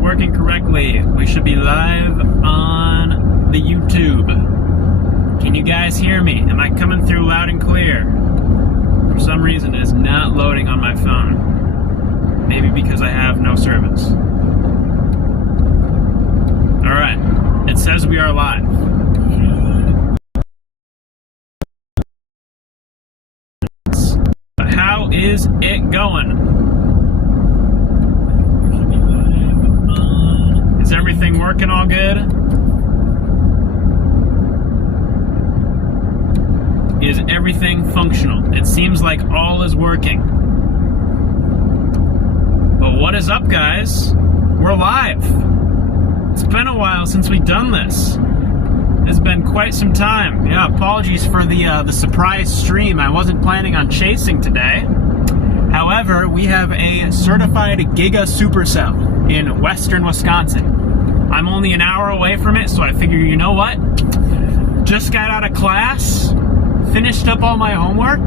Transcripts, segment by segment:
working correctly. We should be live on the YouTube. Can you guys hear me? Am I coming through loud and clear? For some reason, it is not loading on my phone. Maybe because I have no service. Alright, it says we are live. How is it going? Is everything working all good? Is everything functional? It seems like all is working. But what is up, guys? We're live. It's been a while since we've done this. It's been quite some time. Yeah, apologies for the surprise stream. I wasn't planning on chasing today. However, we have a certified Giga Supercell in western Wisconsin. I'm only an hour away from it, so I figure, you know what? Just got out of class, finished up all my homework.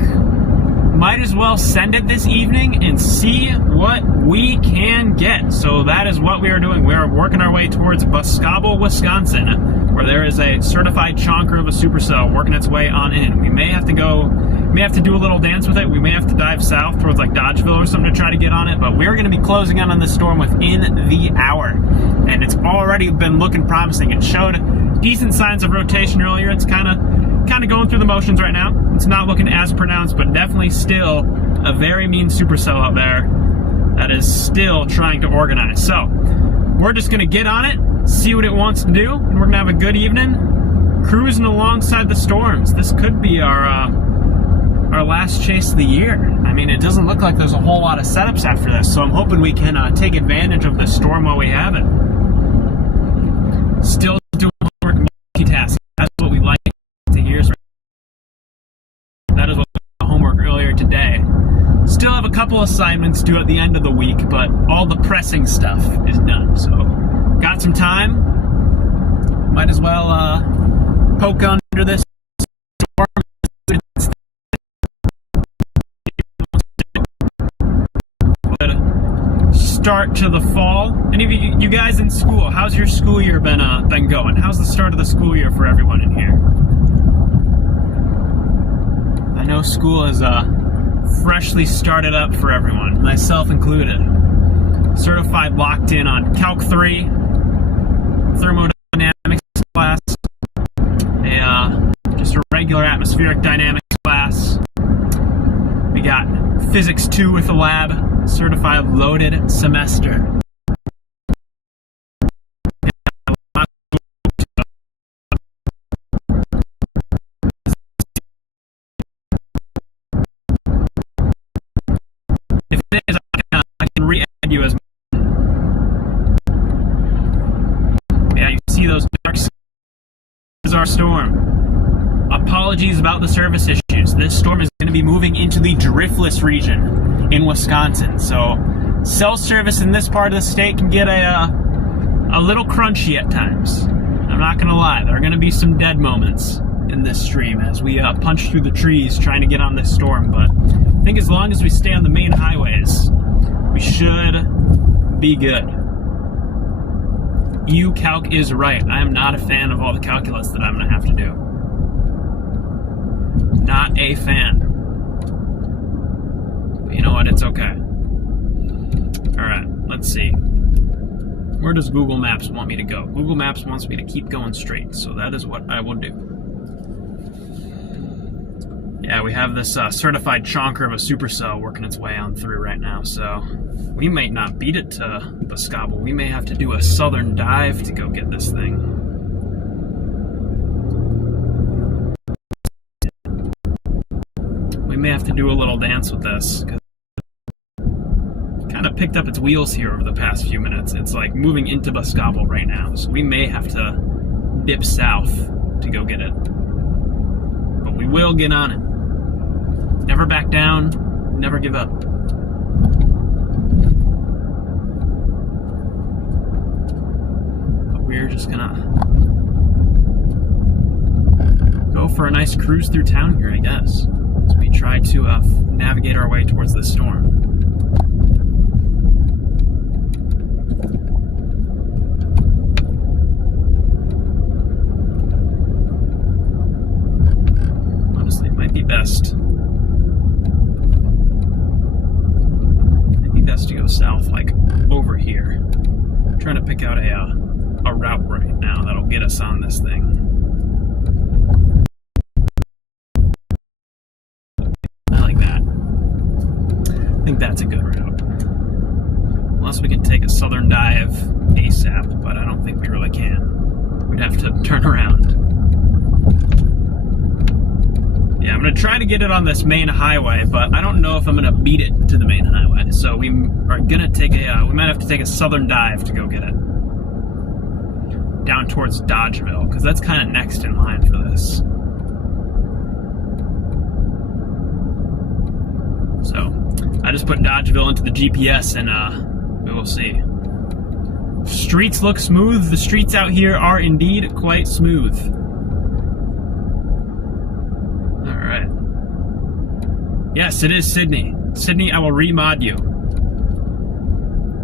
Might as well send it this evening and see what we can get. So that is what we are doing. We are working our way towards Boscobel, Wisconsin, where there is a certified chonker of a supercell working its way on in. We may have to do a little dance with it. We may have to dive south towards like Dodgeville or something to try to get on it, but we're going to be closing in on this storm within the hour. And it's already been looking promising. It showed decent signs of rotation earlier. It's kind of going through the motions right now. It's not looking as pronounced, but definitely still a very mean supercell out there that is still trying to organize. So we're just going to get on it, see what it wants to do, and we're going to have a good evening cruising alongside the storms. This could be our last chase of the year. I mean, it doesn't look like there's a whole lot of setups after this, so I'm hoping we can take advantage of the storm while we have it. Still doing homework, multitasking. That's what we like to hear. That is what we did homework earlier today. Still have a couple assignments due at the end of the week, but all the pressing stuff is done. So, got some time. Might as well poke under this storm. Start to the fall. Any of you guys in school, how's your school year been going? How's the start of the school year for everyone in here? I know school is freshly started up for everyone, myself included. Certified locked in on Calc 3, thermodynamics class, just a regular atmospheric dynamics class. We got Physics 2 with a lab, certified loaded semester. If it is, I can re-add you as. Yeah, you see those dark skies. This is our storm. Apologies about the service issues. This storm is going to be moving into the driftless region in Wisconsin. So cell service in this part of the state can get a little crunchy at times. I'm not going to lie. There are going to be some dead moments in this stream as we punch through the trees trying to get on this storm. But I think as long as we stay on the main highways, we should be good. Calc is right. I am not a fan of all the calculus that I'm going to have to do. Not a fan. But you know what? It's okay. Alright, let's see. Where does Google Maps want me to go? Google Maps wants me to keep going straight, so that is what I will do. Yeah, we have this certified chonker of a supercell working its way on through right now, so we might not beat it to Boscobel. We may have to do a southern dive to go get this thing. We may have to do a little dance with this, because it kind of picked up its wheels here over the past few minutes. It's like moving into Boscobel right now, so we may have to dip south to go get it. But we will get on it. Never back down, never give up. But we're just gonna go for a nice cruise through town here, I guess, as we try to navigate our way towards this storm. get us on this thing. I like that. I think that's a good route. Unless we can take a southern dive ASAP, but I don't think we really can. We'd have to turn around. Yeah, I'm going to try to get it on this main highway, but I don't know if I'm going to beat it to the main highway. So we are going to take a, we might have to take a southern dive to go get it. Down towards Dodgeville, because that's kind of next in line for this. So, I just put Dodgeville into the GPS and we will see. Streets look smooth. The streets out here are indeed quite smooth. Alright. Yes, it is Sydney. Sydney, I will remod you.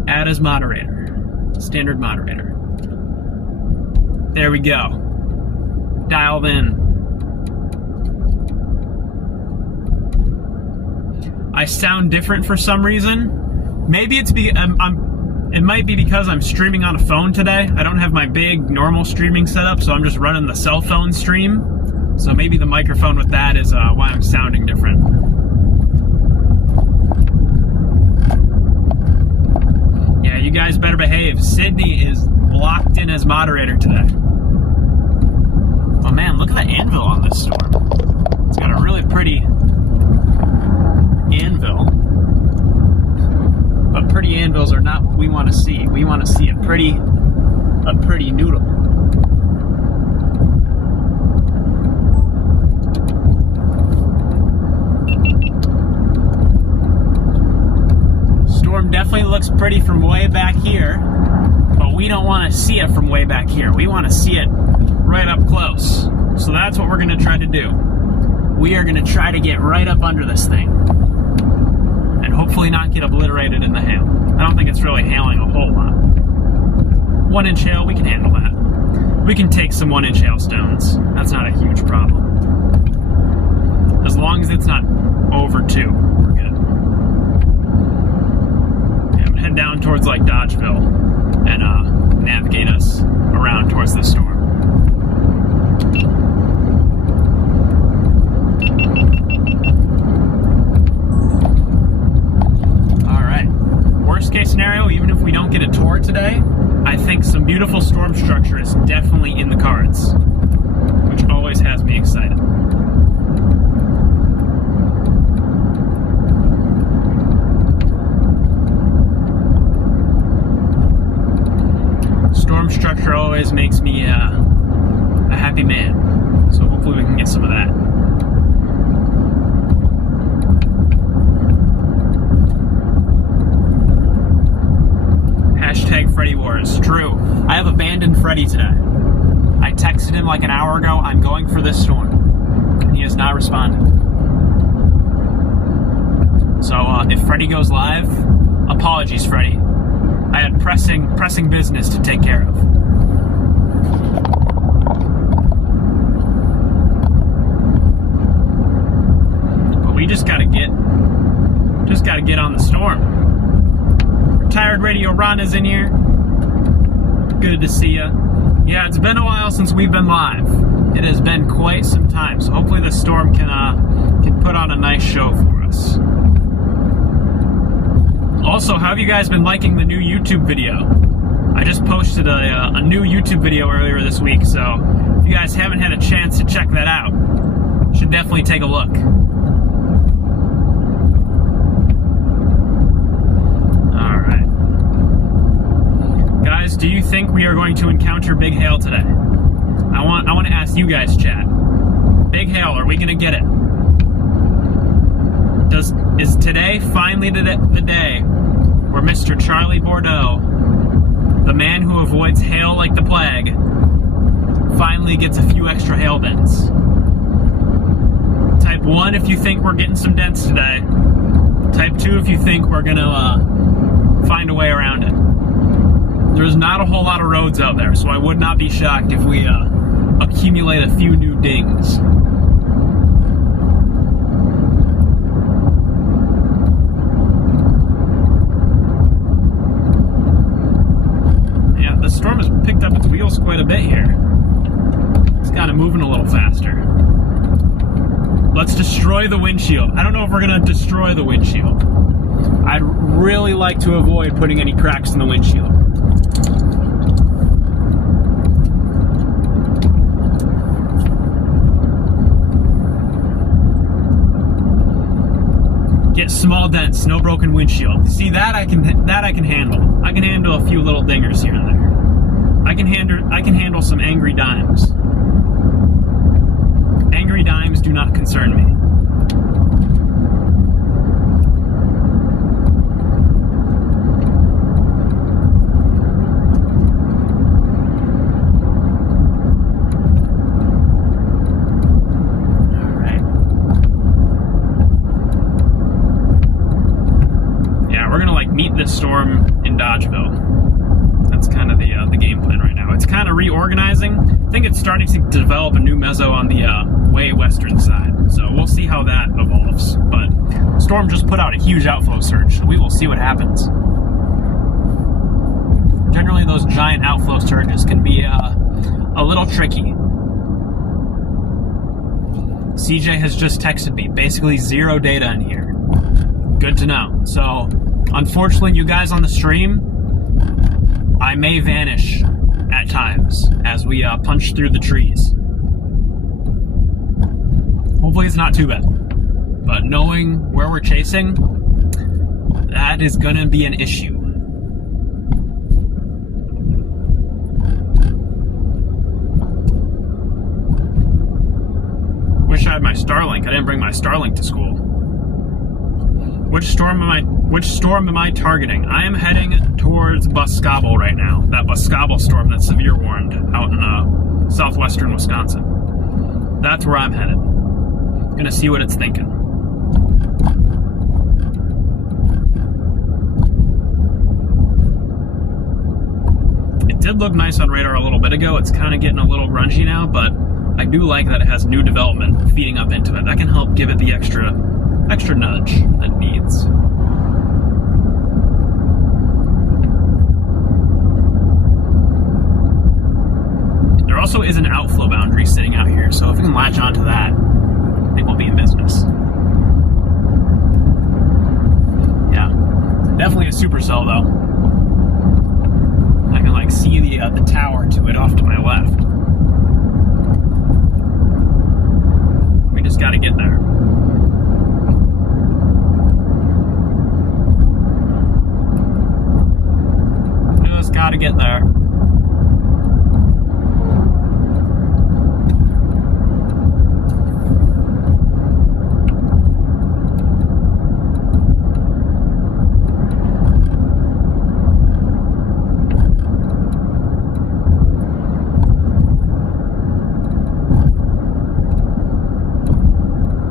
Add as moderator. Standard moderator. There we go. Dialed in. I sound different for some reason. Maybe it's it might be because I'm streaming on a phone today. I don't have my big normal streaming setup, so I'm just running the cell phone stream. So maybe the microphone with that is why I'm sounding different. Yeah, you guys better behave. Sydney is locked in as moderator today. Oh man, look at that anvil on this storm. It's got a really pretty anvil. But pretty anvils are not what we want to see. We want to see a pretty noodle. Storm definitely looks pretty from way back here, but we don't want to see it from way back here. We want to see it right up close. So that's what we're going to try to do. We are going to try to get right up under this thing and hopefully not get obliterated in the hail. I don't think it's really hailing a whole lot. 1 inch hail, we can handle that. We can take some 1 inch hailstones. That's not a huge problem. As long as it's not over 2, we're good. Yeah, I'm gonna head down towards like Dodgeville and navigate us around towards the storm. Worst case scenario, even if we don't get a tour today, I think some beautiful storm structure is definitely in the cards, which always has me excited. Storm structure always makes me a happy man, so hopefully we can get some of that. Hashtag Freddy Wars. True. I have abandoned Freddy today. I texted him like an hour ago, I'm going for this storm. And he has not responded. So if Freddy goes live, apologies, Freddy. I had pressing business to take care of. But we just gotta get on the storm. Retired Radio Ron is in here. Good to see ya. Yeah, it's been a while since we've been live. It has been quite some time, so hopefully the storm can put on a nice show for us. Also, how have you guys been liking the new YouTube video? I just posted a new YouTube video earlier this week, so if you guys haven't had a chance to check that out, you should definitely take a look. Guys, do you think we are going to encounter big hail today? I want to ask you guys, chat. Big hail, are we going to get it? Is today finally the day where Mr. Charlie Bourdo, the man who avoids hail like the plague, finally gets a few extra hail dents? Type 1 if you think we're getting some dents today. Type 2 if you think we're going to find a way around it. There's not a whole lot of roads out there, so I would not be shocked if we accumulate a few new dings. Yeah, the storm has picked picked up its wheels quite a bit here. It's kind of moving a little faster. Let's destroy the windshield. I don't know if we're going to destroy the windshield. I'd really like to avoid putting any cracks in the windshield. Get small dents, no broken windshield. See, that I can handle. I can handle a few little dingers here and there. I can handle some angry dimes. Angry dimes do not concern me. This storm in Dodgeville. That's kind of the game plan right now. It's kind of reorganizing. I think it's starting to develop a new mezzo on the way western side. So we'll see how that evolves. But storm just put out a huge outflow surge, so we will see what happens. Generally, those giant outflow surges can be a little tricky. CJ has just texted me. Basically, zero data in here. Good to know. So, unfortunately, you guys on the stream, I may vanish at times as we punch through the trees. Hopefully it's not too bad. But knowing where we're chasing, that is going to be an issue. Wish I had my Starlink. I didn't bring my Starlink to school. Which storm am I targeting? I am heading towards Boscobel right now. That Boscobel storm that's severe warned out in southwestern Wisconsin. That's where I'm headed. Gonna see what it's thinking. It did look nice on radar a little bit ago. It's kind of getting a little grungy now, but I do like that it has new development feeding up into it. That can help give it the extra nudge that it needs. There also is an outflow boundary sitting out here, so if we can latch onto that, I think we'll be in business. Yeah, definitely a supercell though. I can see the tower to it off to my left. We just got to get there. Got to get there.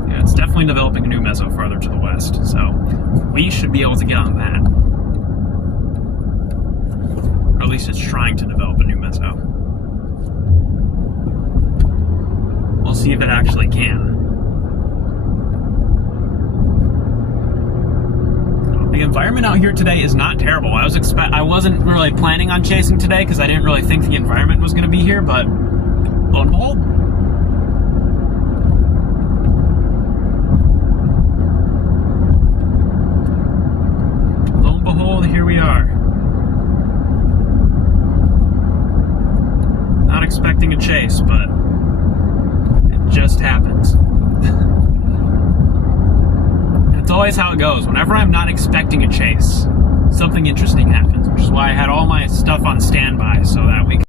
Yeah, it's definitely developing a new mezzo farther to the west, so we should be able to get on that. Or at least it's trying to develop a new mezzo. We'll see if it actually can. The environment out here today is not terrible. I wasn't really planning on chasing today because I didn't really think the environment was going to be here, but lo and behold. Lo and behold, here we are. Not expecting a chase, but it just happens. It's always how it goes. Whenever I'm not expecting a chase, something interesting happens, which is why I had all my stuff on standby so that we could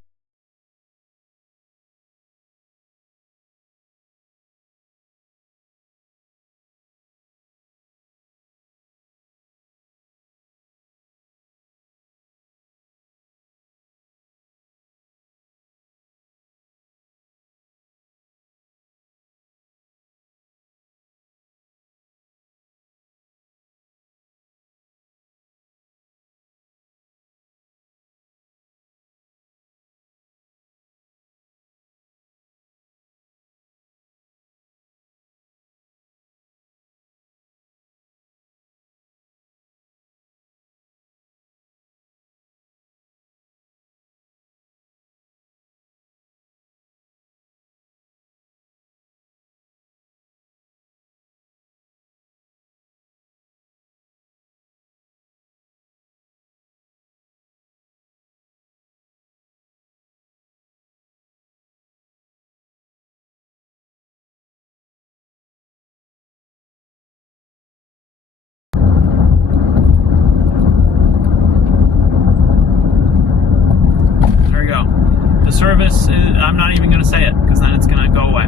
I'm not even going to say it, because then it's going to go away.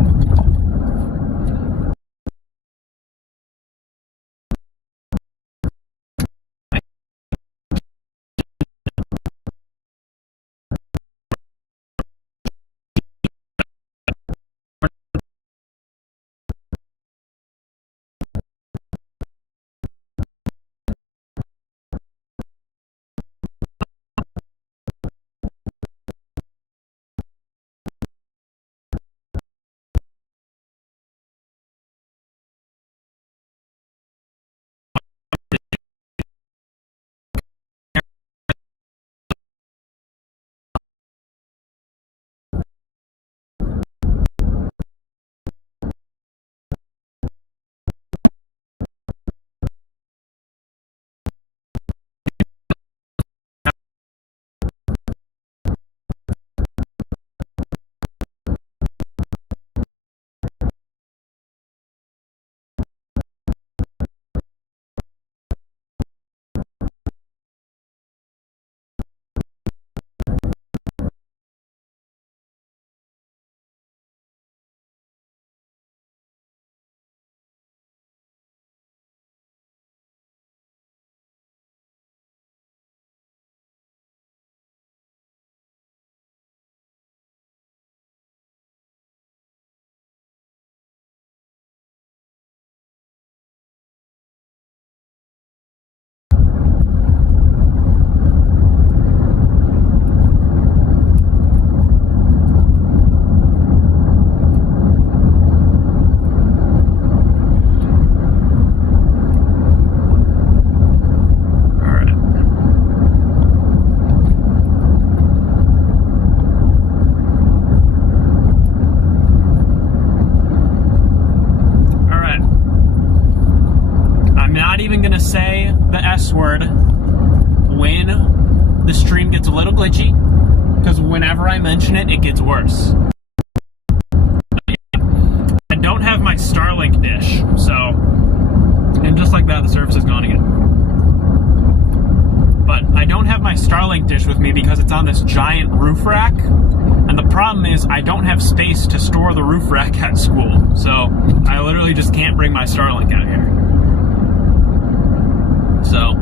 Even gonna say the S word when the stream gets a little glitchy, because whenever I mention it, it gets worse. I don't have my Starlink dish, so, and just like that, the service is gone again. But I don't have my Starlink dish with me because it's on this giant roof rack, and the problem is I don't have space to store the roof rack at school, so I literally just can't bring my Starlink out here. So,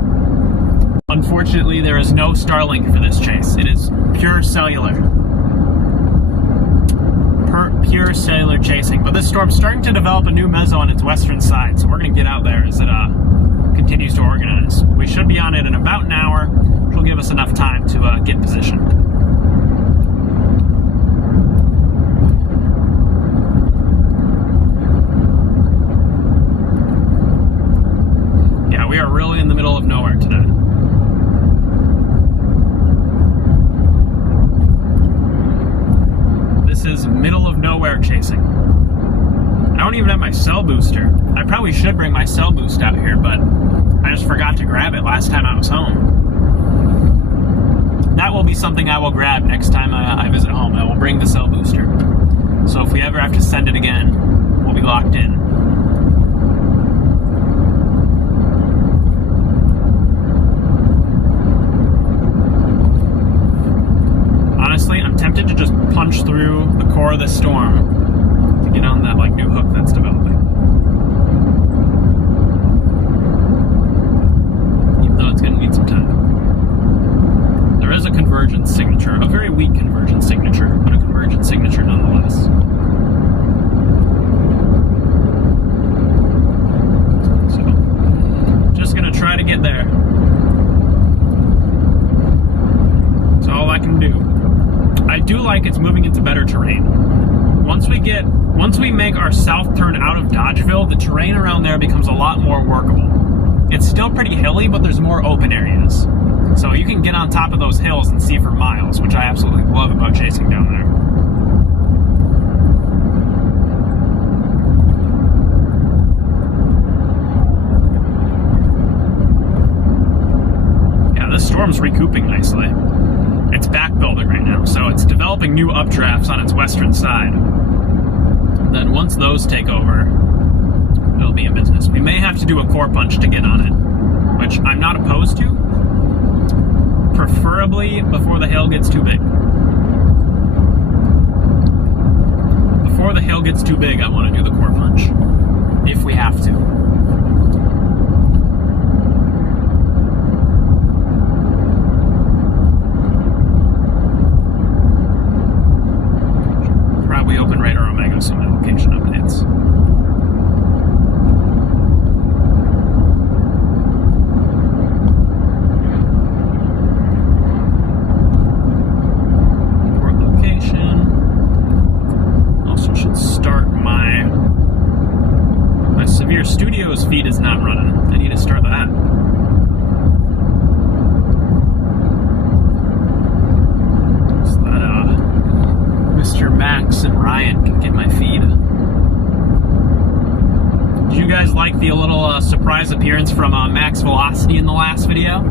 unfortunately, there is no Starlink for this chase. It is pure cellular. Pure cellular chasing. But this storm's starting to develop a new meso on its western side, so we're going to get out there as it continues to organize. We should be on it in about an hour, which will give us enough time to get in position. We are really in the middle of nowhere today. This is middle of nowhere chasing. I don't even have my cell booster. I probably should bring my cell boost out here, but I just forgot to grab it last time I was home. That will be something I will grab next time I visit home. I will bring the cell booster. So if we ever have to send it again, we'll be locked in. Honestly, I'm tempted to just punch through the core of the storm to get on that new hook that's developing. Even though it's going to need some time. There is a convergence signature, a very weak convergence signature, but a convergence signature nonetheless. So, just going to try to get there. That's all I can do. I do like it's moving into better terrain. Once we make our south turn out of Dodgeville, the terrain around there becomes a lot more workable. It's still pretty hilly, but there's more open areas. So you can get on top of those hills and see for miles, which I absolutely love about chasing down there. Yeah, this storm's recouping nicely. It's back building right now, so it's developing new updrafts on its western side. Then once those take over, it'll be a business. We may have to do a core punch to get on it, which I'm not opposed to, preferably before the hail gets too big. before the hill gets too big, I want to do the core punch. If we have to. Probably open Radar Omega with some of the location updates. Studios feed is not running. I need to start that. So that Mr. Max and Ryan can get my feed. Did you guys like the little surprise appearance from Max Velocity in the last video?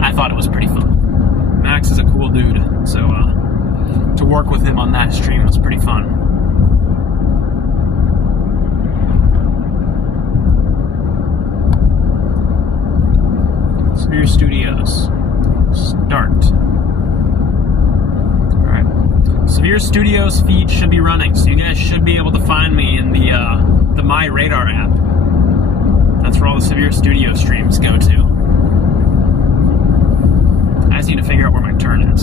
I thought it was pretty fun. Max is a cool dude, so to work with him on that stream was pretty fun. Severe Studios. Start. Alright. Severe Studios feed should be running, so you guys should be able to find me in the My Radar app. That's where all the Severe Studio streams go to. I just need to figure out where my turn is.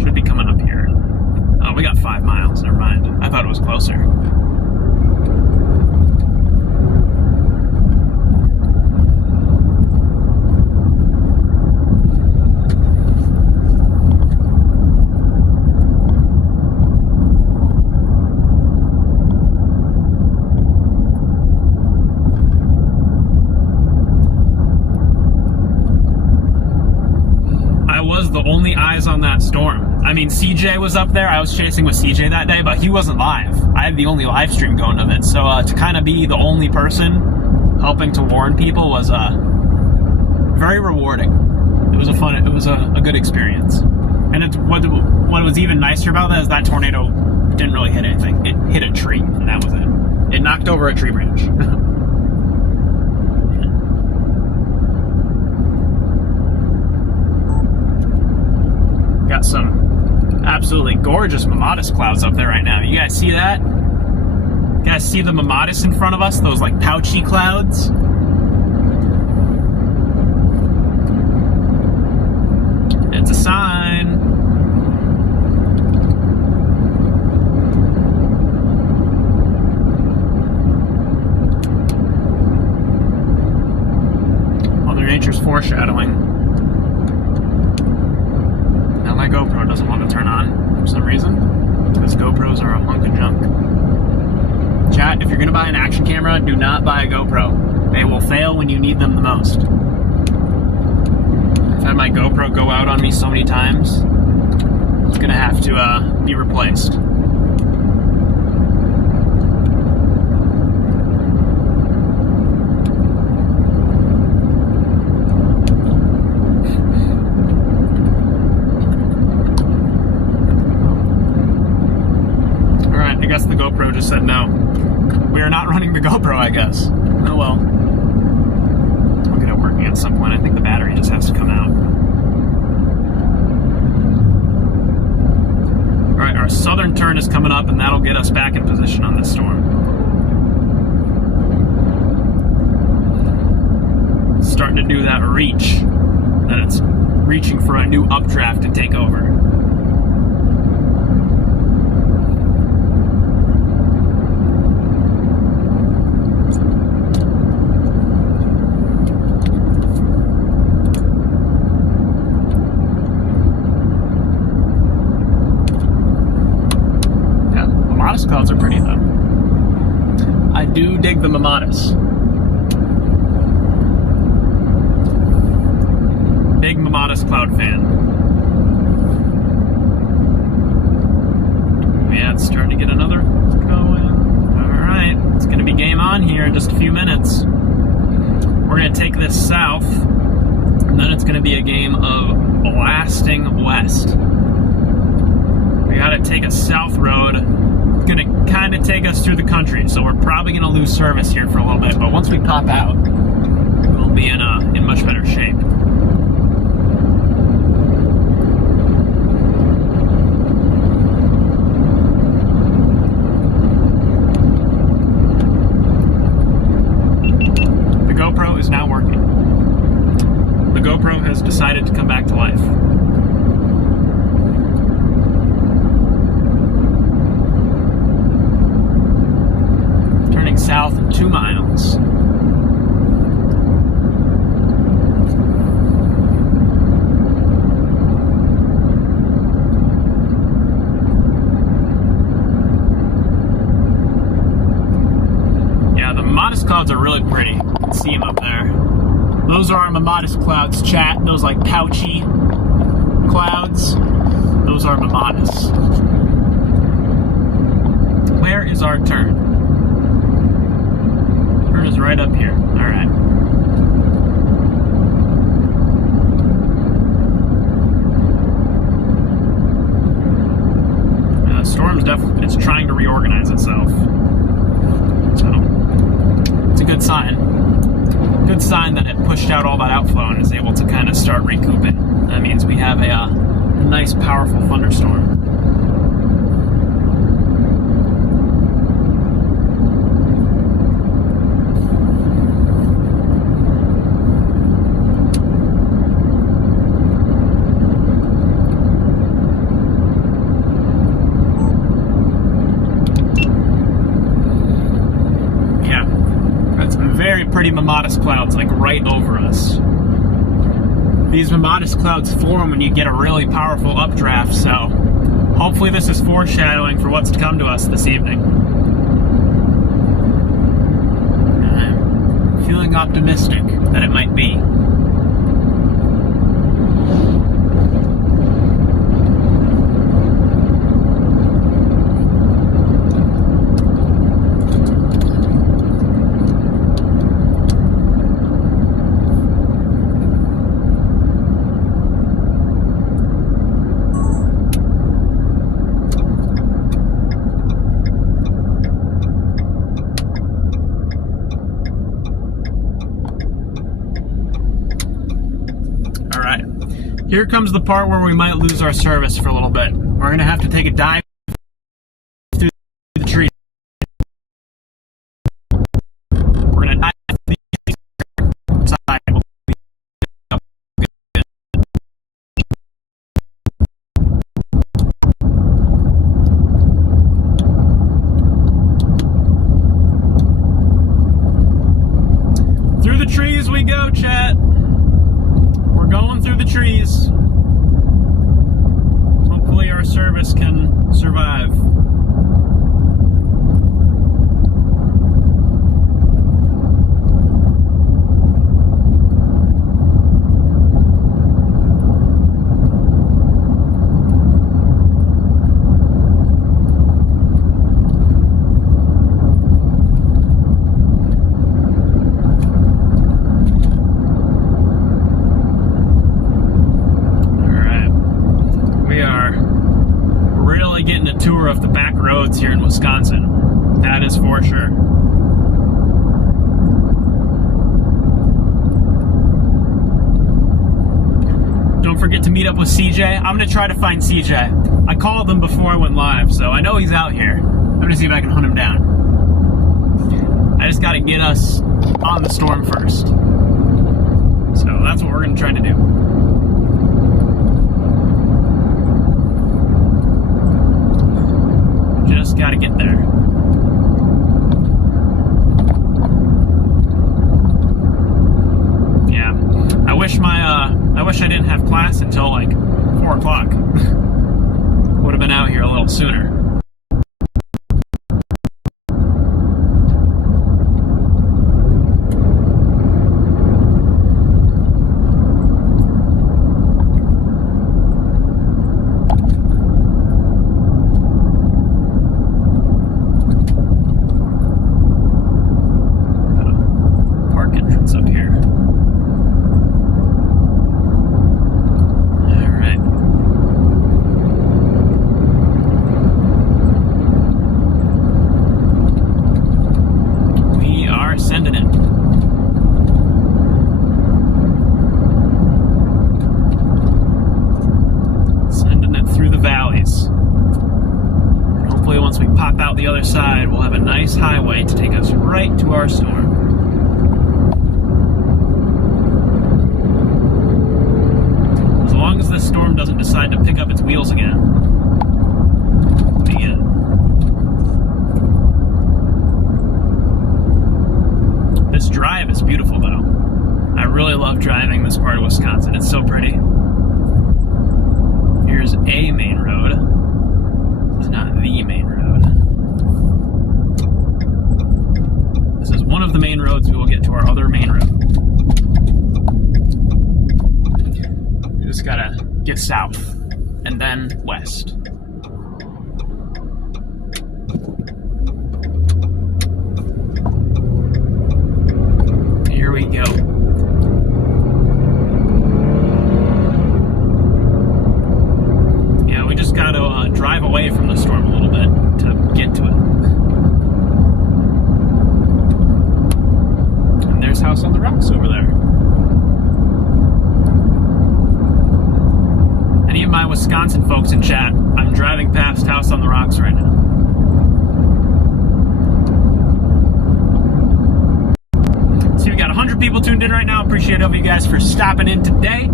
Should be coming up here. Oh, we got 5 miles. Never mind. I thought it was closer. On that storm. I mean, CJ was up there. I was chasing with CJ that day, but he wasn't live. I had the only live stream going of it. So to kind of be the only person helping to warn people was very rewarding. It was a good experience. And what was even nicer about that is that tornado didn't really hit anything. It hit a tree, and that was it. It knocked over a tree branch. Got some absolutely gorgeous Mammatus clouds up there right now. You guys see that? You guys see the Mammatus in front of us? Those like pouchy clouds? It's a sign. Mother Nature's foreshadowing. My GoPro doesn't want to turn on for some reason, because GoPros are a hunk of junk. Chat, if you're going to buy an action camera, do not buy a GoPro. They will fail when you need them the most. I've had my GoPro go out on me so many times, it's going to have to be replaced. I guess the GoPro just said no. We are not running the GoPro, I guess. Oh well. I'll get it working at some point. I think the battery just has to come out. Alright, our southern turn is coming up, and that'll get us back in position on this storm. It's starting to do that reach. That it's reaching for a new updraft to take over. Clouds are pretty though. I do dig the Mammatus. Big Mammatus cloud fan. Yeah, it's starting to get another going. Alright, it's going to be game on here in just a few minutes. We're going to take this south, and then it's going to be a game of blasting west. We got to take a south road. Going to kind of take us through the country, so we're probably going to lose service here for a little bit, but once we pop out, we'll be in much better shape. clouds are really pretty. You can see them up there. Those are our Mamatis clouds, chat. Those like pouchy clouds. Those are Mamatis. Where is our turn? Turn is right up here. All right. Storm's definitely, it's trying to reorganize itself. So, it's a good sign. Good sign that it pushed out all that outflow and is able to kind of start recouping. That means we have a nice, powerful thunderstorm. Pretty Mamatis clouds like right over us. These Mamatis clouds form when you get a really powerful updraft, so hopefully this is foreshadowing for what's to come to us this evening. I'm feeling optimistic that it might be. Here comes the part where we might lose our service for a little bit. We're going to have to take a dive through the tree. We're going to dive through the side. Through the trees we go, chat. We're going through the trees. Hopefully our service can survive. Tour of the back roads here in Wisconsin. That is for sure. Don't forget to meet up with CJ. I'm going to try to find CJ. I called him before I went live, so I know he's out here. I'm going to see if I can hunt him down. I just got to get us on the storm first. So that's what we're going to try to do. Just gotta get there. Yeah, I wish I didn't have class until like 4 o'clock. Would have been out here a little sooner. The other side, we'll have a nice highway to take us right to our storm. As long as this storm doesn't decide to pick up its wheels again. Man. This drive is beautiful though. I really love driving this part of Wisconsin. It's so pretty. Here's a main road. It's not the main road. This is one of the main continue south and then west. Here we go. Yeah, we just got to drive away from the storm a little bit to get to it. And there's House on the Rocks over there. Any of my Wisconsin folks in chat, I'm driving past House on the Rocks right now. So we got 100 people tuned in right now. Appreciate all of you guys for stopping in today.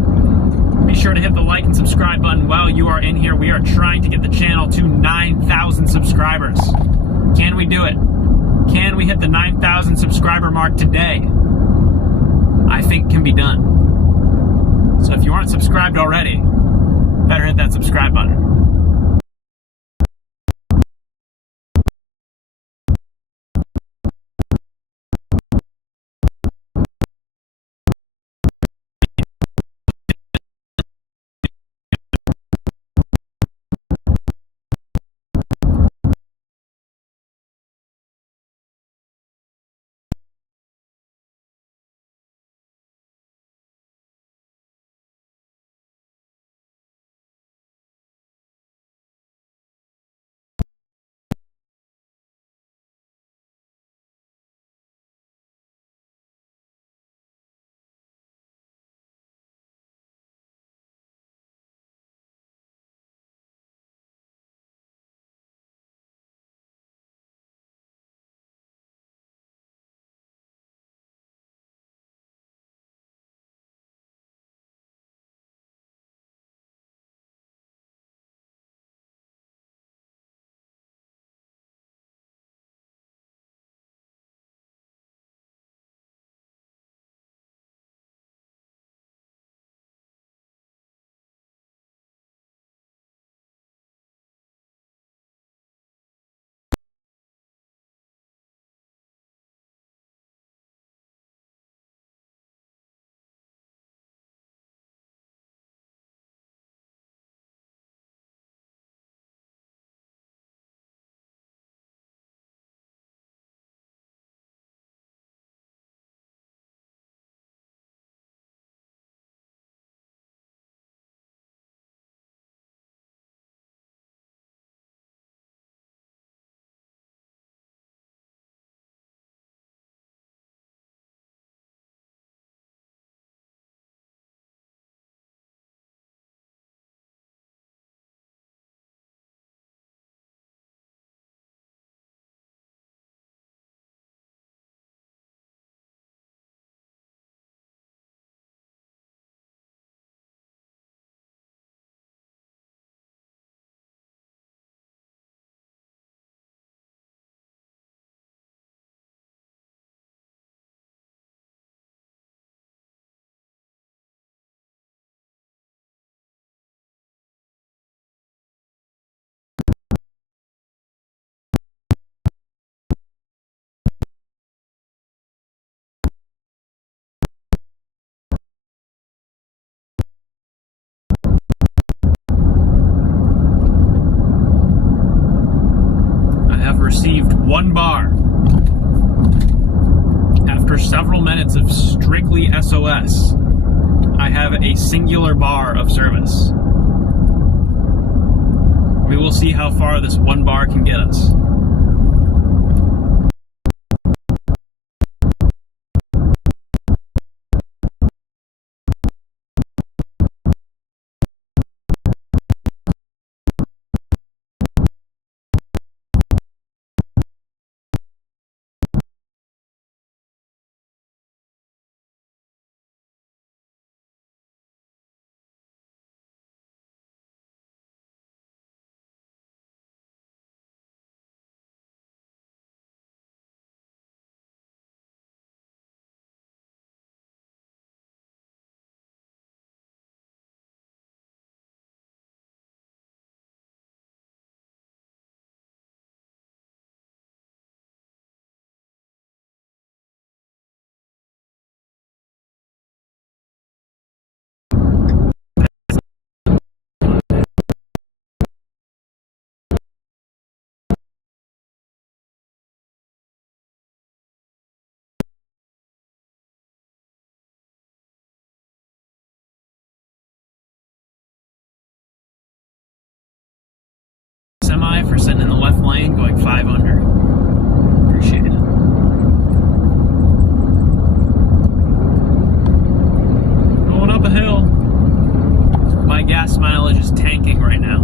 Be sure to hit the like and subscribe button while you are in here. We are trying to get the channel to 9,000 subscribers. Can we do it? Can we hit the 9,000 subscriber mark today? I think can be done. So if you aren't subscribed already, better hit that subscribe button. Received 1 bar after several minutes of strictly SOS. I have a singular bar of service. We will see how far this 1 bar can get us. semi for sitting in the left lane going 5 under. Appreciate it. Going up a hill. My gas mileage is tanking right now.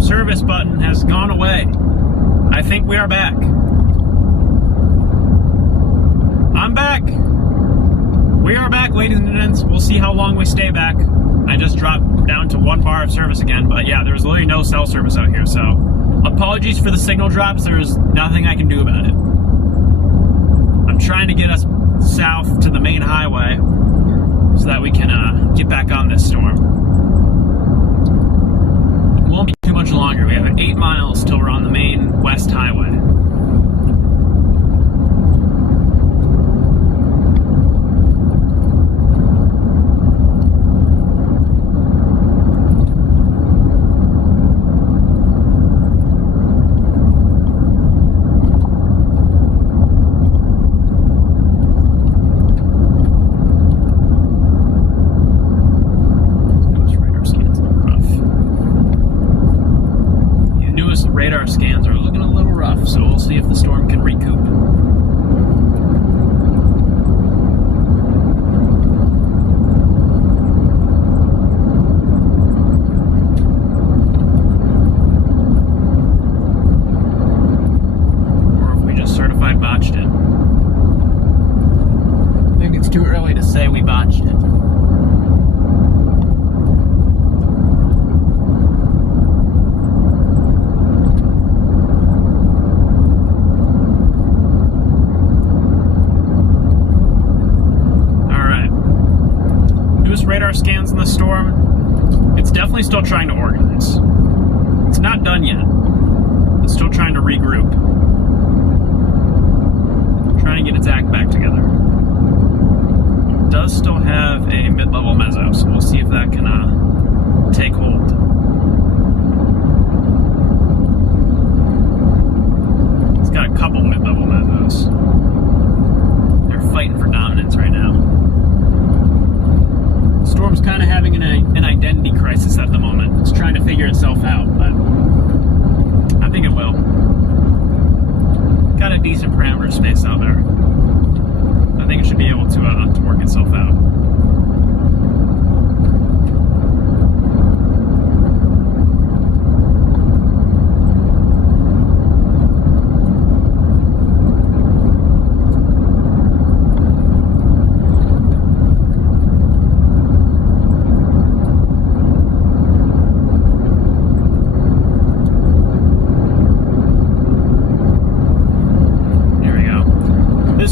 Service button has gone away. I think we are back. I'm back. We are back, ladies and gents. We'll see how long we stay back. I just dropped down to 1 bar of service again, but yeah, there's literally no cell service out here, so apologies for the signal drops. There's nothing I can do about it. I'm trying to get us south to the main highway so that we can get back on this storm. Won't be too much longer. We have 8 miles till we're on the main west highway. Radar scans are looking a little rough, so we'll see if the storm can recoup. Or if we just certified botched it. I think it's too early to say we botched it. Radar scans in the storm. It's definitely still trying to organize. It's not done yet. It's still trying to regroup. Trying to get its act back together. It does still have a mid-level mezzo, so we'll see if that can take hold. It's got a couple mid-level mezzos. They're fighting for dominance right now. Storm's kind of having an identity crisis at the moment. It's trying to figure itself out, but I think it will. Got a decent parameter space out there. I think it should be able to work itself out.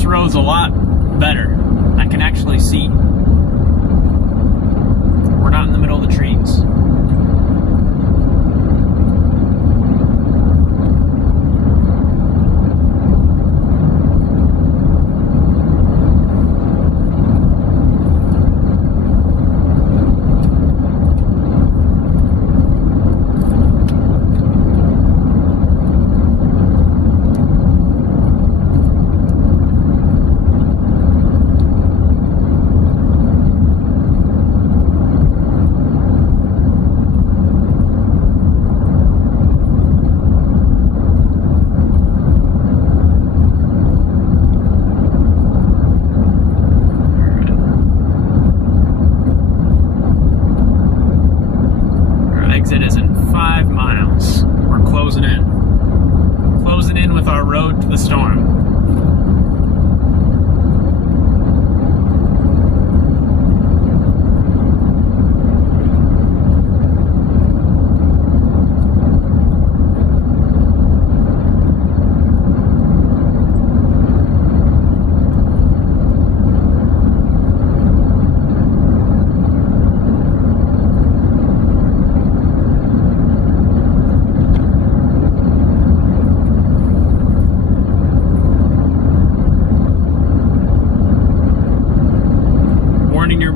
Road's a lot better. I can actually see. We're not in the middle of the trees.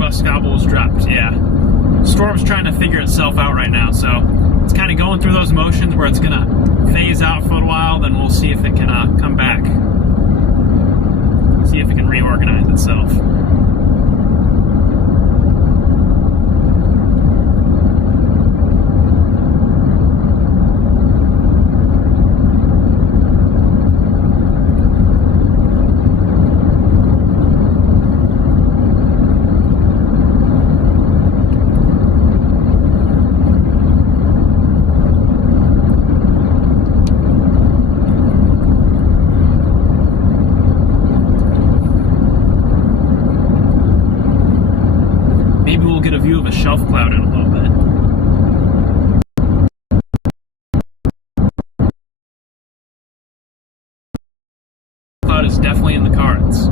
bus gobble was dropped, yeah. Storm's trying to figure itself out right now, so it's kind of going through those motions where it's going to phase out for a while, then we'll see if it can come back. See if it can reorganize itself. Get a view of a shelf cloud in a little bit. Cloud is definitely in the cards.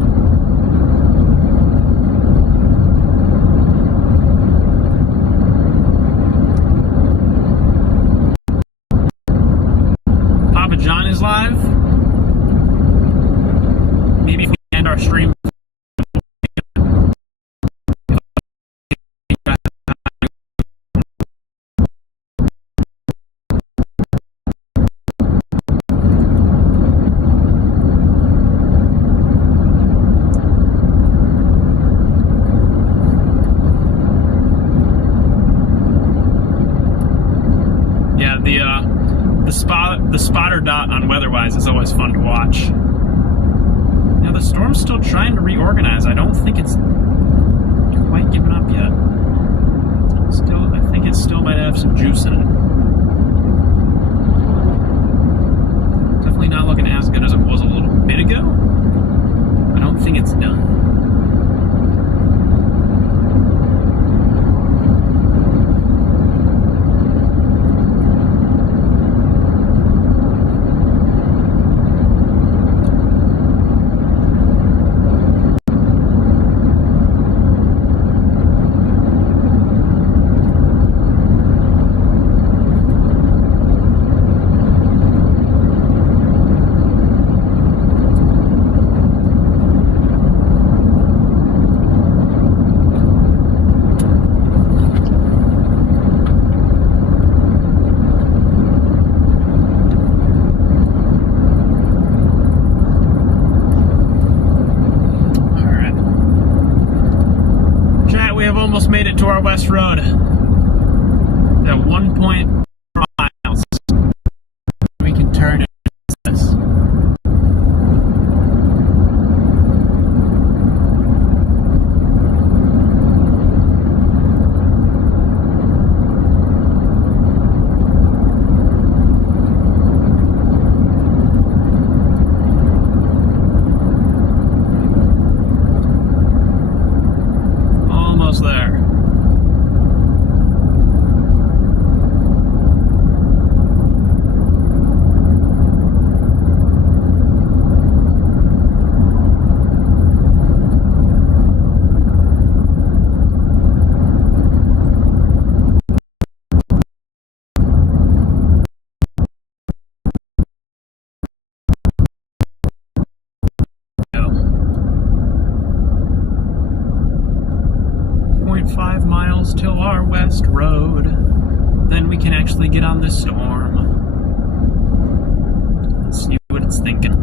Papa John is live. Maybe if we end our stream. The spotter dot on Weatherwise is always fun to watch. Now the storm's still trying to reorganize. I don't think it's quite given up yet. I think it still might have some juice in it. Definitely not looking as good as it was a little bit ago. I don't think it's done. Made it to our west road at 1.4 miles. We can turn it into this. Almost there. Till our west road, then we can actually get on this storm. Let's see what it's thinking.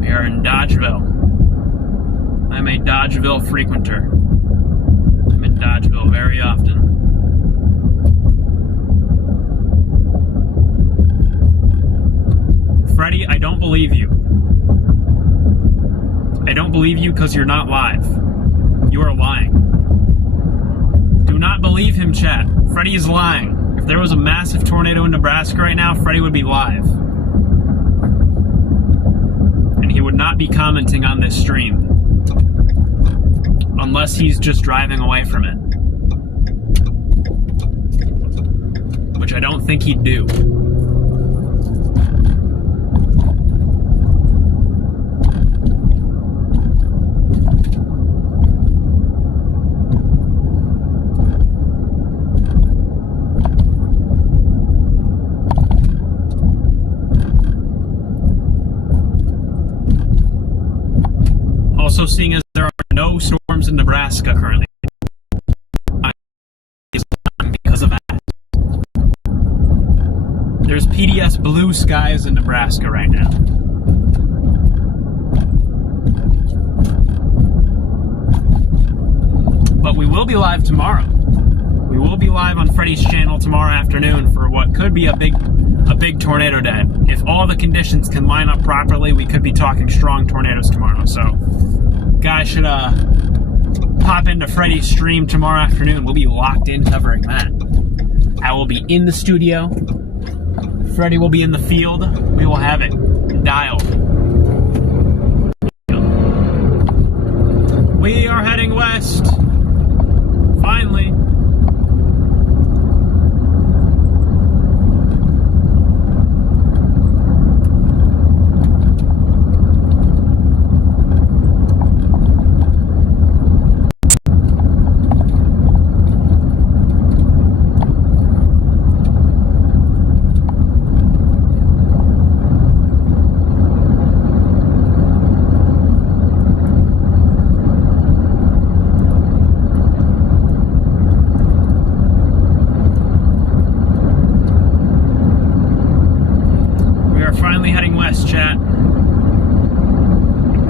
We are in Dodgeville. I'm a Dodgeville frequenter. I'm in Dodgeville very often. Freddie, I don't believe you. I don't believe you because you're not live. You are lying. Do not believe him, chat. Freddie is lying. If there was a massive tornado in Nebraska right now, Freddie would be live. And he would not be commenting on this stream. Unless he's just driving away from it. Which I don't think he'd do. Also seeing as there are no storms in Nebraska currently. Because of that. There's PDS blue skies in Nebraska right now. But we will be live tomorrow. We will be live on Freddie's channel tomorrow afternoon for what could be a big tornado day. If all the conditions can line up properly, we could be talking strong tornadoes tomorrow. So, guys should pop into Freddie's stream tomorrow afternoon. We'll be locked in covering that. I will be in the studio. Freddie will be in the field. We will have it dialed. We are heading west. Finally. Heading west, chat.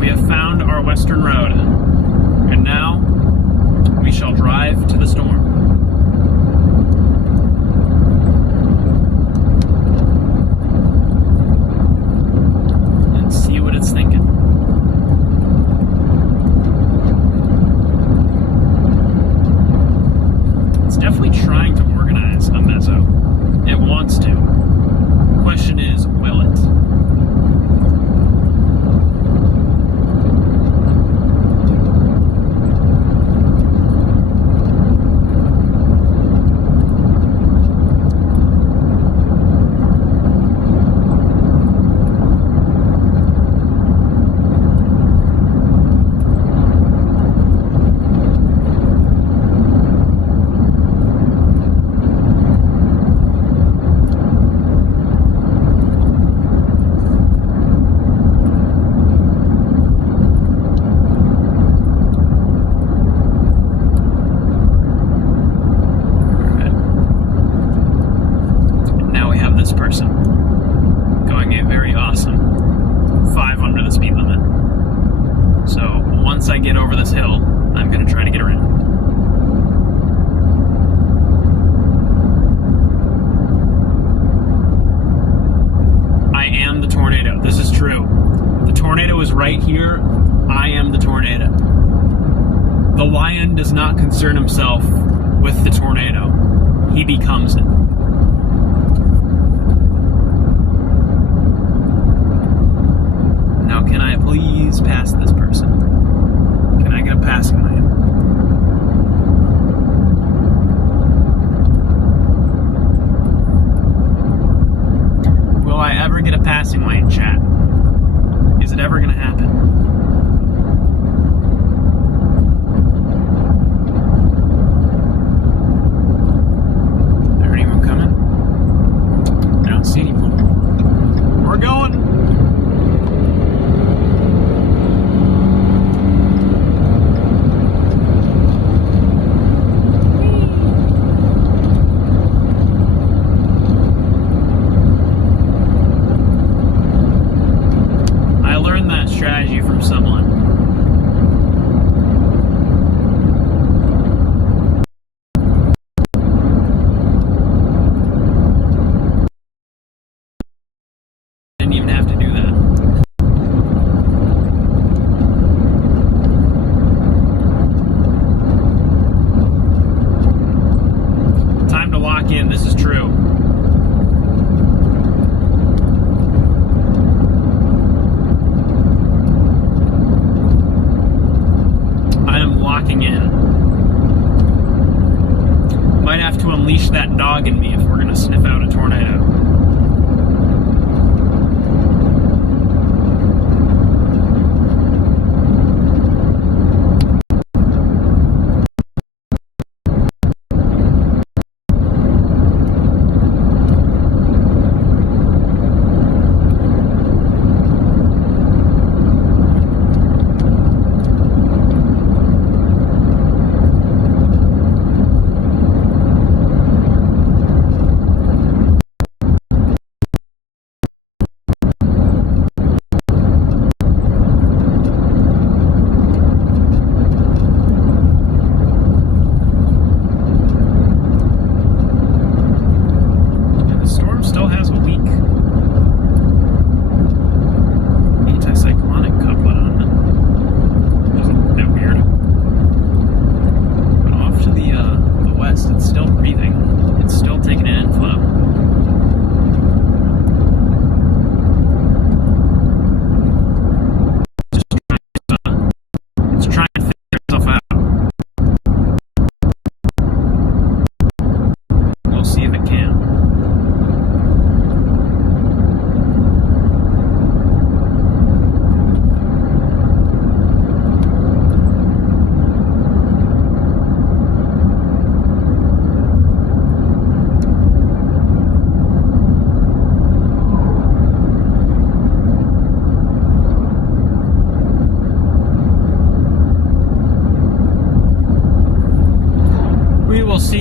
We have found our western road, and now we shall drive to the storm. And see what it's thinking. It's definitely trying to organize a mezzo. It wants to. Question is, will it? Person going a very awesome 5 under the speed limit. So once I get over this hill, I'm going to try to get around. I am the tornado. This is true. The tornado is right here. I am the tornado. The lion does not concern himself with the tornado. He becomes it. Now, can I please pass this person? Can I get a passing lane? Will I ever get a passing lane, chat? Is it ever going to happen? There anyone coming? I don't see anyone. We're going. Strategy from someone. Didn't even have to do that. Time to lock in. This is true.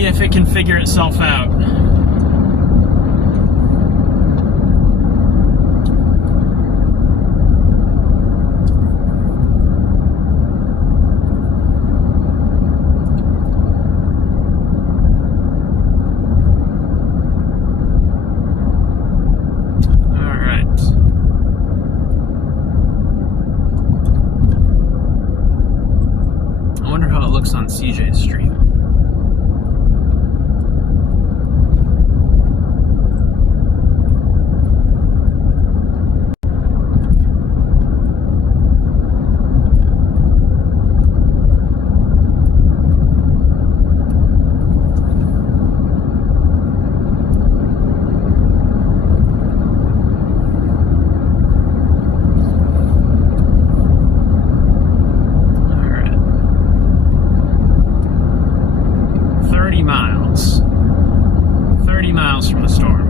see if it can figure itself out. On CJ's stream. From the storm.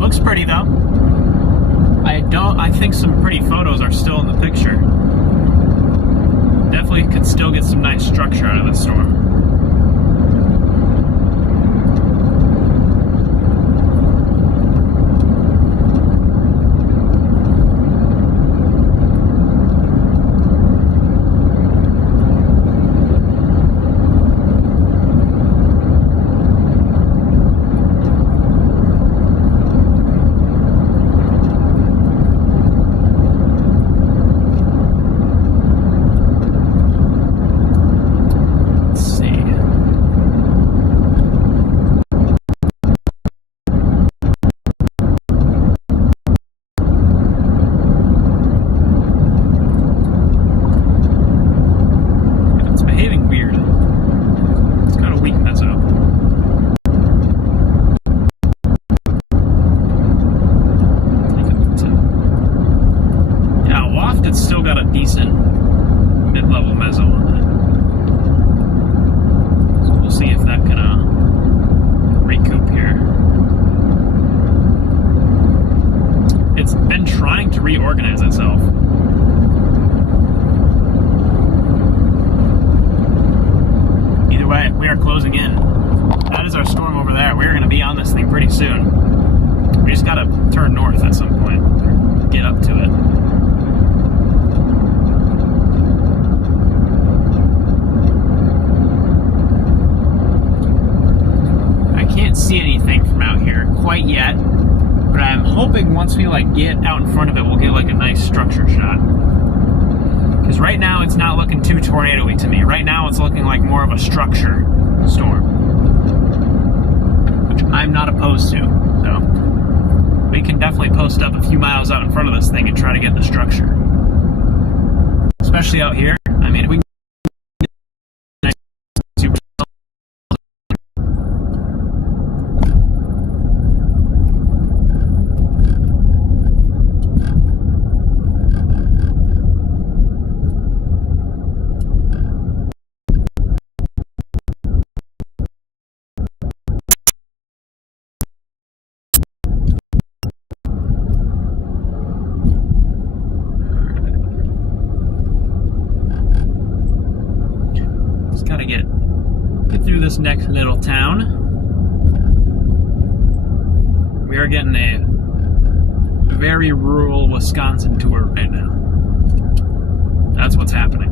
Looks pretty though. I think some pretty photos are still in the picture. Definitely could still get some nice structure out of this storm. Reorganize itself. Either way, we are closing in. That is our storm over there. We're going to be on this thing pretty soon. We just got to turn north at some point. Get up to it. I can't see anything from out here quite yet. But I'm hoping once we get out in front of it, we'll get a nice structure shot. Because right now it's not looking too tornado-y to me. Right now it's looking like more of a structure storm, which I'm not opposed to. So we can definitely post up a few miles out in front of this thing and try to get the structure. Especially out here. I mean, if we can get super. Gotta get through this next little town. We are getting a very rural Wisconsin tour right now. That's what's happening.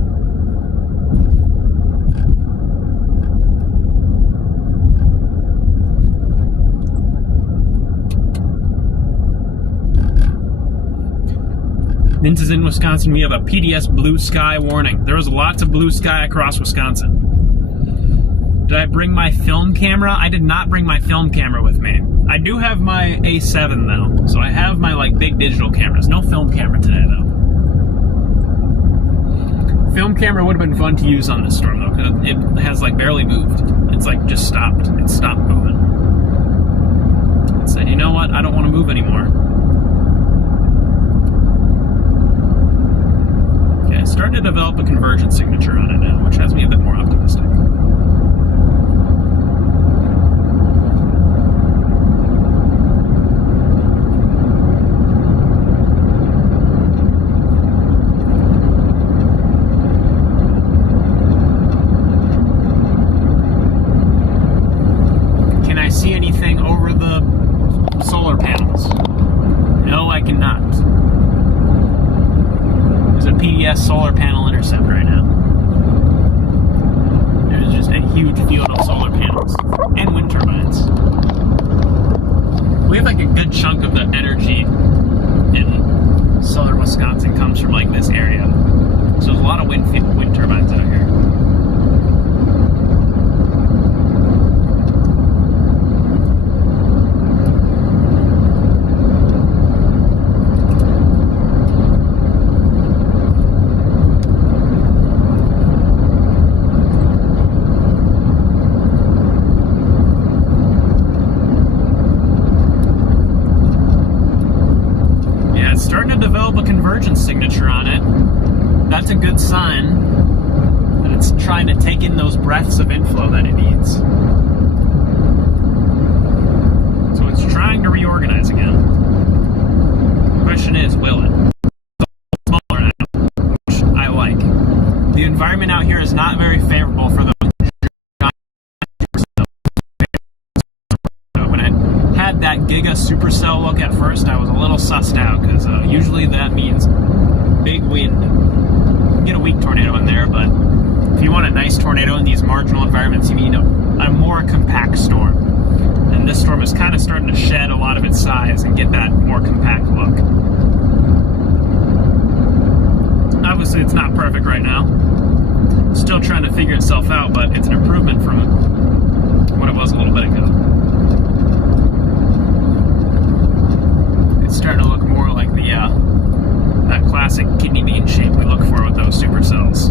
Mint is in Wisconsin. We have a PDS blue sky warning. There was lots of blue sky across Wisconsin. Did I bring my film camera? I did not bring my film camera with me. I do have my A7 though, so I have my big digital cameras. No film camera today though. Film camera would have been fun to use on this storm though, because it has barely moved. It's just stopped. It stopped moving. and said, you know what, I don't want to move anymore. Okay, I started to develop a convergence signature on it now, which has me a bit more optimistic. See anything over the solar panels? No, I cannot. There's a PDS solar panel intercept right now. There's just a huge field of solar panels and wind turbines. We have like a good chunk of the energy in southern Wisconsin comes from like this area. So there's a lot of wind turbines out here. Starting to develop a convergence signature on it. That's a good sign that it's trying to take in those breaths of inflow that it needs. So it's trying to reorganize again. The question is, will it? It's smaller now, which I like. The environment out here is not very favorable for those. When I had that giga supercell look at first, I was a little sussed out because usually that means big wind. You get a weak tornado in there, but if you want a nice tornado in these marginal environments, you need a more compact storm. And this storm is kind of starting to shed a lot of its size and get that more compact look. Obviously, it's not perfect right now. Still trying to figure itself out, but it's an improvement from what it was a little bit ago. It's starting to look more like the that classic kidney bean shape we look for with those supercells.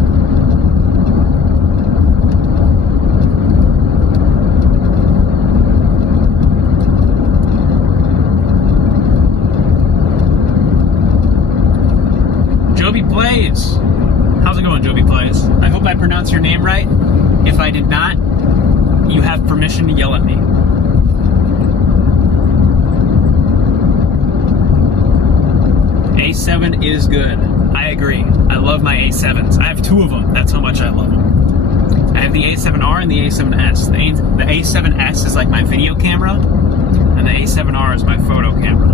Joby Plays. How's it going, Joby Plays? I hope I pronounced your name right. If I did not, you have permission to yell at me. A7 is good. I agree. I love my A7s. I have two of them. That's how much I love them. I have the A7R and the A7S. The A7S is like my video camera, and the A7R is my photo camera.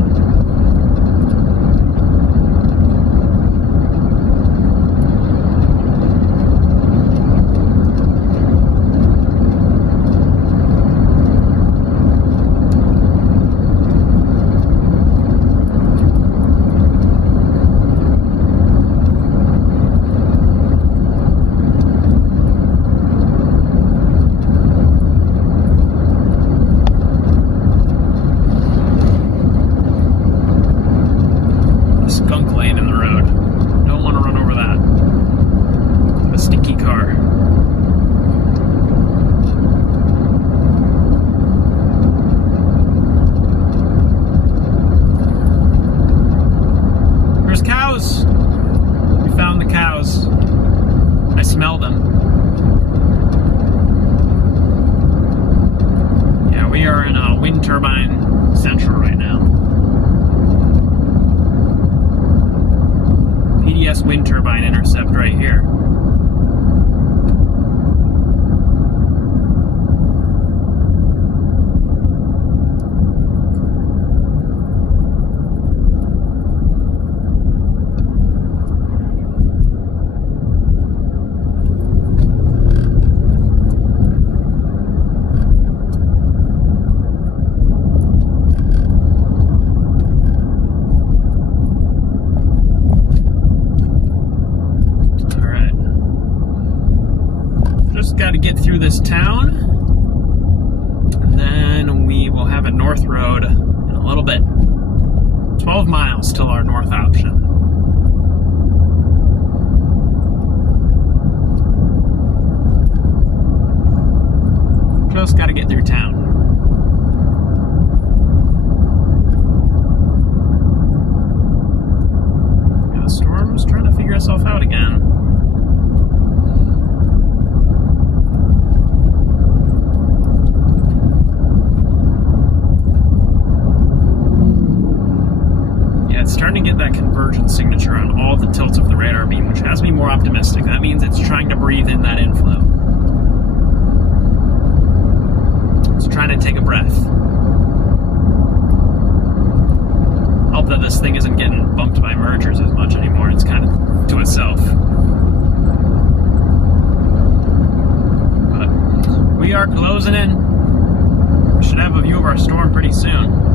Turbine Central right now. PDS wind turbine intercept right here. Got to get through this town, and then we will have a north road in a little bit. 12 miles till our north option. Just got to get through town. herself out again. Yeah, it's starting to get that convergence signature on all the tilts of the radar beam, which has me more optimistic. That means it's trying to breathe in that inflow. It's trying to take a breath. Hope that this thing isn't getting bumped by mergers as much anymore. It's kind of to itself. But we are closing in. We should have a view of our storm pretty soon.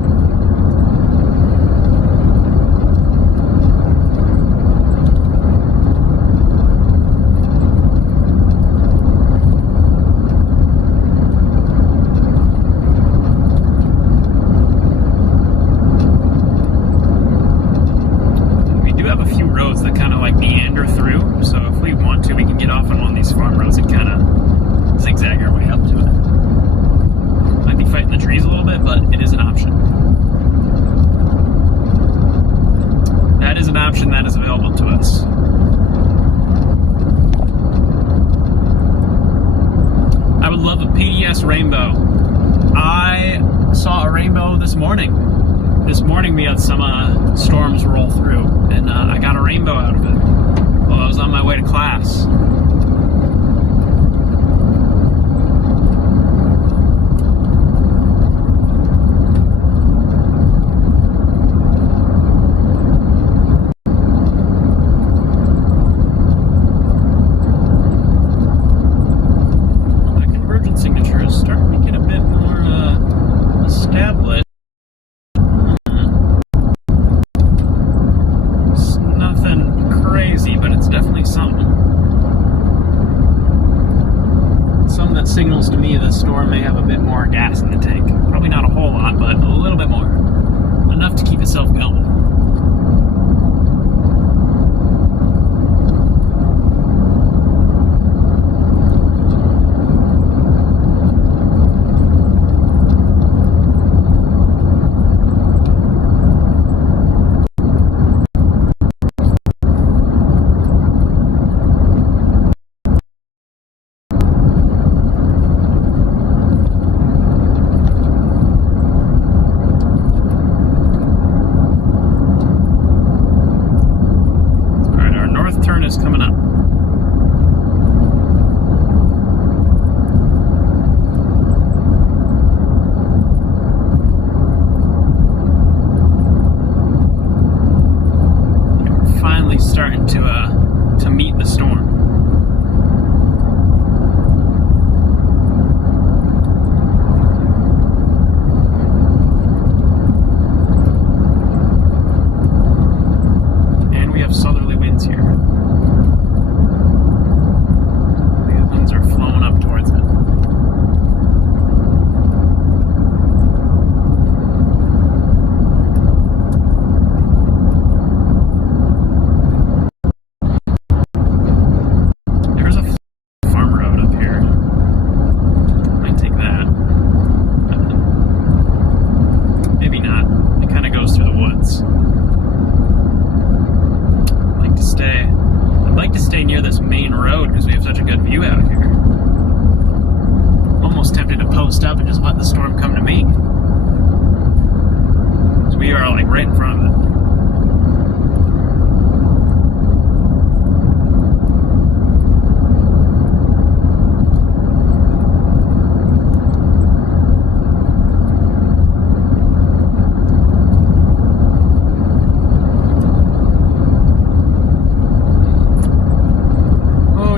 That kind of like meander through, so if we want to, we can get off on one of these farm roads and kind of zigzag our way up to it. Might be fighting the trees a little bit, but it is an option. That is an option that is available to us. I would love a PDS rainbow. I saw a rainbow this morning. This morning we had some storms roll through, and I got a rainbow out of it while I was on my way to class. That convergence signature is starting to get a bit more established. But it's definitely something. Something that signals to me the storm may have a bit more gas in the tank. Probably not a whole lot, but a little bit more. Enough to keep itself going. Is coming up. And we're finally starting to meet the storm. And we have southerly winds here. Near this main road because we have such a good view out here. Almost tempted to post up and just let the storm come to me. So we are like right in front of it.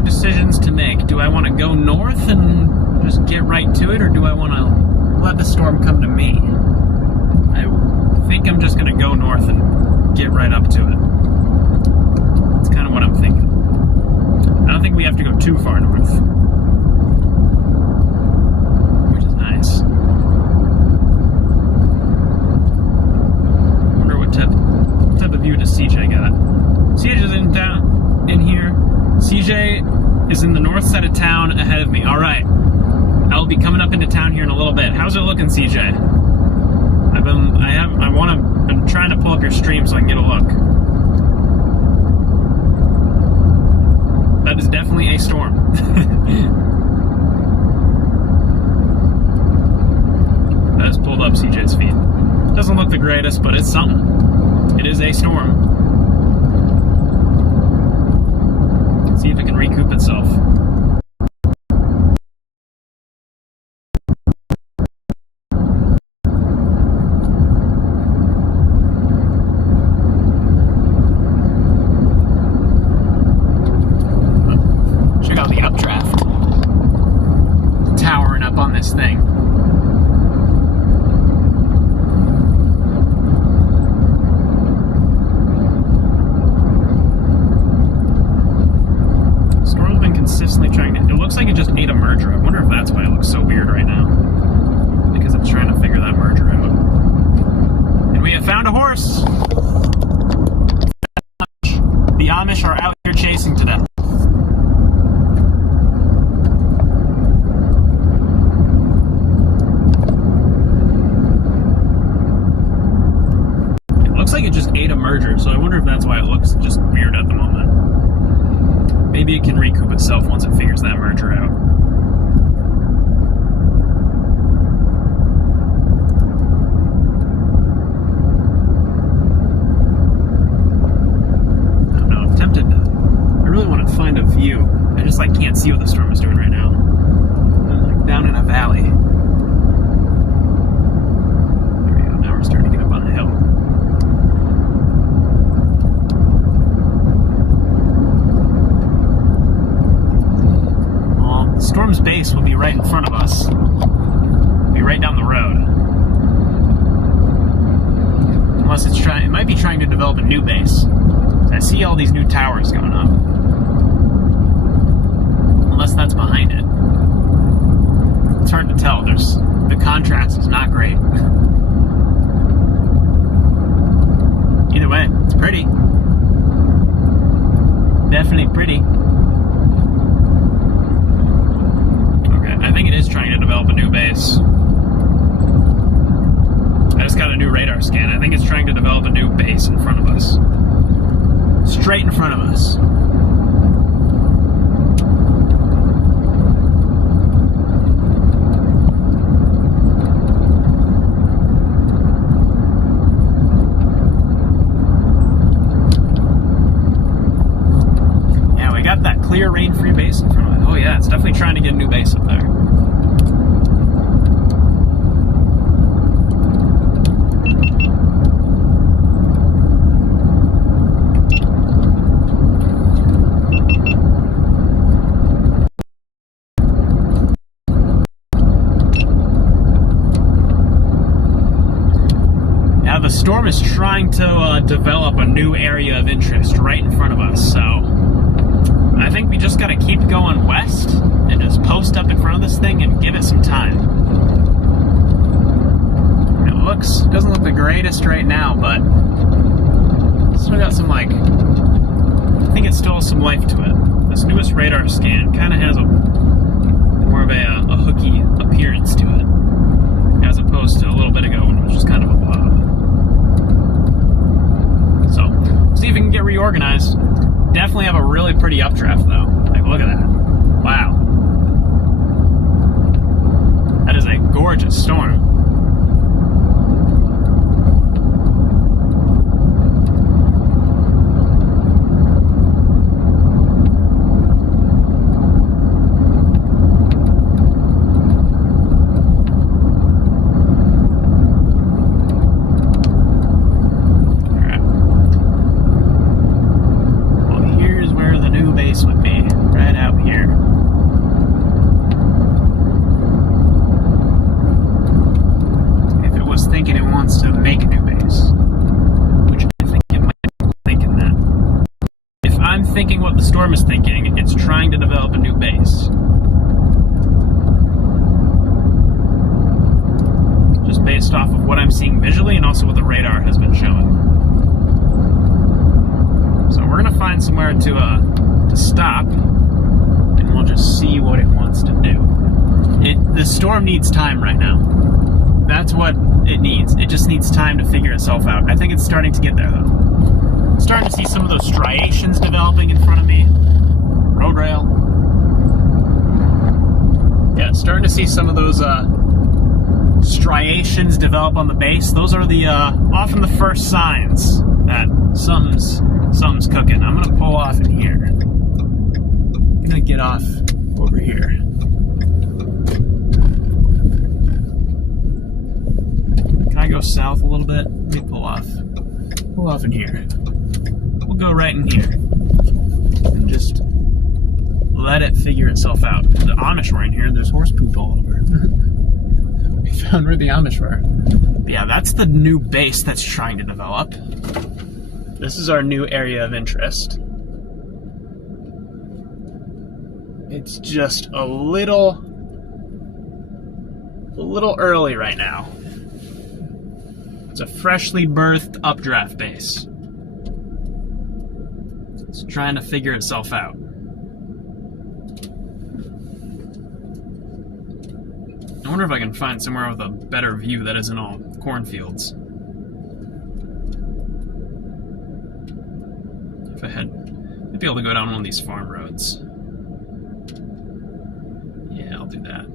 Decisions to make. Do I want to go north and just get right to it, or do I want to let the storm come to me? I think I'm just going to go north and get right up to it. That's kind of what I'm thinking. I don't think we have to go too far north, which is nice. I wonder what type of view does CJ got? CJ is in here. CJ is in the north side of town ahead of me. All right. I'll be coming up into town here in a little bit. How's it looking, CJ? I'm trying to pull up your stream so I can get a look. That is definitely a storm. That has pulled up CJ's feet. Doesn't look the greatest, but it's something. It is a storm. Let's see if it can recoup itself. Check out the updraft. Towering up on this thing. Consistently trying to... It looks like it just ate a merger. I wonder if that's why it looks so weird right now. Because it's trying to figure that merger out. And we have found a horse! The Amish are out here chasing to death. It looks like it just ate a merger, so I wonder if that's why it looks just weird at the moment. Maybe it can recoup itself once it figures that merger out. I don't know, I'm tempted to... I really want to find a view. I just can't see what the storm is doing right now. I'm down in a valley. There we go, now we're starting to get up on the hill. Storm's base will be right in front of us. It'll be right down the road. Unless it's trying... It might be trying to develop a new base. I see all these new towers going up. Unless that's behind it. It's hard to tell. The contrast is not great. Either way, it's pretty. Definitely pretty. I think it is trying to develop a new base. I just got a new radar scan. I think it's trying to develop a new base in front of us. Straight in front of us. Yeah, we got that clear rain-free base in front of it. Oh yeah, it's definitely trying to get a new base up there. The storm is trying to develop a new area of interest right in front of us, so I think we just gotta keep going west and just post up in front of this thing and give it some time. It doesn't look the greatest right now, but still got some I think it still has some life to it. This newest radar scan kind of has more of a hooky appearance to it, as opposed to a little bit ago when it was just kind of a blob. So, see if we can get reorganized. Definitely have a really pretty updraft, though. Look at that. Wow. That is a gorgeous storm. Thinking what the storm is thinking, it's trying to develop a new base. Just based off of what I'm seeing visually and also what the radar has been showing. So we're gonna find somewhere to stop, and we'll just see what it wants to do. The storm needs time right now. That's what it needs. It just needs time to figure itself out. I think it's starting to get there though. Starting to see some of those striations developing in front of me. road rail. Yeah, starting to see some of those striations develop on the base. Those are the often the first signs that something's cooking. I'm gonna pull off in here. I'm gonna get off over here. Can I go south a little bit? Let me pull off in here. We'll go right in here and just let it figure itself out. The Amish were in here. There's horse poop all over. We found where the Amish were. But yeah, that's the new base that's trying to develop. This is our new area of interest. It's just a little early right now. It's a freshly birthed updraft base. It's trying to figure itself out. I wonder if I can find somewhere with a better view that isn't all cornfields. If I might be able to go down one of these farm roads. Yeah, I'll do that.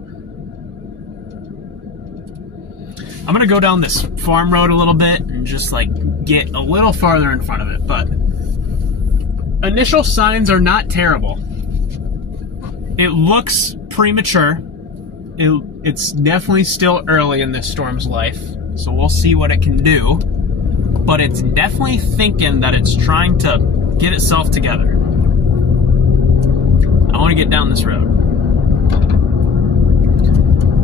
I'm gonna go down this farm road a little bit and just like get a little farther in front of it, but initial signs are not terrible. It looks premature. It's definitely still early in this storm's life, so we'll see what it can do, but it's definitely thinking that it's trying to get itself together. I want to get down this road.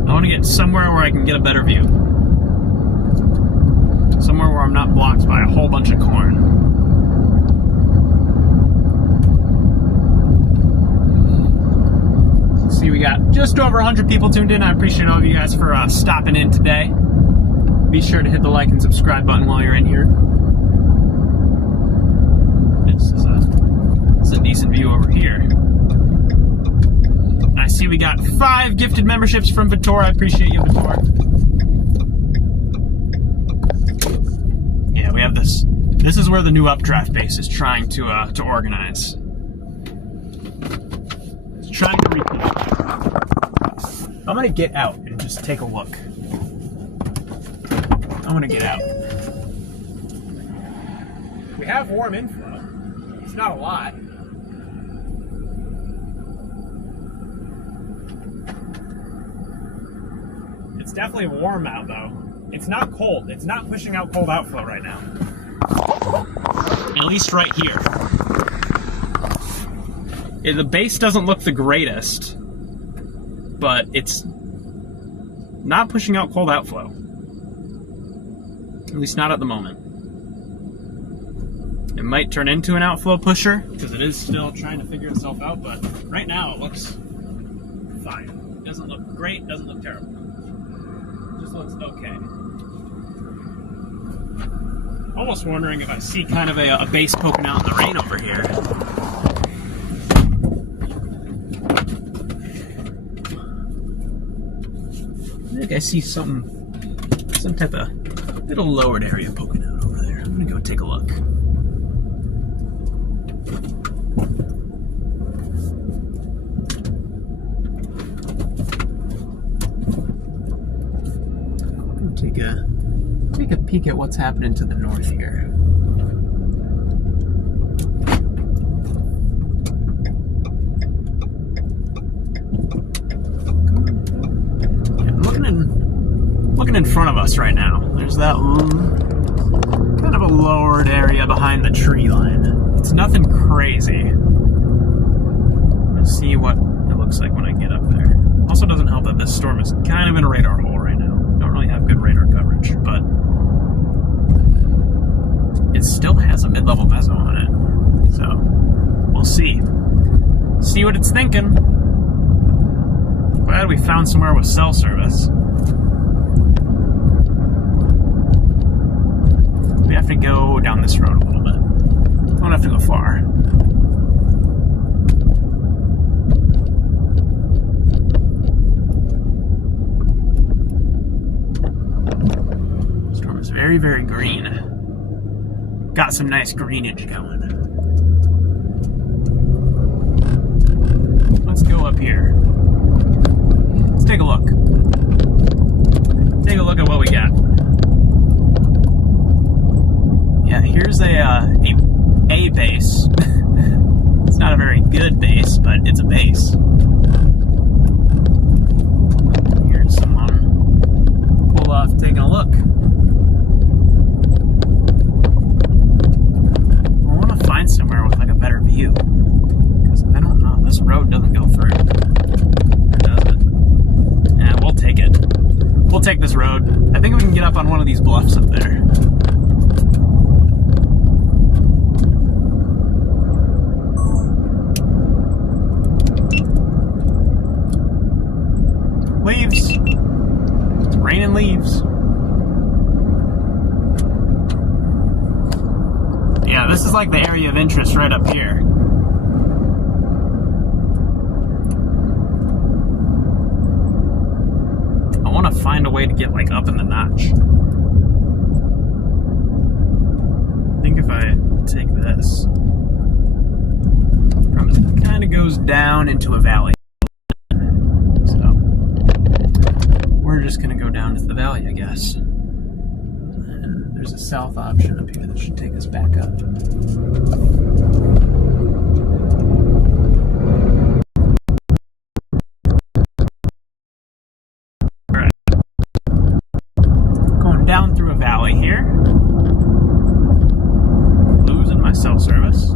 I want to get somewhere where I can get a better view. Somewhere where I'm not blocked by a whole bunch of corn. See, we got just over 100 people tuned in. I appreciate all of you guys for stopping in today. Be sure to hit the like and subscribe button while you're in here. This is a decent view over here. I see we got 5 gifted memberships from Vitor. I appreciate you, Vitor. Yeah, we have this. This is where the new updraft base is trying to organize. It's trying to repeat. I'm gonna get out and just take a look. I'm gonna get out. We have warm inflow. It's not a lot. It's definitely warm out though. It's not cold. It's not pushing out cold outflow right now. At least right here. The base doesn't look the greatest, but it's not pushing out cold outflow. At least not at the moment. It might turn into an outflow pusher, because it is still trying to figure itself out, but right now it looks fine. It doesn't look great, doesn't look terrible. It just looks okay. Almost wondering if I see kind of a base poking out in the rain over here. I think I see some type of little lowered area poking out over there. I'm gonna go take a look. Take a peek at what's happening to the north here. Looking in front of us right now. There's that kind of a lowered area behind the tree line. It's nothing crazy. Let's see what it looks like when I get up there. Also doesn't help that this storm is kind of in a radar hole right now. Don't really have good radar coverage, but it still has a mid-level bezo on it. So we'll see. See what it's thinking. Glad we found somewhere with cell service. We have to go down this road a little bit. Don't have to go far. Storm is very, very green. Got some nice greenage going. let's go up here. Let's take a look. Take a look at what we got. Yeah, here's a base. It's not a very good base, but it's a base. Here's someone pull off taking a look. I want to find somewhere with like a better view. Because I don't know, this road doesn't go through. Or does it? Yeah, we'll take it. We'll take this road. I think we can get up on one of these bluffs up there. Leaves. It's raining leaves. Yeah, this is like the area of interest right up here. I want to find a way to get like up in the notch. I think if I take this, it kind of goes down into a valley. We're just going to go down to the valley, I guess. And there's a south option up here that should take us back up. Alright. Going down through a valley here. Losing my cell service.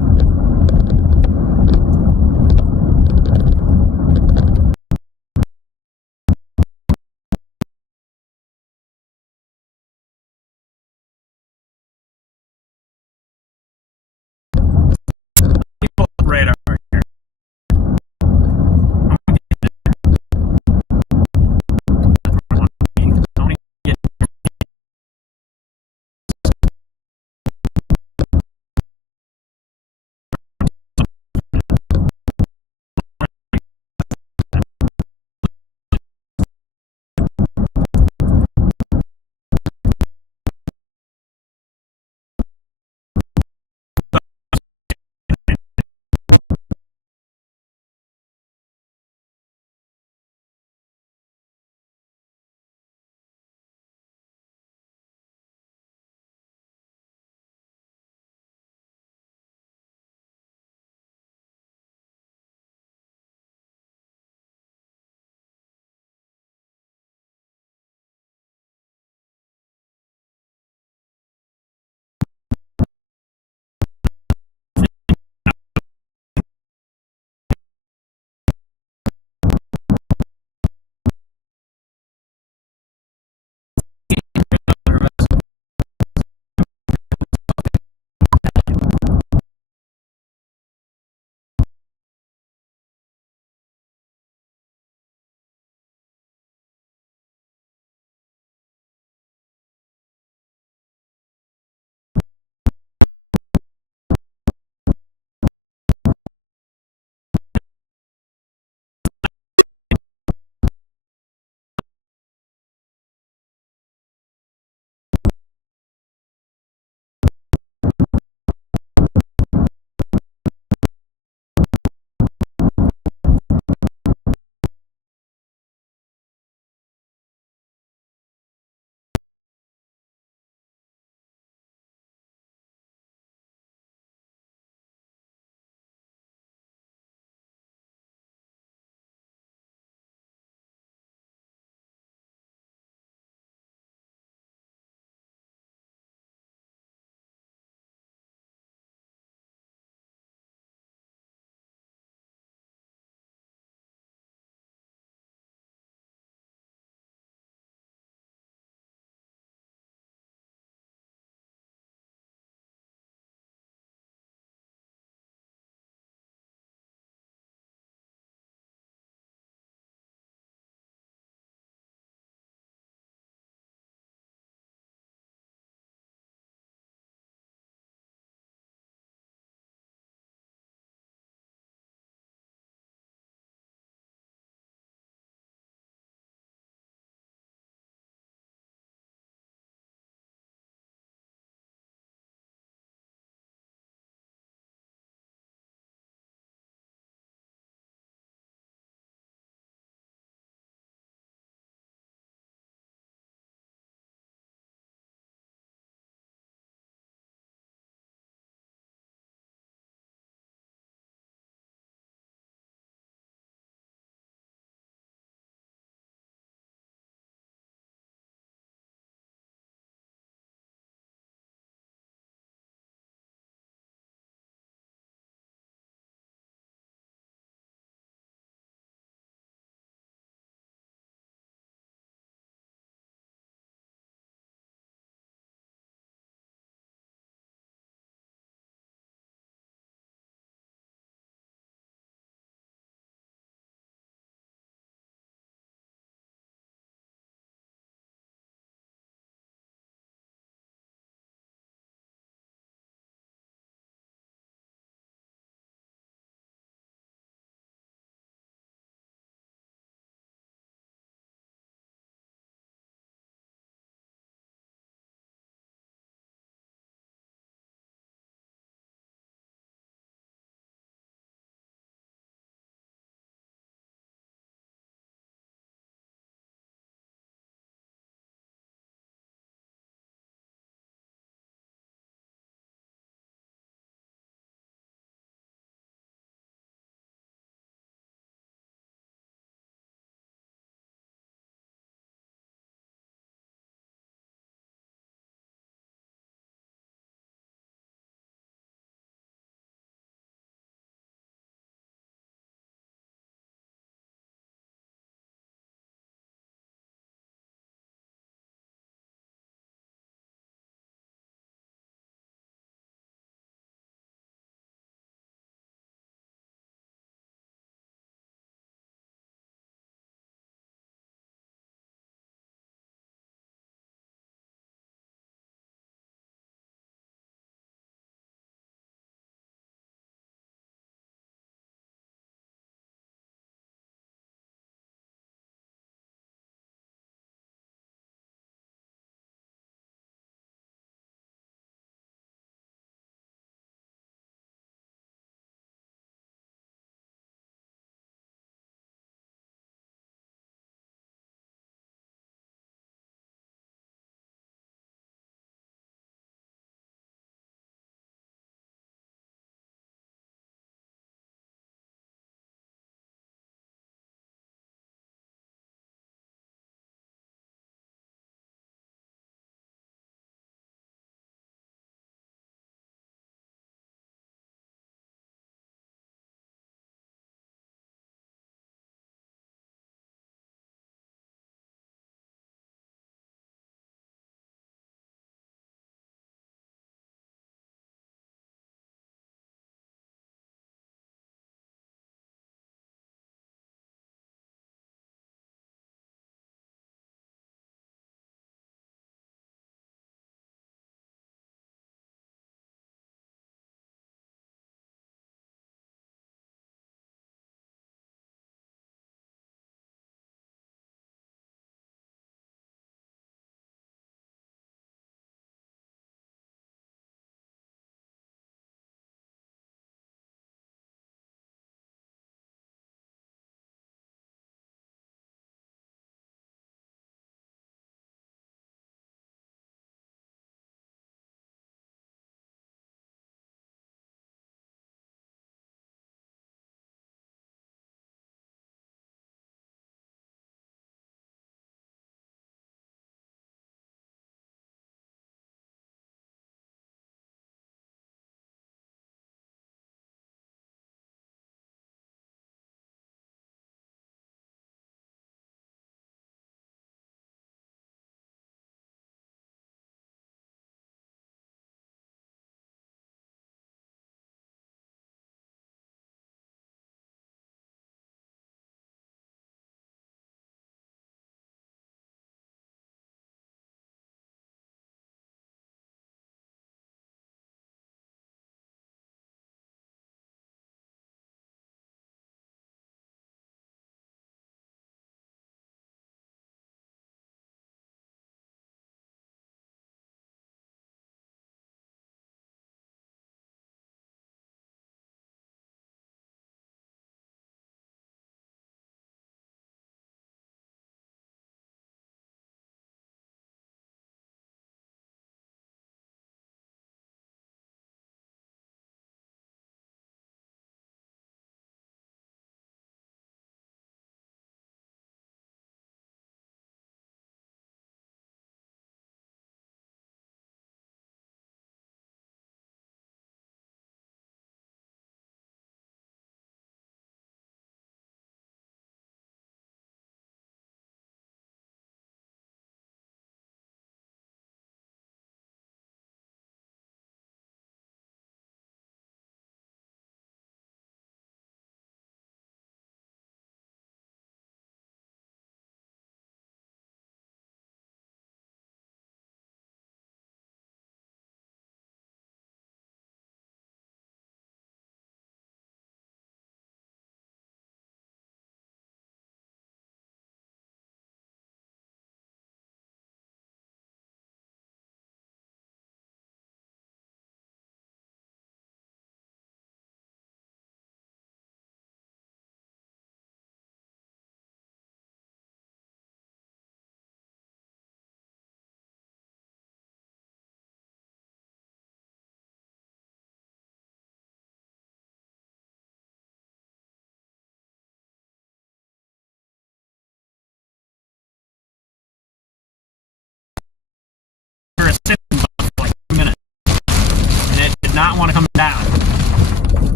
we were sitting for like 2 minutes, and it did not want to come down.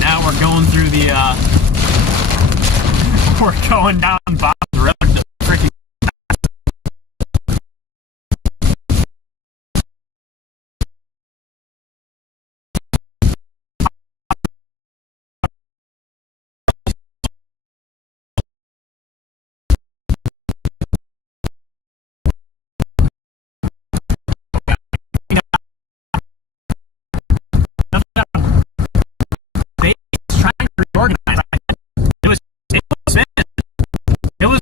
Now we're going through the, we're going down Bob's Road to freaking. They was trying to reorganize. It was bad. It was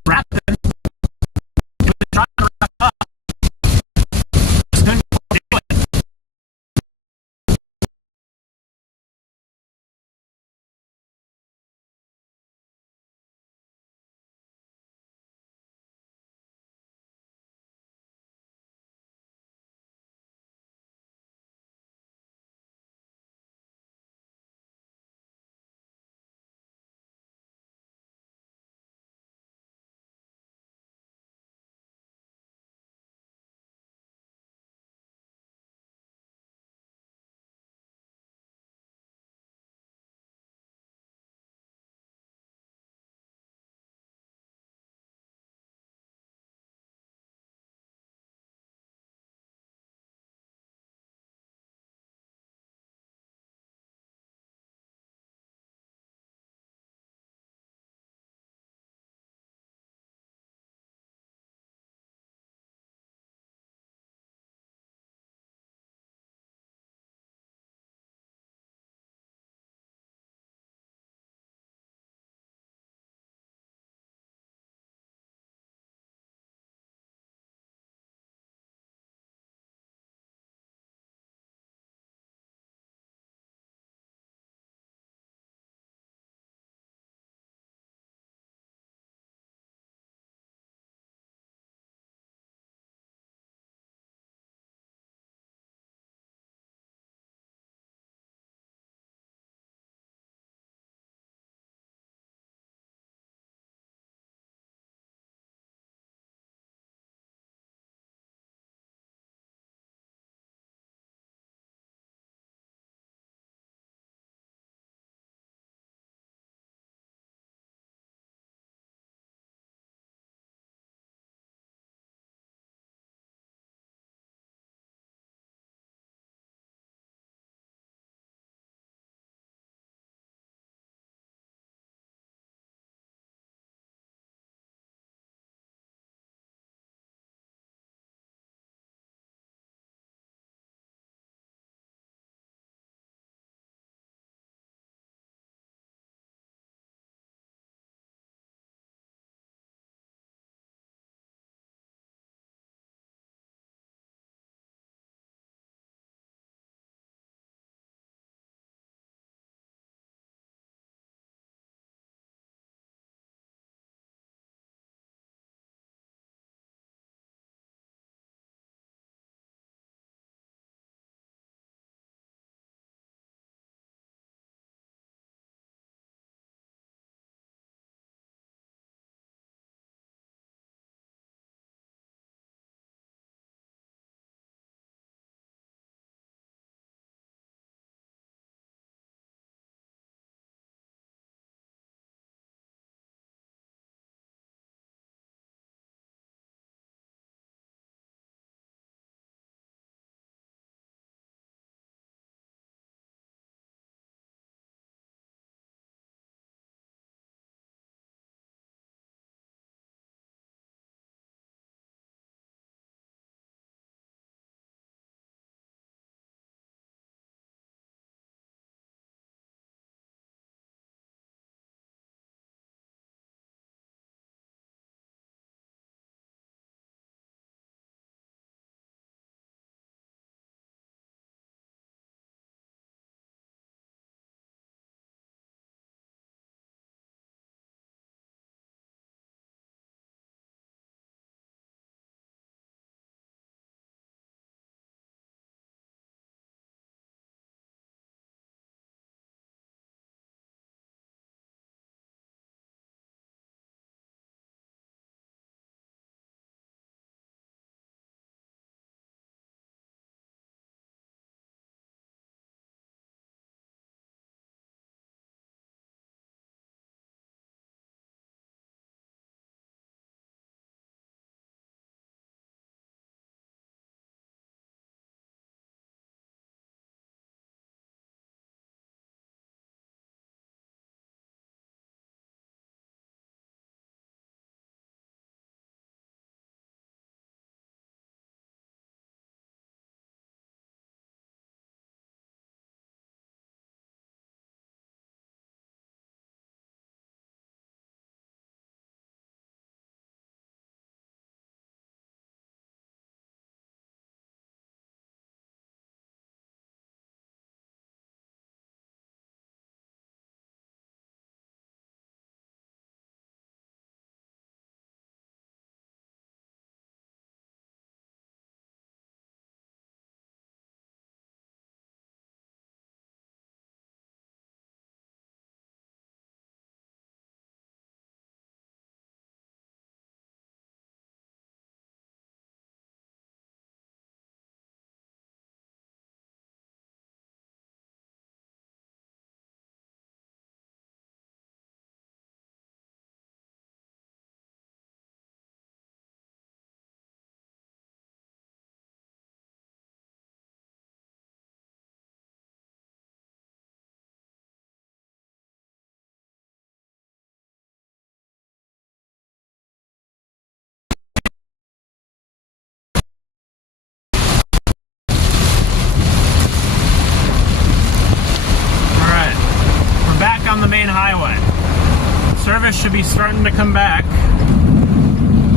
be starting to come back.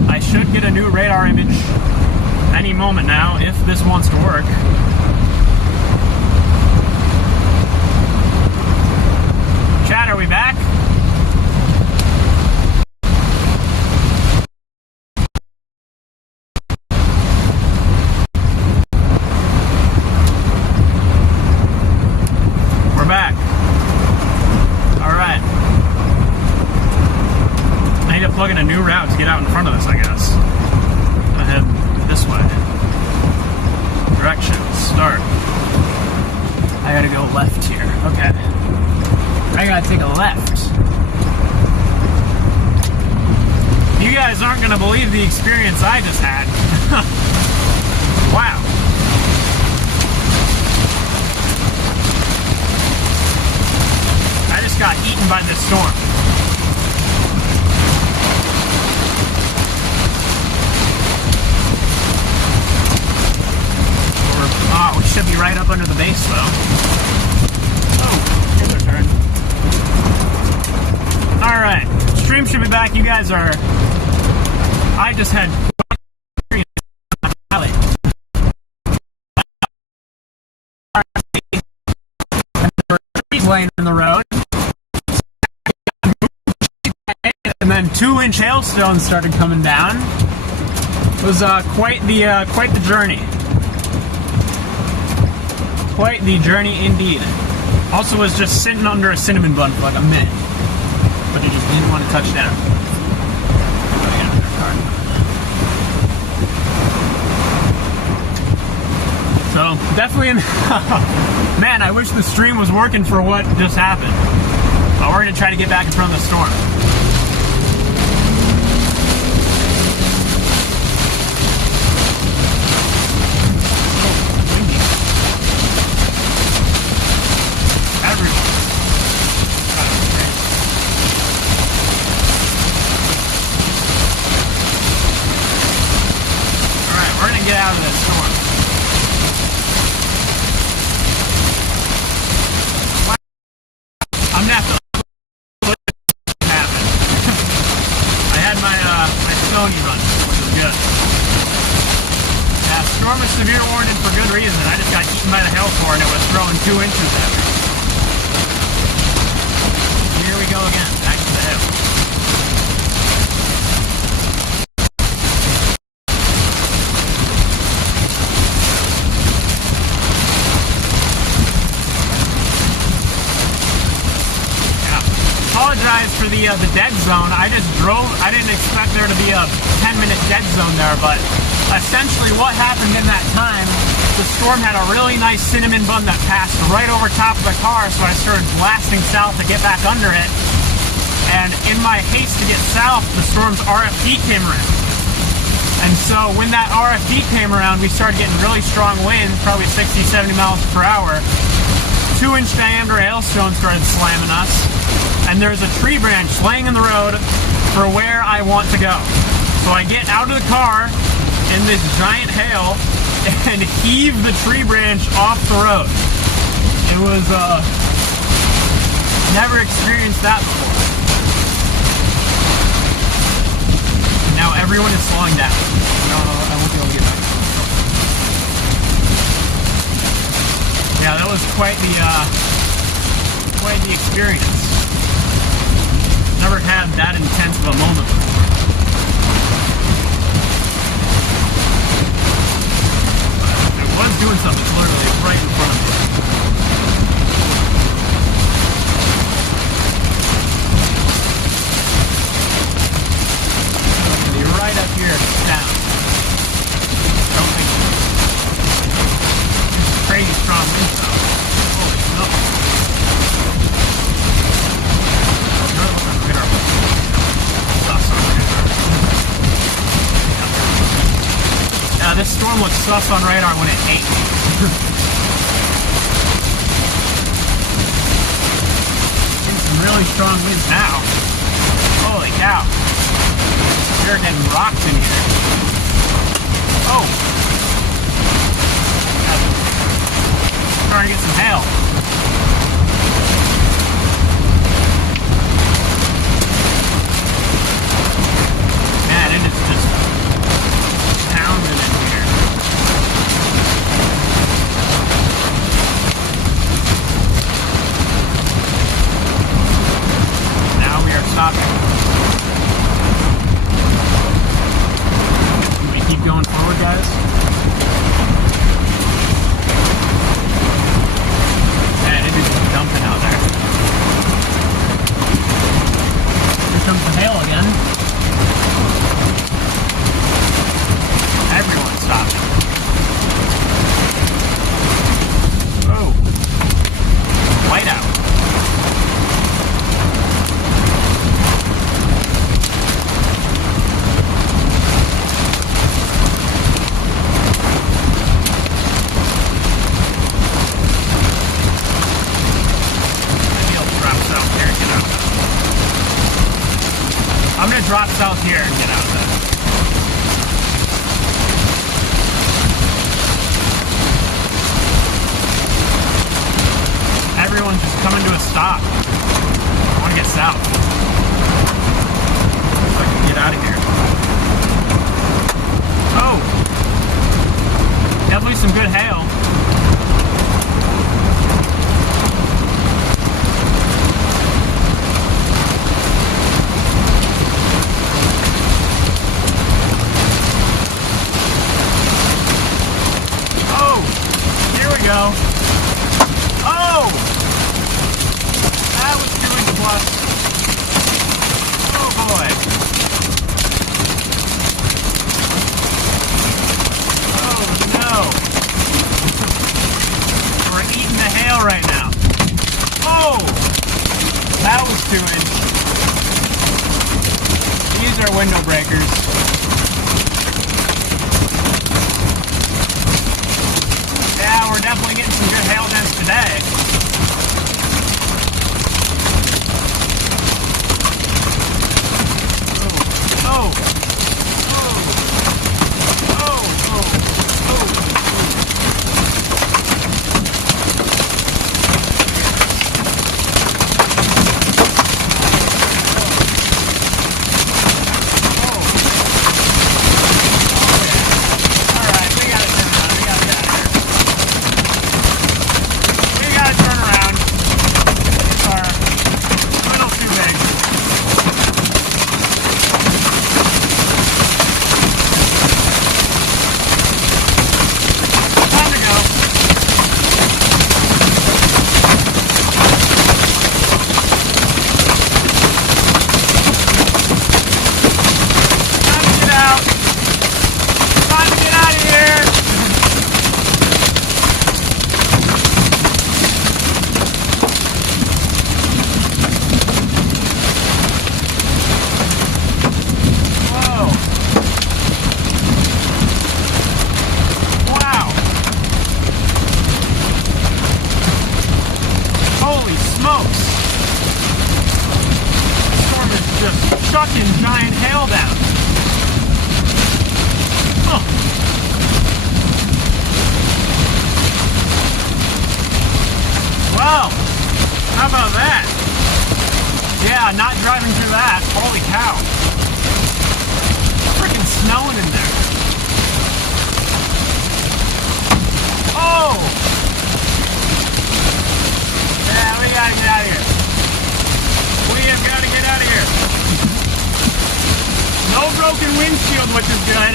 I should get a new radar image any moment now if this wants to work. Chat, are we back? We're back. Alright. I need to plug in a new route to get out in front of this, I guess. Go ahead this way. Directions, start. I gotta go left here. Okay. I gotta take a left. You guys aren't gonna believe the experience I just had. Wow. I just got eaten by this storm. Oh, we should be right up under the base, though. Oh, here's our turn. Alright, stream should be back. You guys are... I just had... lane in the road. And then 2-inch hailstones started coming down. It was quite the journey. Quite the journey indeed. Also was just sitting under a cinnamon bun for like a minute. But he just didn't want to touch down. So, definitely man, I wish the stream was working for what just happened. But we're going to try to get back in front of the storm. Get out of this storm. I'm gonna have to happen. I had my Sony run, which was good. Yeah, storm is severe warning for good reason. I just got eaten by the hailstorm and it was throwing 2 inches at me. Here we go again, back to the hail. Apologize for the dead zone. I just drove. I didn't expect there to be a 10-minute dead zone there, but essentially what happened in that time, the storm had a really nice cinnamon bun that passed right over top of the car, so I started blasting south to get back under it. And in my haste to get south, the storm's RFD came around. And so when that RFD came around, we started getting really strong winds, probably 60, 70 miles per hour. 2-inch diameter hailstones started slamming us. And there's a tree branch laying in the road for where I want to go. So I get out of the car in this giant hail and heave the tree branch off the road. It was, never experienced that before. Now everyone is slowing down. No, I won't be able to get back. Yeah, that was quite the experience. Never had that intense of a moment before. But it was doing something literally right in front of me. It'll be right up here down. Don't think so. Crazy strong wind though. Holy no. Yeah, this storm looks sus on radar when it ain't. Getting some really strong winds now. Holy cow. We're getting rocked in here. Oh. Starting to get some hail. I'm gonna drop south here and get out of that. Everyone's just coming to a stop. I want to get south. So I can get out of here. Oh! Definitely some good hail. Oh! Here we go. Oh! That was 2 inch plus. Oh boy. Oh no. We're eating the hail right now. Oh! That was 2 inch. These are window breakers. Yeah, we're definitely getting some good hail dents today. Oh! Chucking giant hail down. Oh. Wow. How about that? Yeah, not driving through that. Holy cow. Freaking snowing in there. Oh! Yeah, we gotta get out of here. We have got to get out of here. No broken windshield, which is good.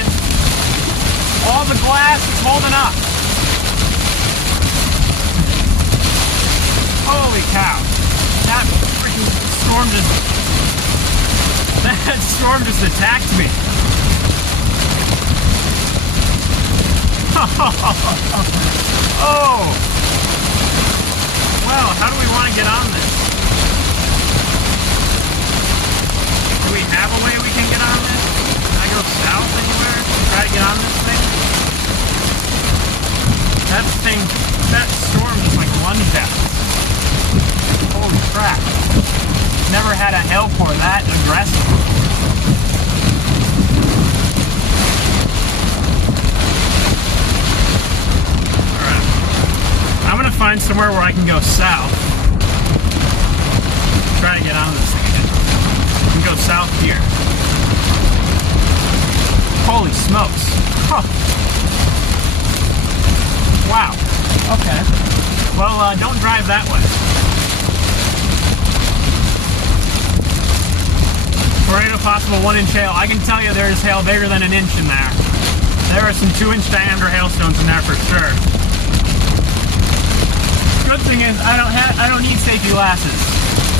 All the glass is holding up. Holy cow. That freaking storm just attacked me. Oh. Well, how do we want to get on this? Do we have a way we can get on this? Can I go south anywhere to try to get on this thing? That storm just like lunged at us. Holy crap. Never had a hail pour that aggressive before. Alright. I'm gonna find somewhere where I can go south. Try to get on this thing again. We can go south here. Holy smokes. Huh. Wow. Okay. Well, don't drive that way. Tornado possible 1-inch hail. I can tell you there is hail bigger than 1 inch in there. There are some 2-inch diameter hailstones in there for sure. Good thing is I don't need safety glasses.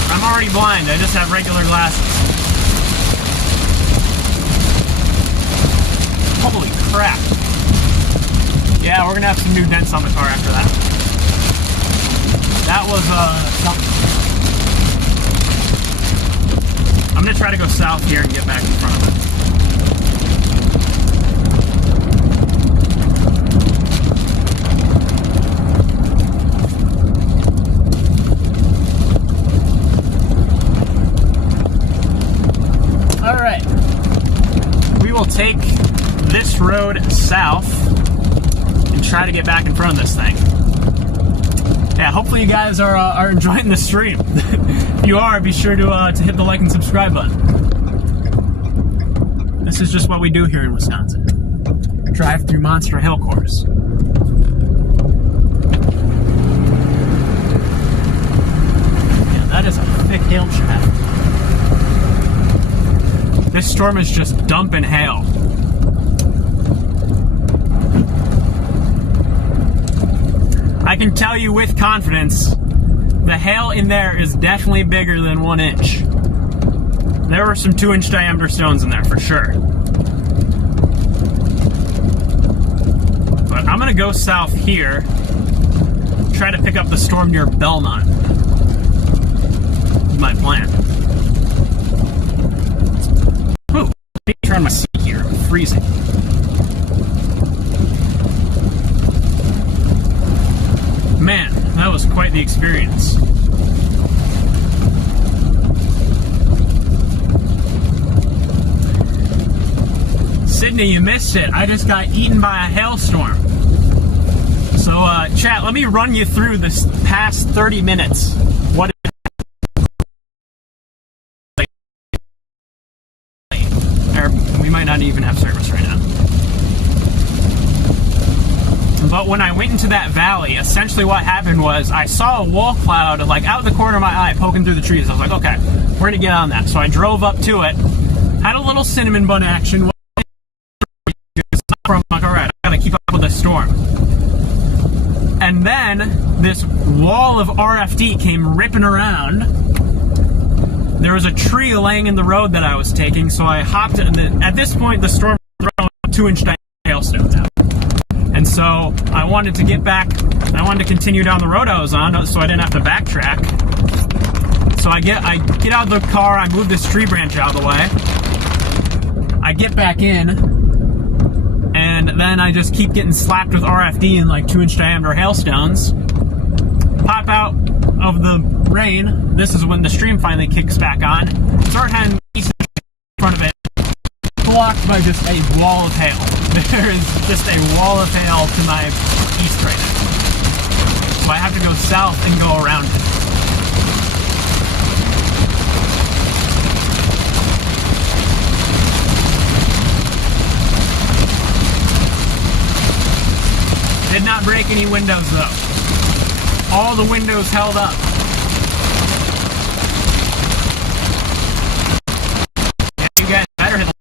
I'm already blind. I just have regular glasses. Holy crap. Yeah, we're gonna have some new dents on the car after that. That was something. I'm gonna try to go south here and get back in front of it. right. We will take this road south and try to get back in front of this thing. Yeah, hopefully you guys are enjoying the stream. If you are, be sure to hit the like and subscribe button. This is just what we do here in Wisconsin. Drive through Monster Hill Course. Yeah, that is a thick hail shaft. This storm is just dumping hail. I can tell you with confidence, the hail in there is definitely bigger than 1 inch. There were some 2-inch diameter stones in there for sure. But I'm gonna go south here, try to pick up the storm near Belmont. That's my plan. Ooh, let me turn my seat here, I'm freezing. Man, that was quite the experience. Sydney, you missed it. I just got eaten by a hailstorm. So, chat, let me run you through this past 30 minutes. What or we might not even have service right now. But when I went into that valley, essentially what happened was I saw a wall cloud like out of the corner of my eye poking through the trees. I was like, okay, we're gonna get on that. So I drove up to it, had a little cinnamon bun action. I'm like, all right, I gotta keep up with this storm. And then this wall of RFD came ripping around. There was a tree laying in the road that I was taking, so I hopped in. At this point, the storm was throwing 2-inch hailstones out. And so I wanted to get back, I wanted to continue down the road I was on so I didn't have to backtrack. So I get out of the car, I move this tree branch out of the way. I get back in, and then I just keep getting slapped with RFD and like 2-inch diameter hailstones. Pop out of the rain. This is when the stream finally kicks back on. Start heading east in front of it, blocked by just a wall of hail. There is just a wall of hail to my east right now. So I have to go south and go around it. Did not break any windows though. All the windows held up. Yeah, you guys better hit the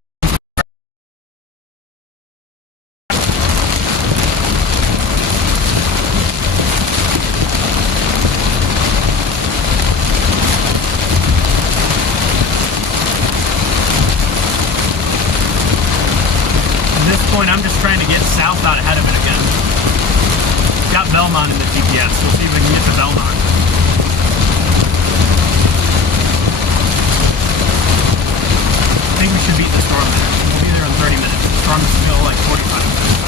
At this point, I'm just trying to get south out ahead of it again. Got Belmont in the GPS. We'll see if we can get to Belmont. I think we should beat the storm there. We'll be there in 30 minutes. The storm is still like 45 minutes.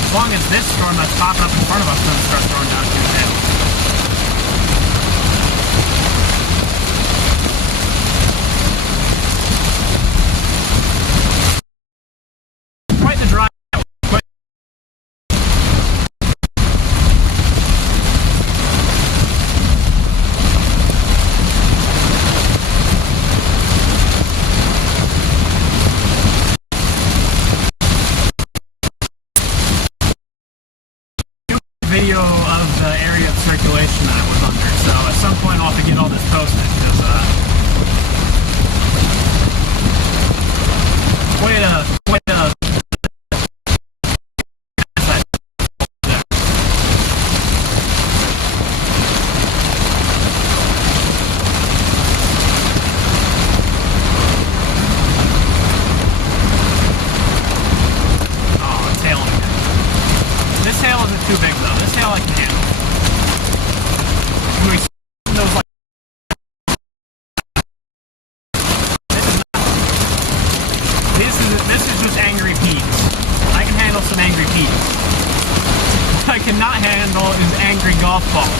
As long as this storm that's popping up in front of us doesn't start throwing down too hail. Quite the drive. Video of the area of circulation that I was under, so at some point I'll have to get all this posted because quite a too big though. This hail I can handle. Those like this is just angry peas. I can handle some angry peas. What I cannot handle is angry golf balls.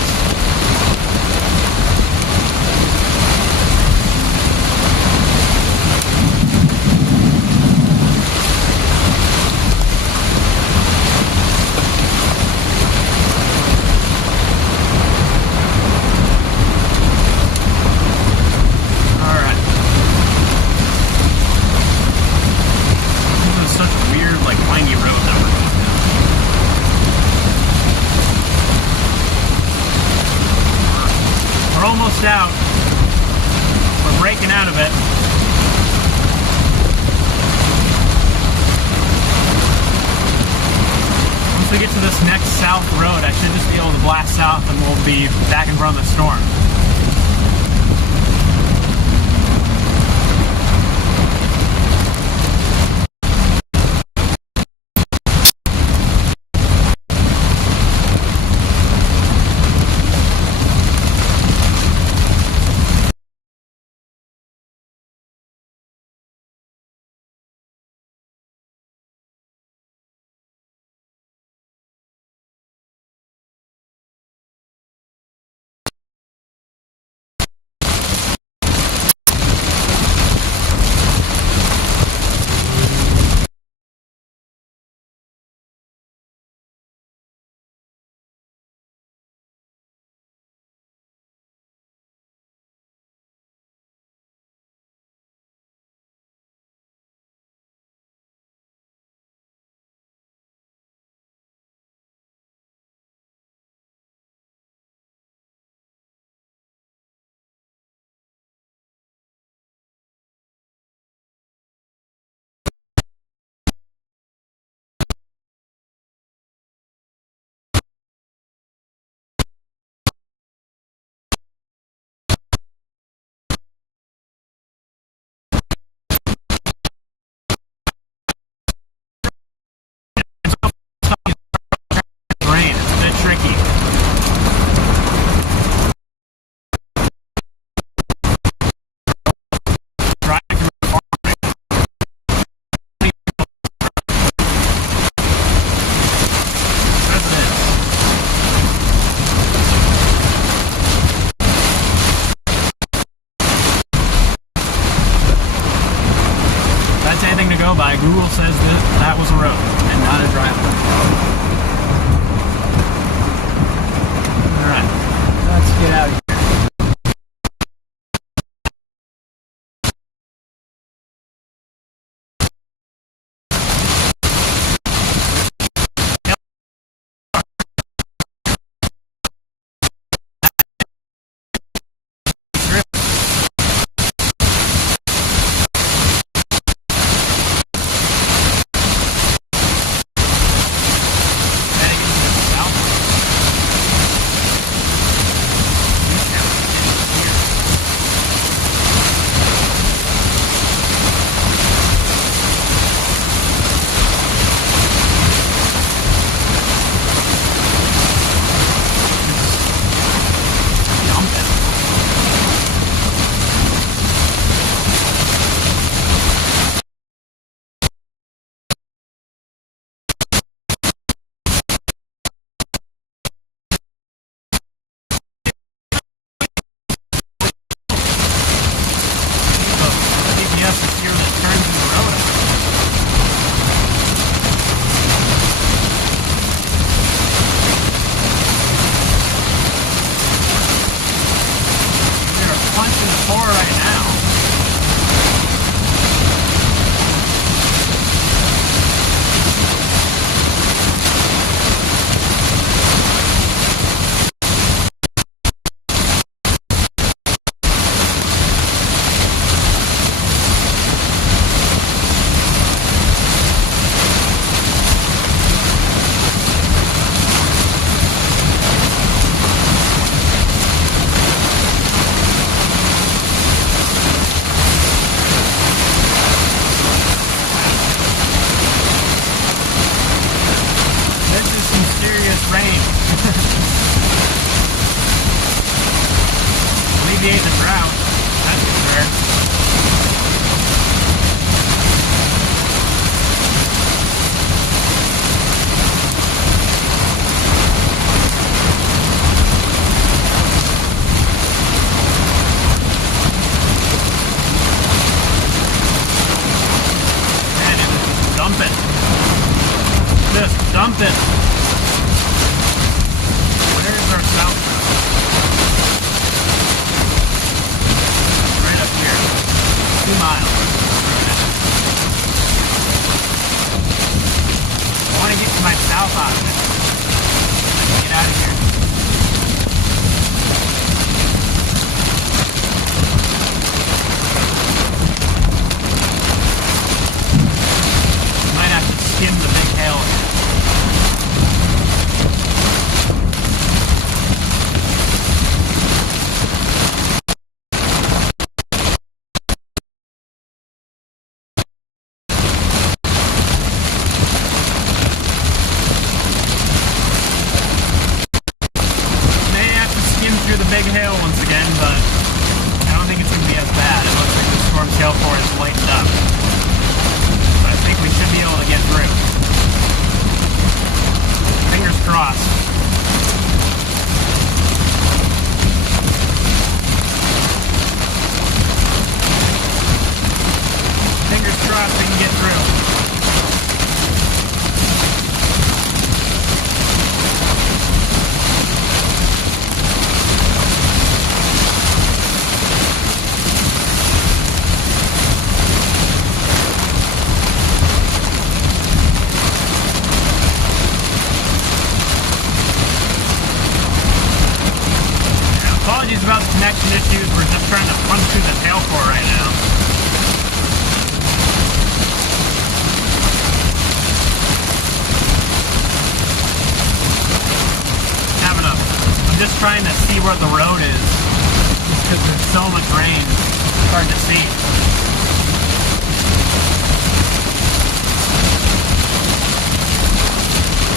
to this next south road, I should just be able to blast south and we'll be back in front of the storm. Rain, it's a bit tricky. Anything to go by. Google says that was a road and not a driveway. Alright, let's get out of here. alleviate the drought. That's for sure. Man, it's dumping. Just dumping. Where's our south road? Right up here. 2 miles. I want to get to my south out of it. Get out of here. Might have to skim the big hill here. get through. Apologies about the connection issues. We're just trying to punch through the tail core right now. I'm just trying to see where the road is, because there's so much rain. It's hard to see.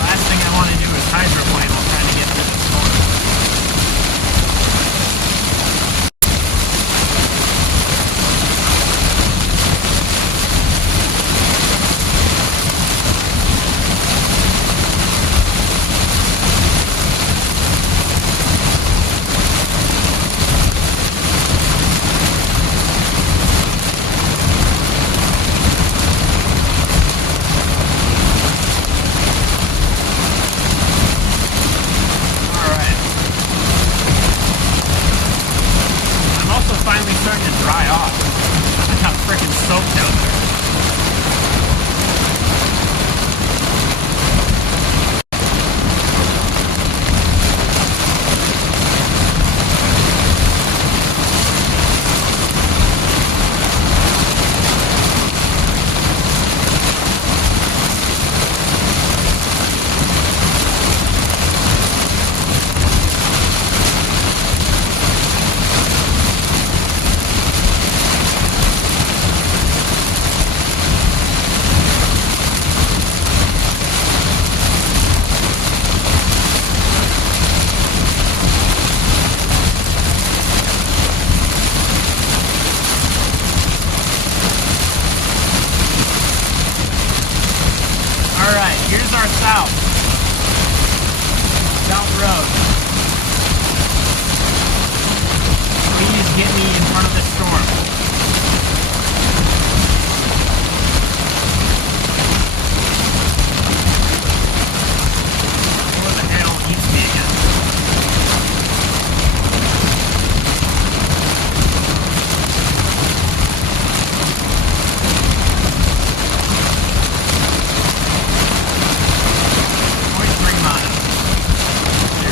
Last thing I want to do is hydroplane while trying to get through the storm. Here's our south road. Please get me in front of the storm. What the hell eats me again?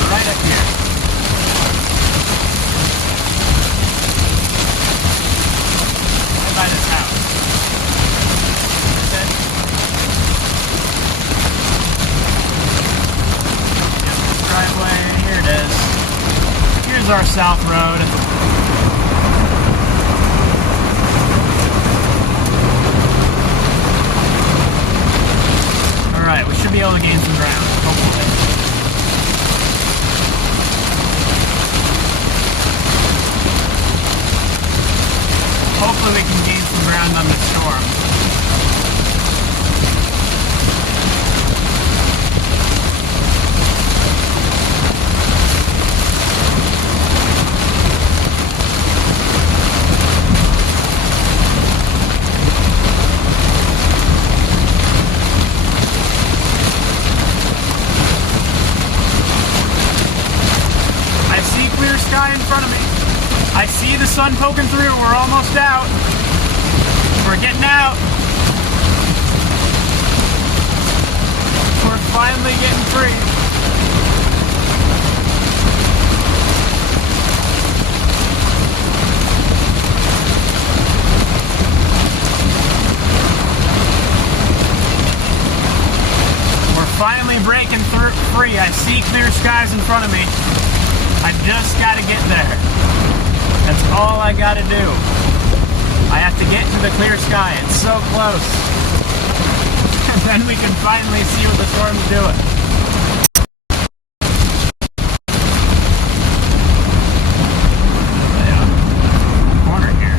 Right up here. Right by this house. That's it. Yep, this driveway, here it is. Here's our south road. Alright, we should be able to gain some ground, hopefully. Hopefully we can gain some ground on the storm. I see clear sky in front of me. I see the sun poking through. We're almost out. We're getting out. We're finally getting free. We're finally breaking free. I see clear skies in front of me. I just got to get there. That's all I gotta do. I have to get to the clear sky. It's so close. And then we can finally see what the storm's doing. Corner here.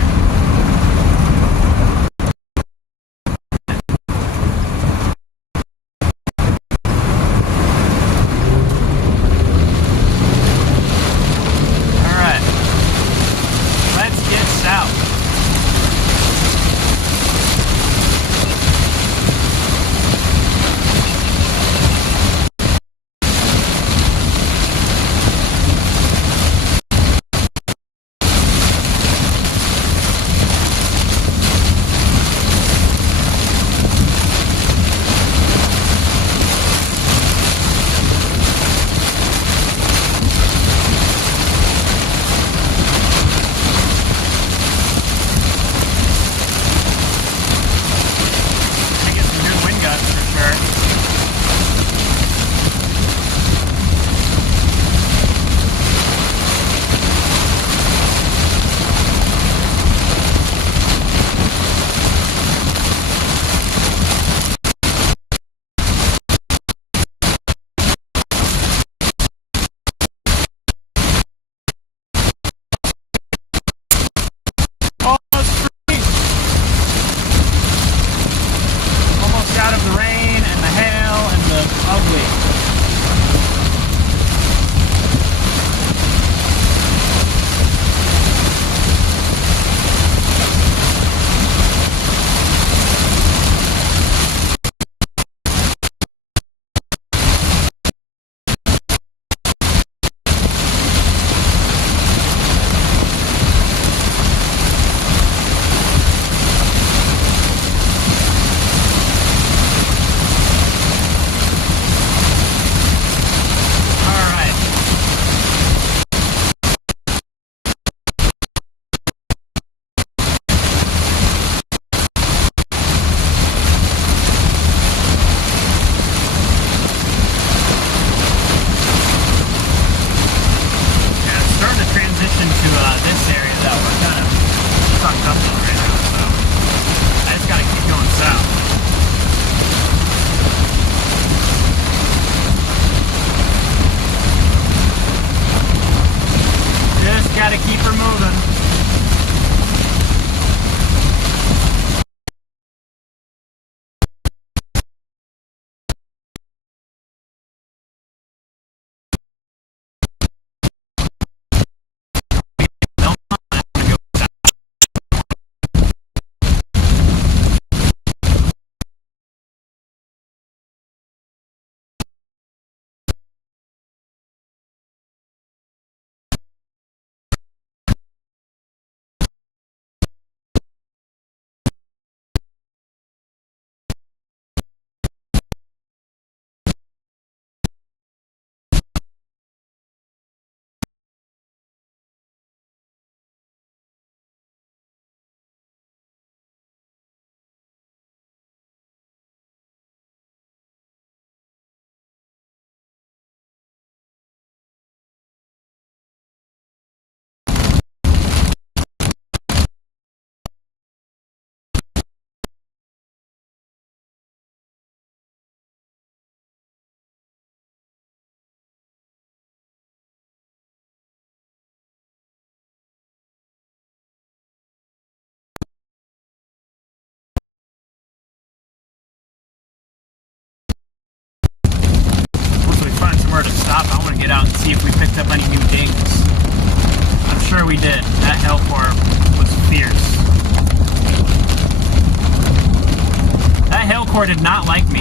core did not like me.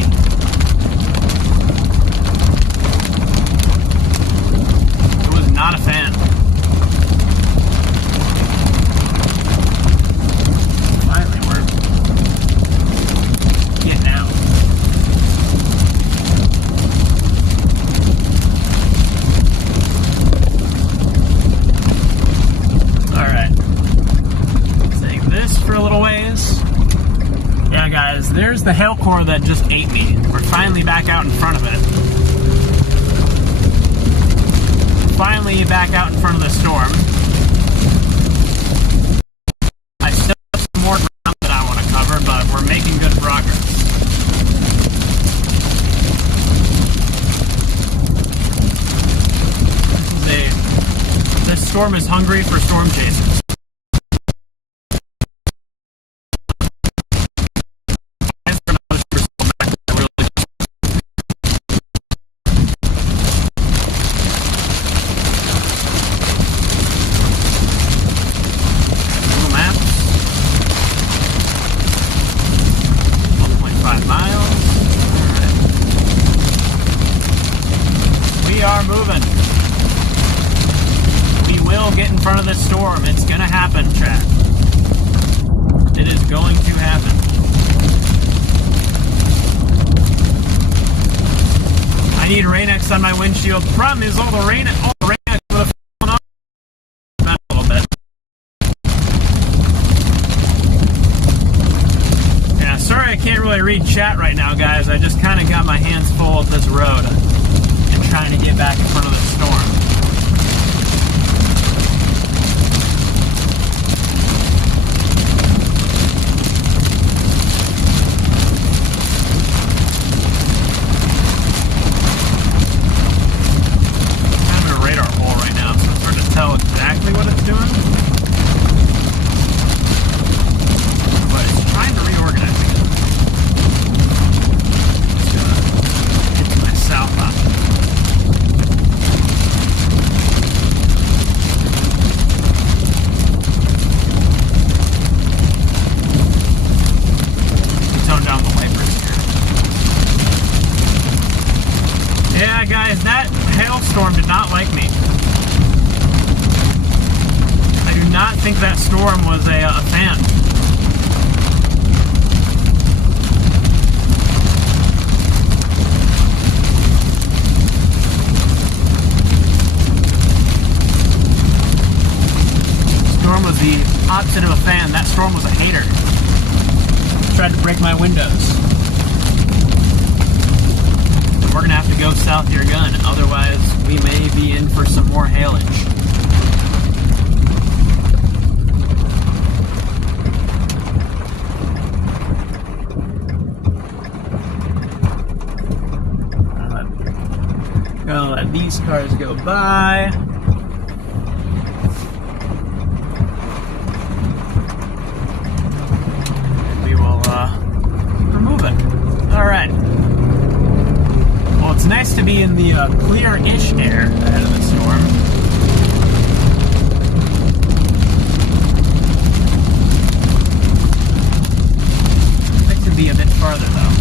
It was not a fan. Finally, we're getting out. Alright. Take this for a little ways. Yeah, guys, there's the hail core that just ate me. We're finally back out in front of it. Finally back out in front of the storm. I still have some more ground that I want to cover, but we're making good progress. This storm is hungry for storm chasers. It's gonna happen, chat. It is going to happen. I need Rain-X on my windshield. The problem is all the Rain-X would have fallen off a little bit. Yeah, sorry I can't really read chat right now, guys. I just kind of got my hands full of this road and trying to get back in front of the storm. Tell exactly what it's doing, but it's trying to reorganize again. Just gonna get to my south option. Tone down the wipers here. Yeah, guys, that hailstorm did not like me. I do not think that storm was a fan. Storm was the opposite of a fan. That storm was a hater. Tried to break my windows. We're gonna have to go south of your gun, otherwise we may be in for some more hailage. Gonna let these cars go by. We will, we're moving. Alright. Well, it's nice to be in the clear-ish air ahead of the storm. I'd like to be a bit farther, though.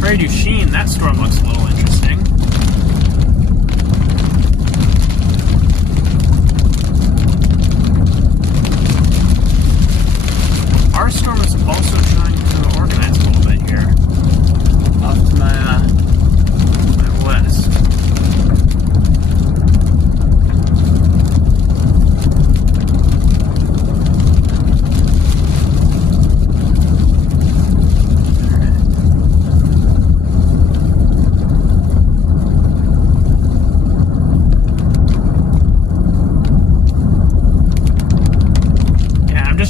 Prairie du Chien, that storm looks a little interesting. Our storm is also trying to organize a little bit here. Off to my west.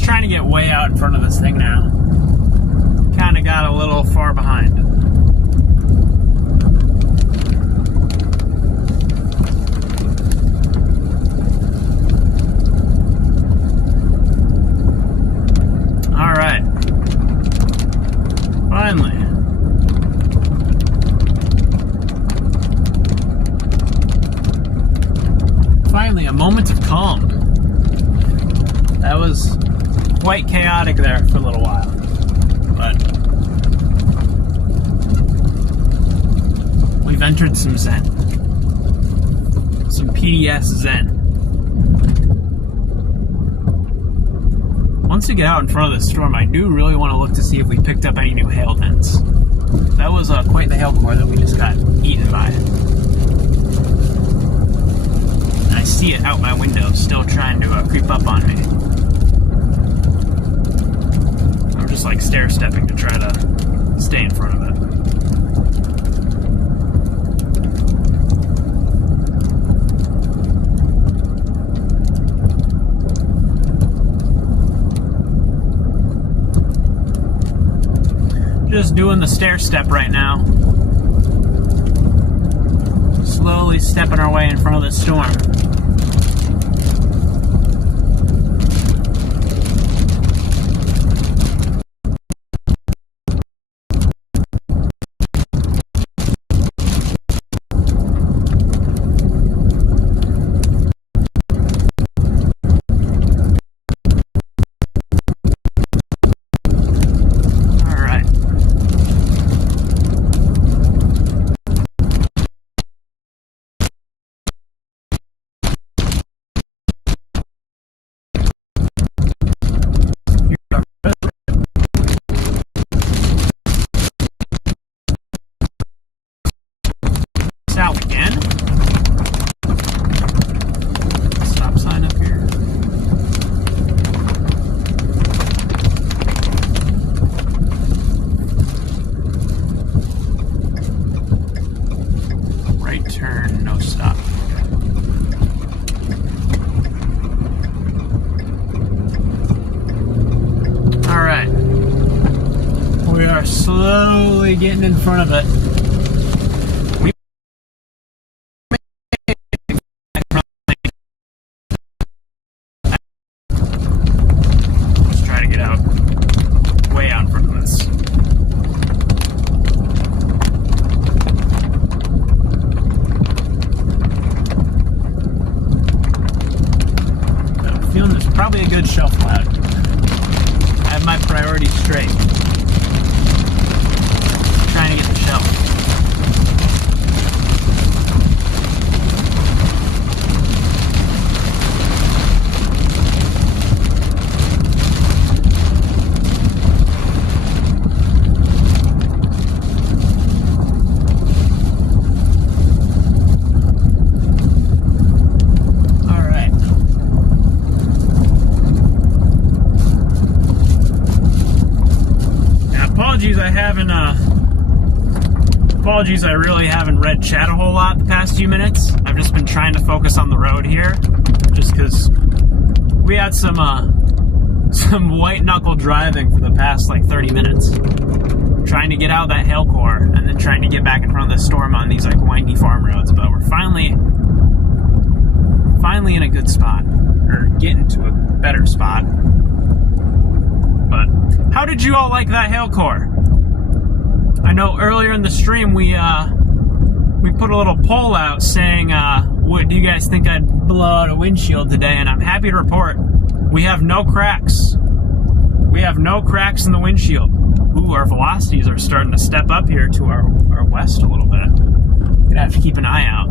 Trying to get way out in front of this thing now. Kind of got a little far behind. All right. Finally. Finally, a moment of calm. That was quite chaotic there for a little while. But we've entered some Zen. Some PDS Zen. Once we get out in front of the storm, I do really want to look to see if we picked up any new hail dents. That was quite the hail core that we just got eaten by. And I see it out my window, still trying to creep up on me. I'm just like stair-stepping to try to stay in front of it. Just doing the stair step right now. Slowly stepping our way in front of the storm. Out again. Stop sign up here. Right turn, no stop. All right. We are slowly getting in front of it. Probably a good shelf cloud. I have my priorities straight. Trying to get the shelf. Apologies, I really haven't read chat a whole lot the past few minutes. I've just been trying to focus on the road here, just because we had some white knuckle driving for the past like 30 minutes, trying to get out of that hail core and then trying to get back in front of the storm on these like windy farm roads. But we're finally in a good spot, or getting to a better spot. But how did you all like that hail core? I know earlier in the stream we put a little poll out saying, what do you guys think I'd blow out a windshield today? And I'm happy to report we have no cracks. We have no cracks in the windshield. Ooh, our velocities are starting to step up here to our west a little bit. Gonna have to keep an eye out.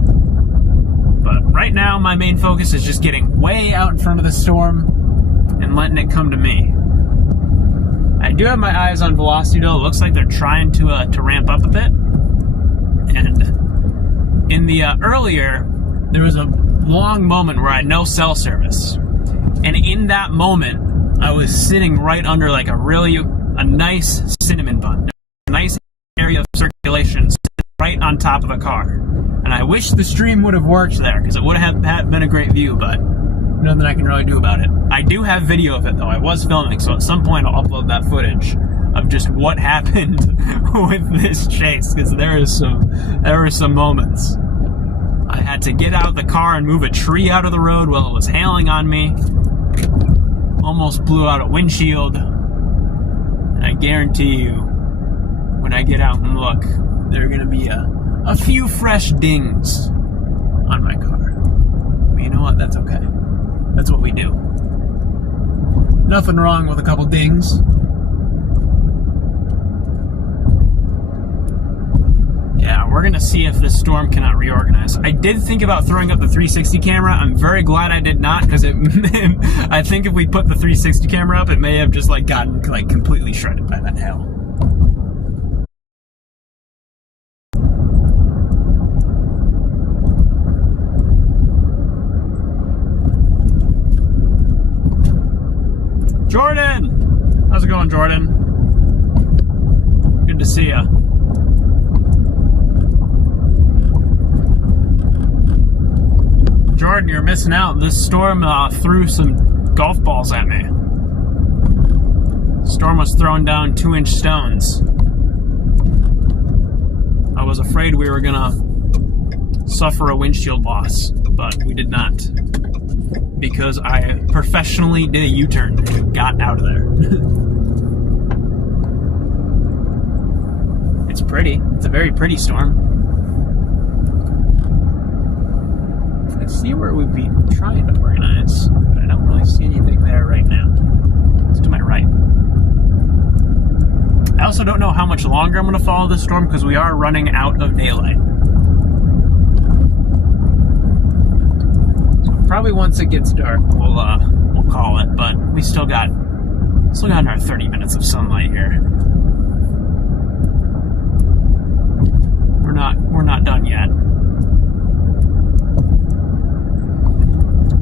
But right now my main focus is just getting way out in front of the storm and letting it come to me. I do have my eyes on velocity though. It looks like they're trying to ramp up a bit. And in the earlier, there was a long moment where I had no cell service. And in that moment, I was sitting right under like a nice cinnamon bun. A nice area of circulation right on top of the car. And I wish the stream would have worked there because it would have been a great view, but nothing I can really do about it. I do have video of it though. I was filming, so at some point I'll upload that footage of just what happened with this chase, because there were some moments. I had to get out of the car and move a tree out of the road while it was hailing on me. Almost blew out a windshield. And I guarantee you, when I get out and look, there are going to be a few fresh dings on my car. But you know what? That's okay. That's what we do. Nothing wrong with a couple dings. Yeah, we're gonna see if this storm cannot reorganize. I did think about throwing up the 360 camera. I'm very glad I did not, because I think if we put the 360 camera up, it may have just like gotten like completely shredded by that hail. Jordan! How's it going, Jordan? Good to see ya. Jordan, you're missing out. This storm threw some golf balls at me. The storm was throwing down 2-inch stones. I was afraid we were gonna suffer a windshield loss, but we did not. Because I professionally did a U-turn and got out of there. It's pretty. It's a very pretty storm. I see where we'd be trying to organize, but I don't really see anything there right now. It's to my right. I also don't know how much longer I'm going to follow this storm because we are running out of daylight. So probably once it gets dark, we'll call it. But we still got our 30 minutes of sunlight here. We're not done yet.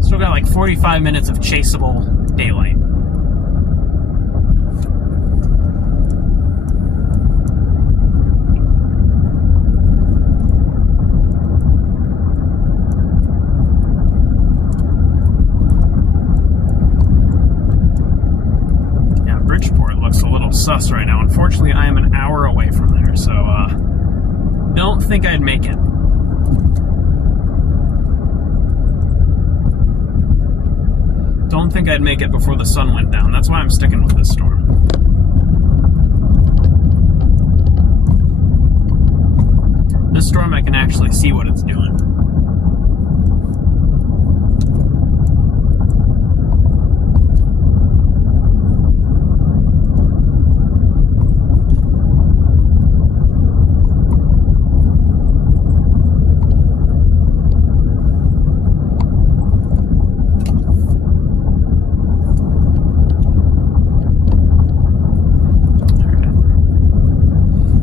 Still got like 45 minutes of chaseable daylight. Yeah, Bridgeport looks a little sus right now. Unfortunately, I am an hour away from there, so don't think I'd make it. Don't think I'd make it before the sun went down. That's why I'm sticking with this storm. This storm, I can actually see what it's doing.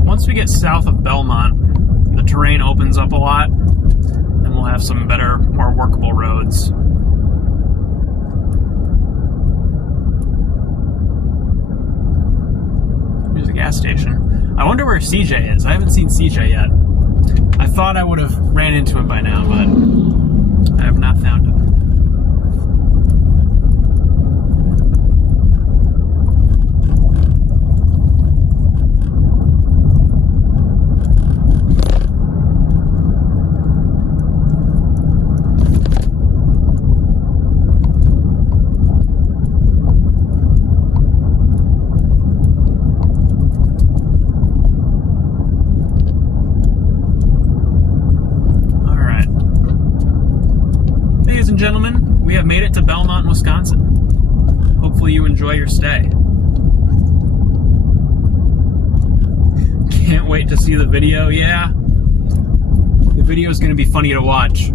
Once we get south of Belmont, the terrain opens up a lot, and we'll have some better, more workable roads. Here's a gas station. I wonder where CJ is. I haven't seen CJ yet. I thought I would have ran into him by now, but I have not found him. Gentlemen, we have made it to Belmont, Wisconsin. Hopefully you enjoy your stay. Can't wait to see the video. Yeah, the video is going to be funny to watch.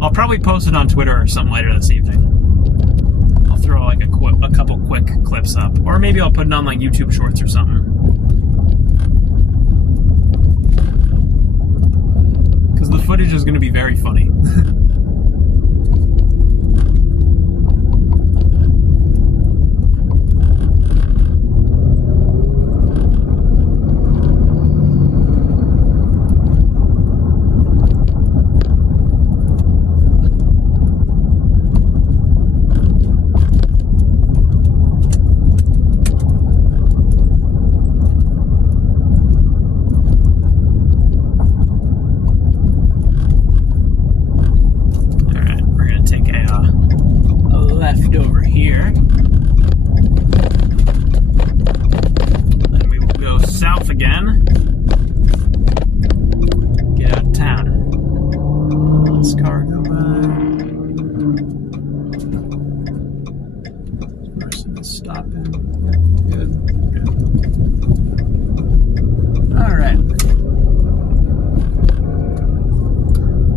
I'll probably post it on Twitter or something later this evening. I'll throw like a couple quick clips up, or maybe I'll put it on like YouTube Shorts or something. Because the footage is going to be very funny.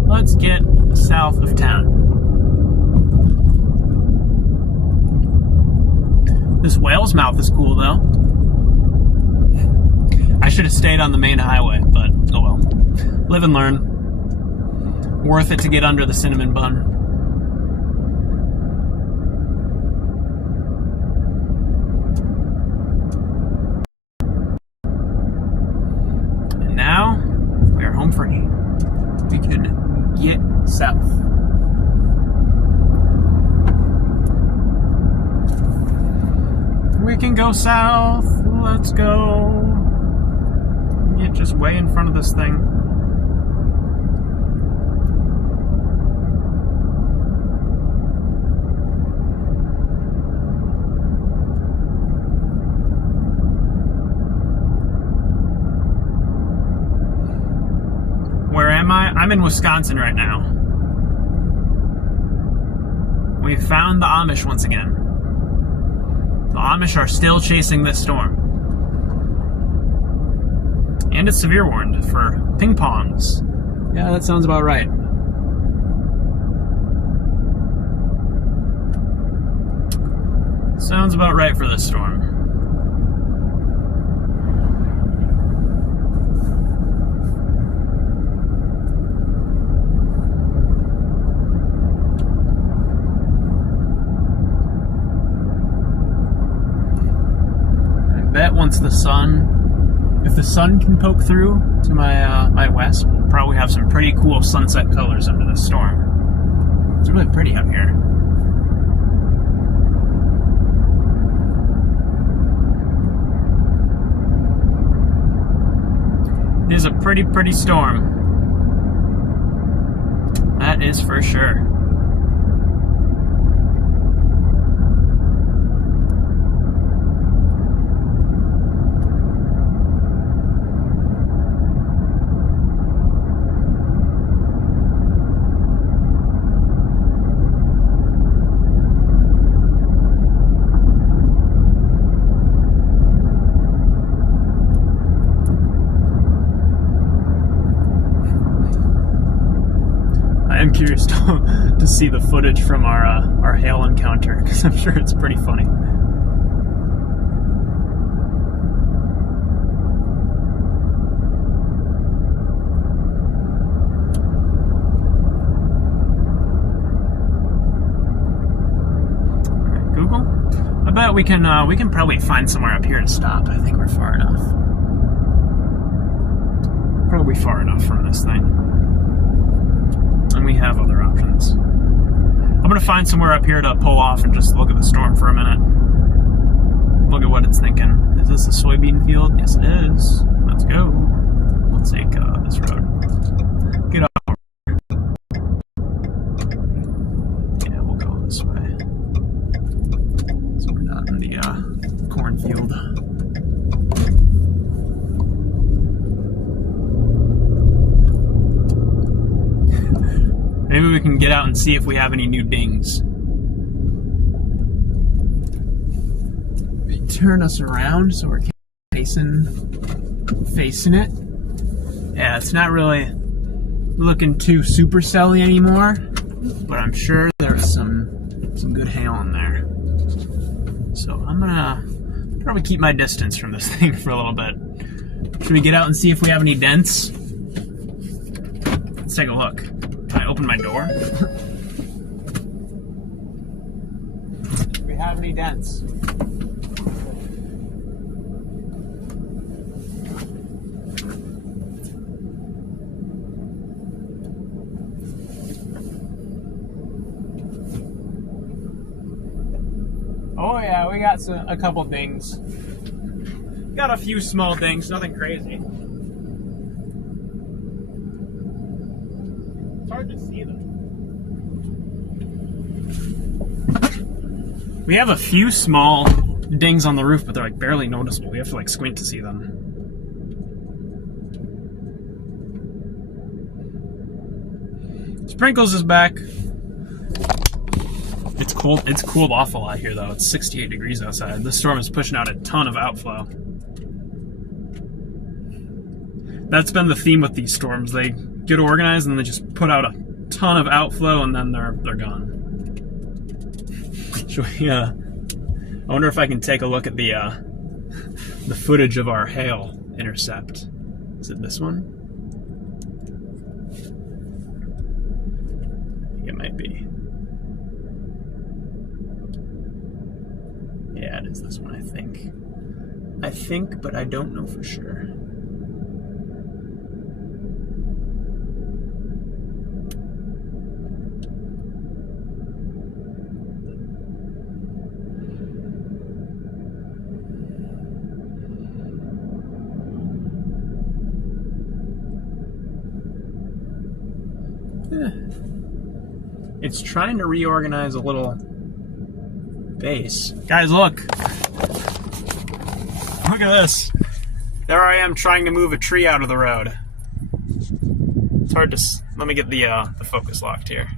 let's get south of town. This whale's mouth is cool, though. I should have stayed on the main highway, but oh well. Live and learn. Worth it to get under the cinnamon bun. And now, we are home free. We can get south. We can go south. Let's go. Get just way in front of this thing. Where am I? I'm in Wisconsin right now. We found the Amish once again. The Amish are still chasing this storm. And it's severe warned for ping pongs. Yeah, that sounds about right. Sounds about right for this storm. I bet once the sun... If the sun can poke through to my west, we'll probably have some pretty cool sunset colors under this storm. It's really pretty out here. It is a pretty storm. That is for sure. I'm curious to see the footage from our hail encounter, because I'm sure it's pretty funny. All right, Google. I bet we can probably find somewhere up here to stop. I think we're far enough. Probably far enough from this thing. And we have other options. I'm gonna find somewhere up here to pull off and just look at the storm for a minute. Look at what it's thinking. Is this a soybean field? Yes, it is. Let's go. We'll take this road. Get off. Yeah, we'll go this way. So we're not in the cornfield. Maybe we can get out and see if we have any new dings. Turn us around so we're facing it. Yeah, it's not really looking too supercelly anymore, but I'm sure there's some good hail in there. So I'm gonna probably keep my distance from this thing for a little bit. Should we get out and see if we have any dents? Let's take a look. Can I open my door? Do we have any dents? Oh yeah, we got a couple dings. Got a few small dings, nothing crazy. It's hard to see them. We have a few small dings on the roof, but they're like barely noticeable. We have to like squint to see them. Sprinkles is back. It's cold. It's cooled off a lot here though. It's 68 degrees outside. This storm is pushing out a ton of outflow. That's been the theme with these storms. They get organized and they just put out a ton of outflow and then they're gone. Should we, I wonder if I can take a look at the footage of our hail intercept. Is it this one? I think it might be. Yeah, it is this one, I think. I think, but I don't know for sure. It's trying to reorganize a little base. Guys, look. Look at this. There I am trying to move a tree out of the road. It's hard to... Let me get the focus locked here.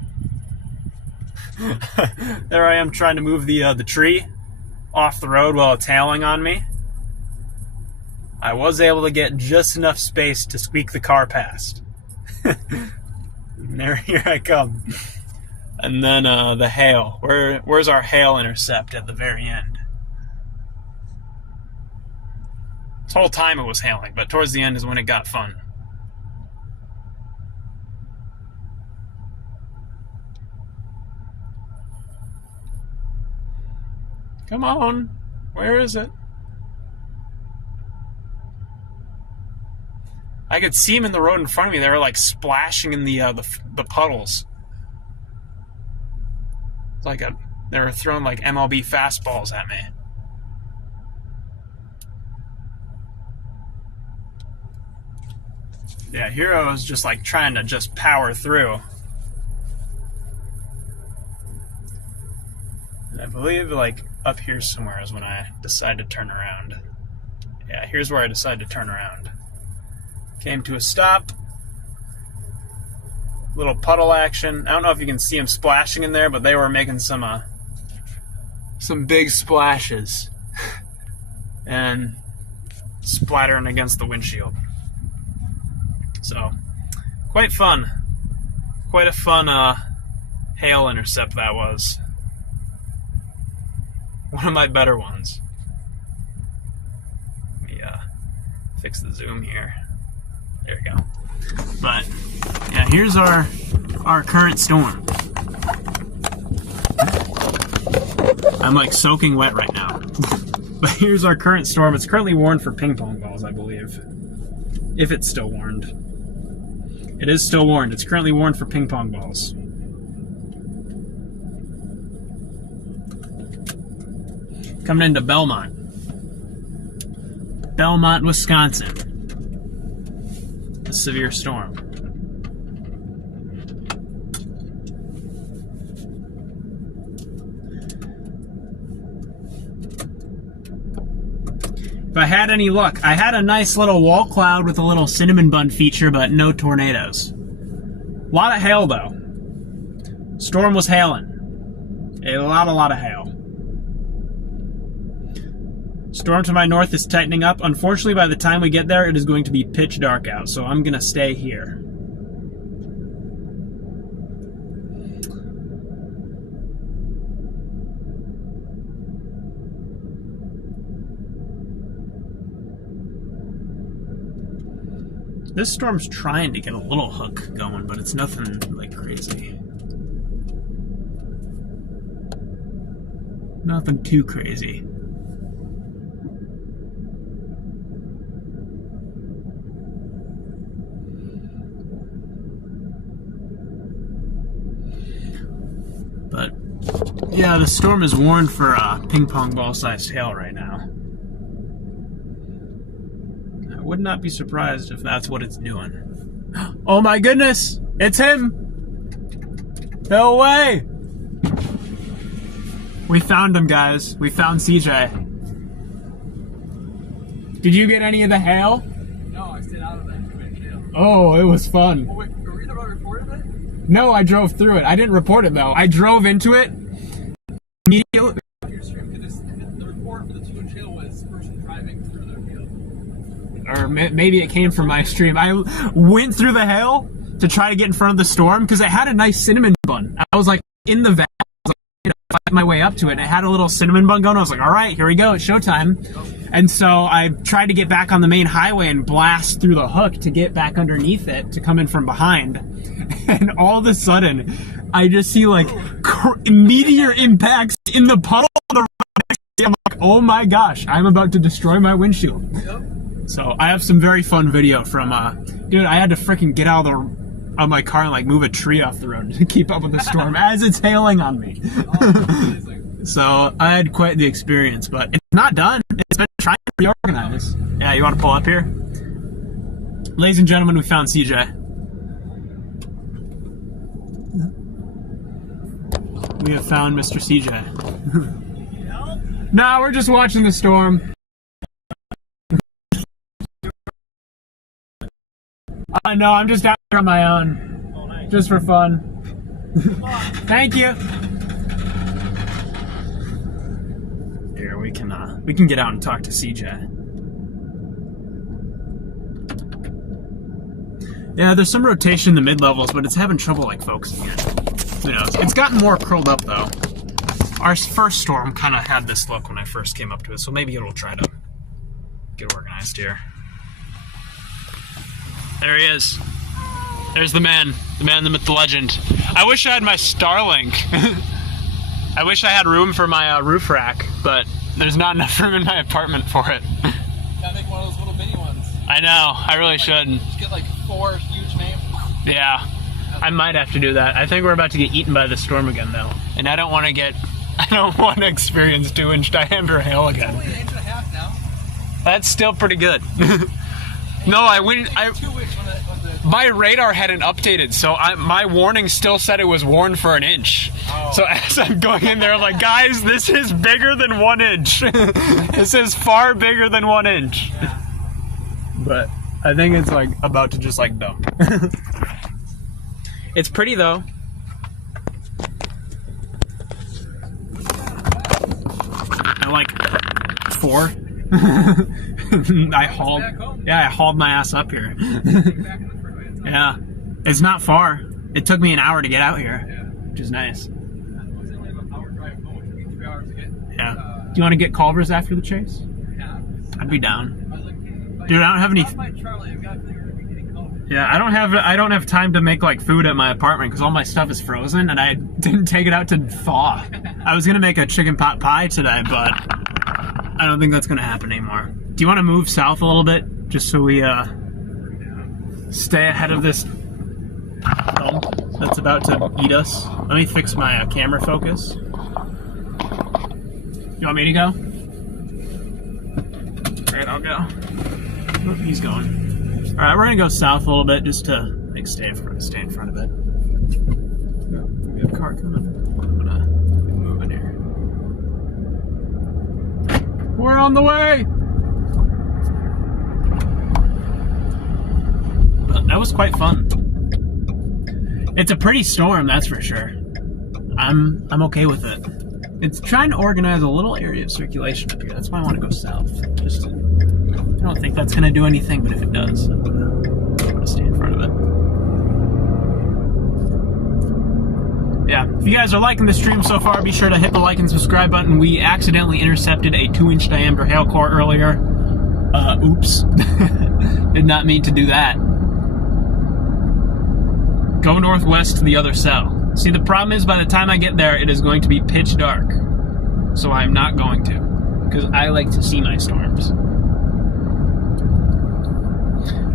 There I am trying to move the tree off the road while it's hailing on me. I was able to get just enough space to squeak the car past. And here I come. And then the hail. Where's our hail intercept at the very end? This whole time it was hailing, but towards the end is when it got fun. Come on. Where is it? I could see them in the road in front of me. They were like splashing in the puddles. It's like they were throwing like MLB fastballs at me. Yeah, Hero was just like trying to just power through. And I believe like up here somewhere is when I decided to turn around. Yeah, here's where I decided to turn around. Came to a stop. Little puddle action. I don't know if you can see them splashing in there, but they were making some big splashes and splattering against the windshield. So, quite fun. Quite a fun hail intercept that was. One of my better ones. Let me fix the zoom here. There we go. But yeah, here's our current storm. I'm like soaking wet right now. But here's our current storm. It's currently warned for ping pong balls, I believe. If it's still warned. It is still warned. It's currently warned for ping pong balls. Coming into Belmont, Wisconsin. A severe storm. If I had any luck, I had a nice little wall cloud with a little cinnamon bun feature, but no tornadoes. A lot of hail, though. Storm was hailing. A lot of hail. Storm to my north is tightening up. Unfortunately, by the time we get there, it is going to be pitch dark out, so I'm going to stay here. This storm's trying to get a little hook going, but it's nothing like crazy. Nothing too crazy. But yeah, the storm is warned for ping pong ball sized hail right now. I would not be surprised if that's what it's doing. Oh my goodness! It's him! No way! We found him, guys. We found CJ. Did you get any of the hail? No, I stayed out of that hail. Oh, it was fun. Oh, wait, were you the one who reported it? No, I drove through it. I didn't report it, though. I drove into it immediately. The report for the 2-inch hail was person driving through the field. or maybe it came from my stream. I went through the hail to try to get in front of the storm because it had a nice cinnamon bun. I was like in the van, I was like, fighting my way up to it, and it had a little cinnamon bun going. I was like, all right, here we go, it's showtime. And so I tried to get back on the main highway and blast through the hook to get back underneath it to come in from behind. And all of a sudden, I just see like meteor impacts in the puddle of the road. I'm like, oh my gosh, I'm about to destroy my windshield. So I have some very fun video from, dude, I had to freaking get out of my car and like move a tree off the road to keep up with the storm as it's hailing on me. So I had quite the experience, but it's not done. It's been trying to reorganize. Yeah, you want to pull up here? Ladies and gentlemen, we found CJ. We have found Mr. CJ. No, we're just watching the storm. No, I'm just out here on my own. Just for fun. Thank you. Here, we can get out and talk to CJ. Yeah, there's some rotation in the mid-levels, but it's having trouble like focusing it. Who knows? It's gotten more curled up though. Our first storm kind of had this look when I first came up to it, so maybe it'll try to get organized here. There he is. There's the man, the myth, the legend. I wish I had my Starlink. I wish I had room for my roof rack, but there's not enough room in my apartment for it. Gotta make one of those little mini ones. I know, I really should. Just get like 4 huge names. Yeah, I might have to do that. I think we're about to get eaten by the storm again though, and I don't want to experience 2-inch diameter hail again. Only 1.5 inches now. That's still pretty good. No, I went. 2 weeks when the My radar hadn't updated, so my warning still said it was warned for 1 inch. Oh. So as I'm going in there, I'm like, guys, this is bigger than 1 inch. This is far bigger than 1 inch. Yeah. But I think it's like about to just like dump. It's pretty though. I like 4. I hauled my ass up here. Yeah, it's not far. It took me an hour to get out here, which is nice. Yeah. Do you want to get Culver's after the chase? I'd be down. Dude, I don't have any. Yeah, I don't have time to make like food at my apartment because all my stuff is frozen and I didn't take it out to thaw. I was gonna make a chicken pot pie today, but I don't think that's gonna happen anymore. Do you want to move south a little bit just so we stay ahead of this dump that's about to eat us? Let me fix my camera focus. You want me to go? Alright, I'll go. Oh, he's going. Alright, we're gonna go south a little bit just to like stay in front of it. We have a car coming. I'm gonna move in here. We're on the way! But that was quite fun. It's a pretty storm, that's for sure. I'm okay with it. It's trying to organize a little area of circulation up here. That's why I want to go south. I don't think that's going to do anything, but if it does, I'm going to stay in front of it. Yeah, if you guys are liking the stream so far, be sure to hit the like and subscribe button. We accidentally intercepted a 2-inch diameter hail core earlier. Oops. Did not mean to do that. Go northwest to the other cell. See, the problem is by the time I get there, it is going to be pitch dark. So I'm not going to, because I like to see my storms.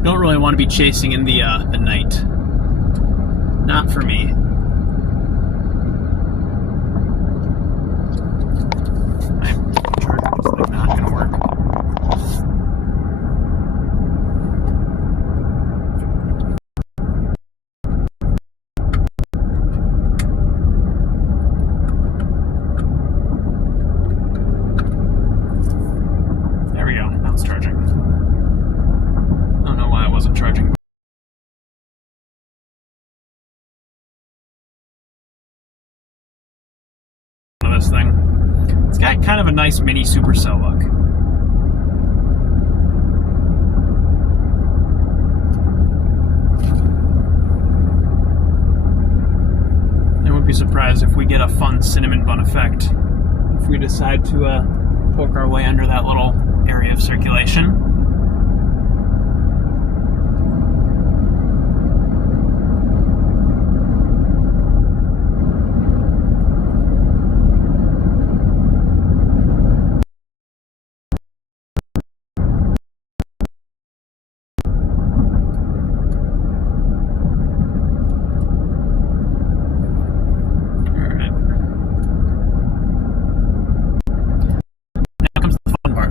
Don't really want to be chasing in the night. Not for me. My charger is like not gonna work. There we go. Now it's charging. I don't know why I wasn't charging. This thing. It's got kind of a nice mini supercell look. surprised if we get a fun cinnamon bun effect if we decide to poke our way under that little area of circulation.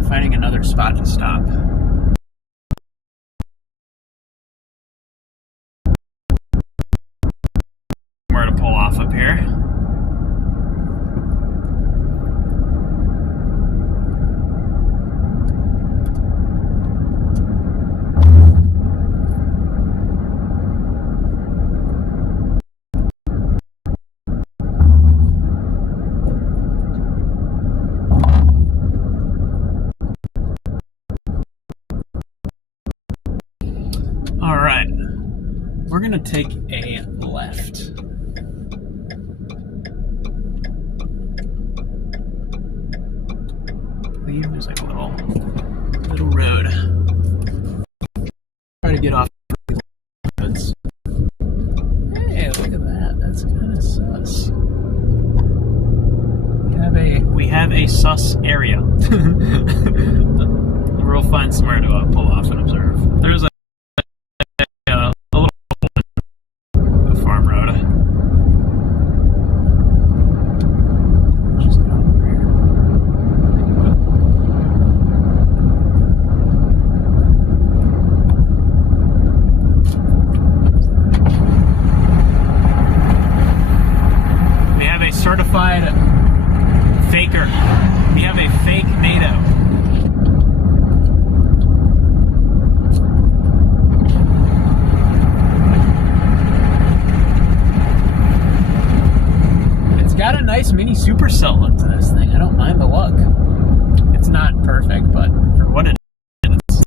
Finding another spot to stop. Where to pull off up here. Alright, we're gonna take a left. I believe there's like a little road. Try to get off the roads. Hey, look at that. That's kind of sus. We have a sus area. We'll find somewhere to pull off and observe. There's a certified faker. We have a fake NATO. It's got a nice mini supercell look to this thing. I don't mind the look. It's not perfect, but for what it is,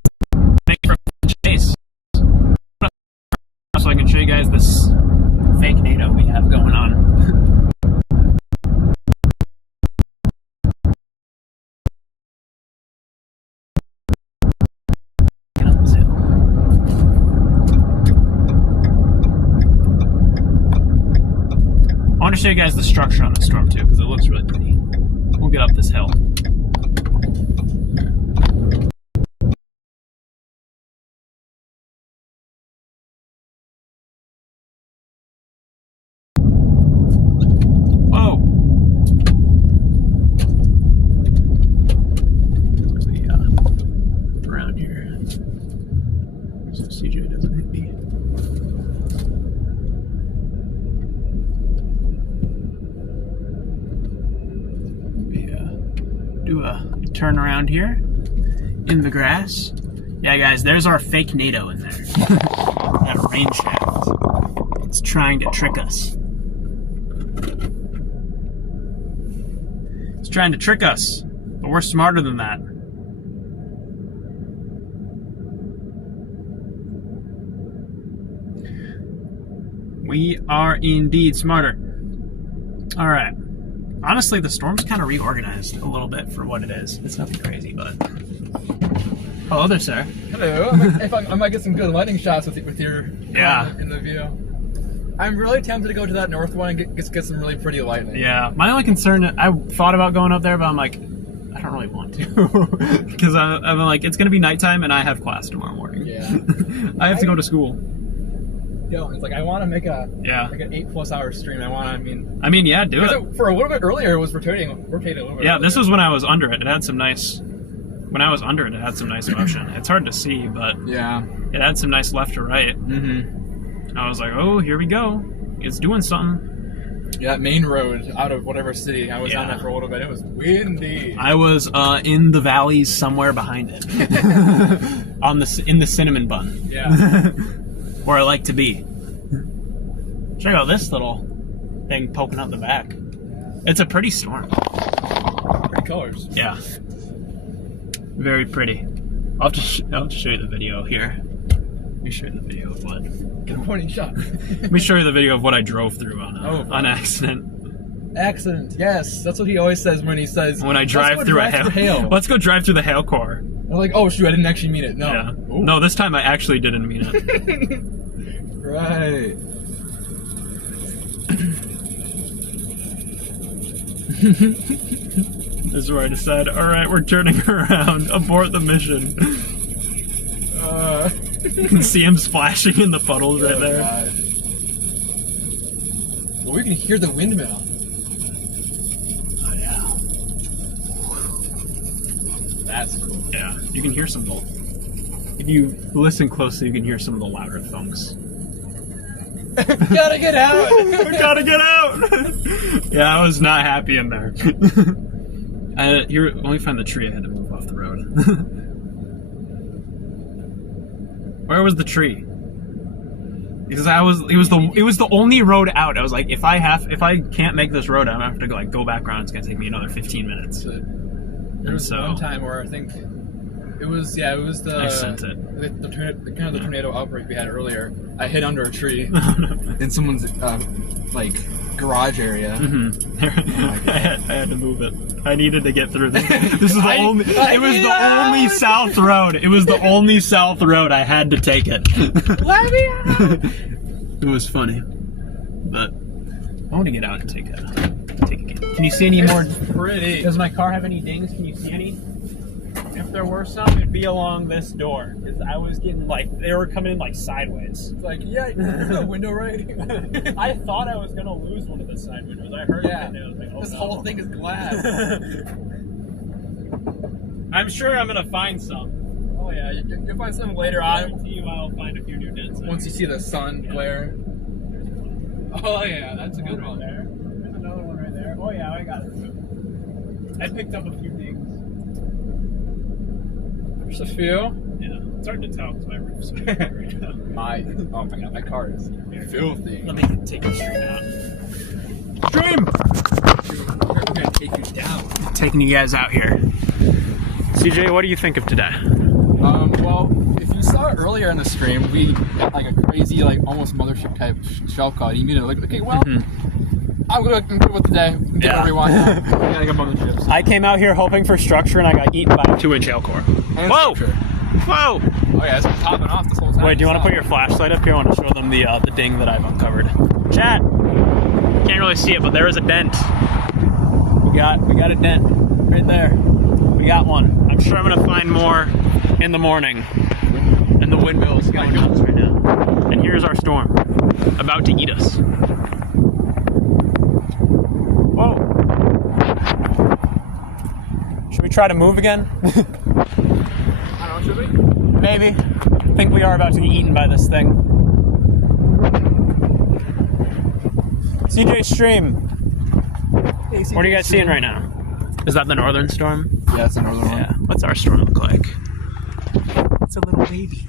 make for a chase. So I can show you guys this fake NATO we have going on. I want to show you guys the structure on the Storm too, because it looks really pretty. We'll get up this hill. Whoa! Around here. So CJ doesn't hit me. Do a turn around here in the grass. Yeah, guys, there's our fake NATO in there. That rain shaft. It's trying to trick us. It's trying to trick us, but we're smarter than that. We are indeed smarter. All right. Honestly, the Storm's kind of reorganized a little bit for what it is. It's nothing crazy, but... Hello there, sir. Hello. I might get some good lighting shots with your in the view. I'm really tempted to go to that north one and get some really pretty lighting. Yeah. My only concern, I thought about going up there, but I'm like, I don't really want to. Because I'm like, it's going to be nighttime and I have class tomorrow morning. Yeah. I have to go to school. Yo, it's like I want to make an 8+ hour stream. I mean, yeah, do it. For a little bit earlier, it was rotating a little bit. Yeah, this was when I was under it. It had some nice. When I was under it, it had some nice motion. It's hard to see, but yeah, it had some nice left to right. Mm-hmm. I was like, oh, here we go. It's doing something. Yeah, that main road out of whatever city. I was on that for a little bit. It was windy. I was in the valleys somewhere behind it, in the cinnamon bun. Yeah. Where I like to be. Check out this little thing poking out the back. It's a pretty storm. Pretty colors. Yeah. Very pretty. I'll have to show you the video here. me show you the video of what. Get a pointing shot. Let me show you the video of what I drove through on accident. Accident. Yes, that's what he always says when he says. When I drive through a hail. Let's go drive through the hail core. I'm like, oh shoot, I didn't actually mean it. No. Yeah. No, this time I actually didn't mean it. Right. This is where I decided, alright, we're turning around. Abort the mission. You can see him splashing in the puddles right there. God. Well, we can hear the windmill. Oh, yeah. That's cool. Yeah, you can hear some of the... If you listen closely, you can hear some of the louder thunks. Gotta get out! Gotta get out! Yeah, I was not happy in there. Here, let me find the tree. I had to move off the road. Where was the tree? Because it was the only road out. I was like, if I can't make this road, I'm gonna have to go back around. It's gonna take me another 15 minutes. There was one time where I think it was the I sent it. The tornado outbreak we had earlier. I hid under a tree in someone's garage area. Mm-hmm. I had to move it. I needed to get through this. This is the only. It was the only south road. It was the only south road. I had to take it. Let me out! It was funny, but I want to get out and take a. Can you see any more? Pretty. Does my car have any dings? Can you see any? If there were some, it'd be along this door. Because I was getting they were coming in sideways. It's like, yeah, there's no window right. I thought I was gonna lose one of the side windows. I heard it and I was like, oh, this no. whole thing is glass. I'm sure I'm gonna find some. Oh yeah, you'll find some later I on. guarantee you I'll find a few new dents. Once you see the sun glare. Oh yeah, that's a good one. There. There's another one right there. Oh yeah, I got it too. I picked up a few dings. There's a few. Yeah, it's hard to tell because my roof's right now. Oh my god, my car is filthy. Let me take you straight out. Stream! We're gonna take you down. Taking you guys out here. CJ, what do you think of today? Well, if you saw it earlier in the stream, we got a crazy, almost mothership type shell call. You mean okay, well, I'm gonna do it today. Do whatever you want. I gotta get motherships. I came out here hoping for structure and I got eaten by a 2-inch hail core. Whoa! Whoa! Oh yeah, it's been topping off this whole time. Wait, do you want to put your flashlight up here? I want to show them the ding that I've uncovered. Chat! Can't really see it, but there is a dent. We got a dent right there. We got one. I'm sure I'm gonna find more in the morning. And the windmill's going nuts right now. And here's our storm, about to eat us. Whoa! Should we try to move again? I don't know, should we? Maybe. I think we are about to get eaten by this thing. CJ stream. Hey, What are you guys seeing right now? Is that the northern storm? Yeah, it's a northern one. Yeah. What's our storm look like? It's a little baby.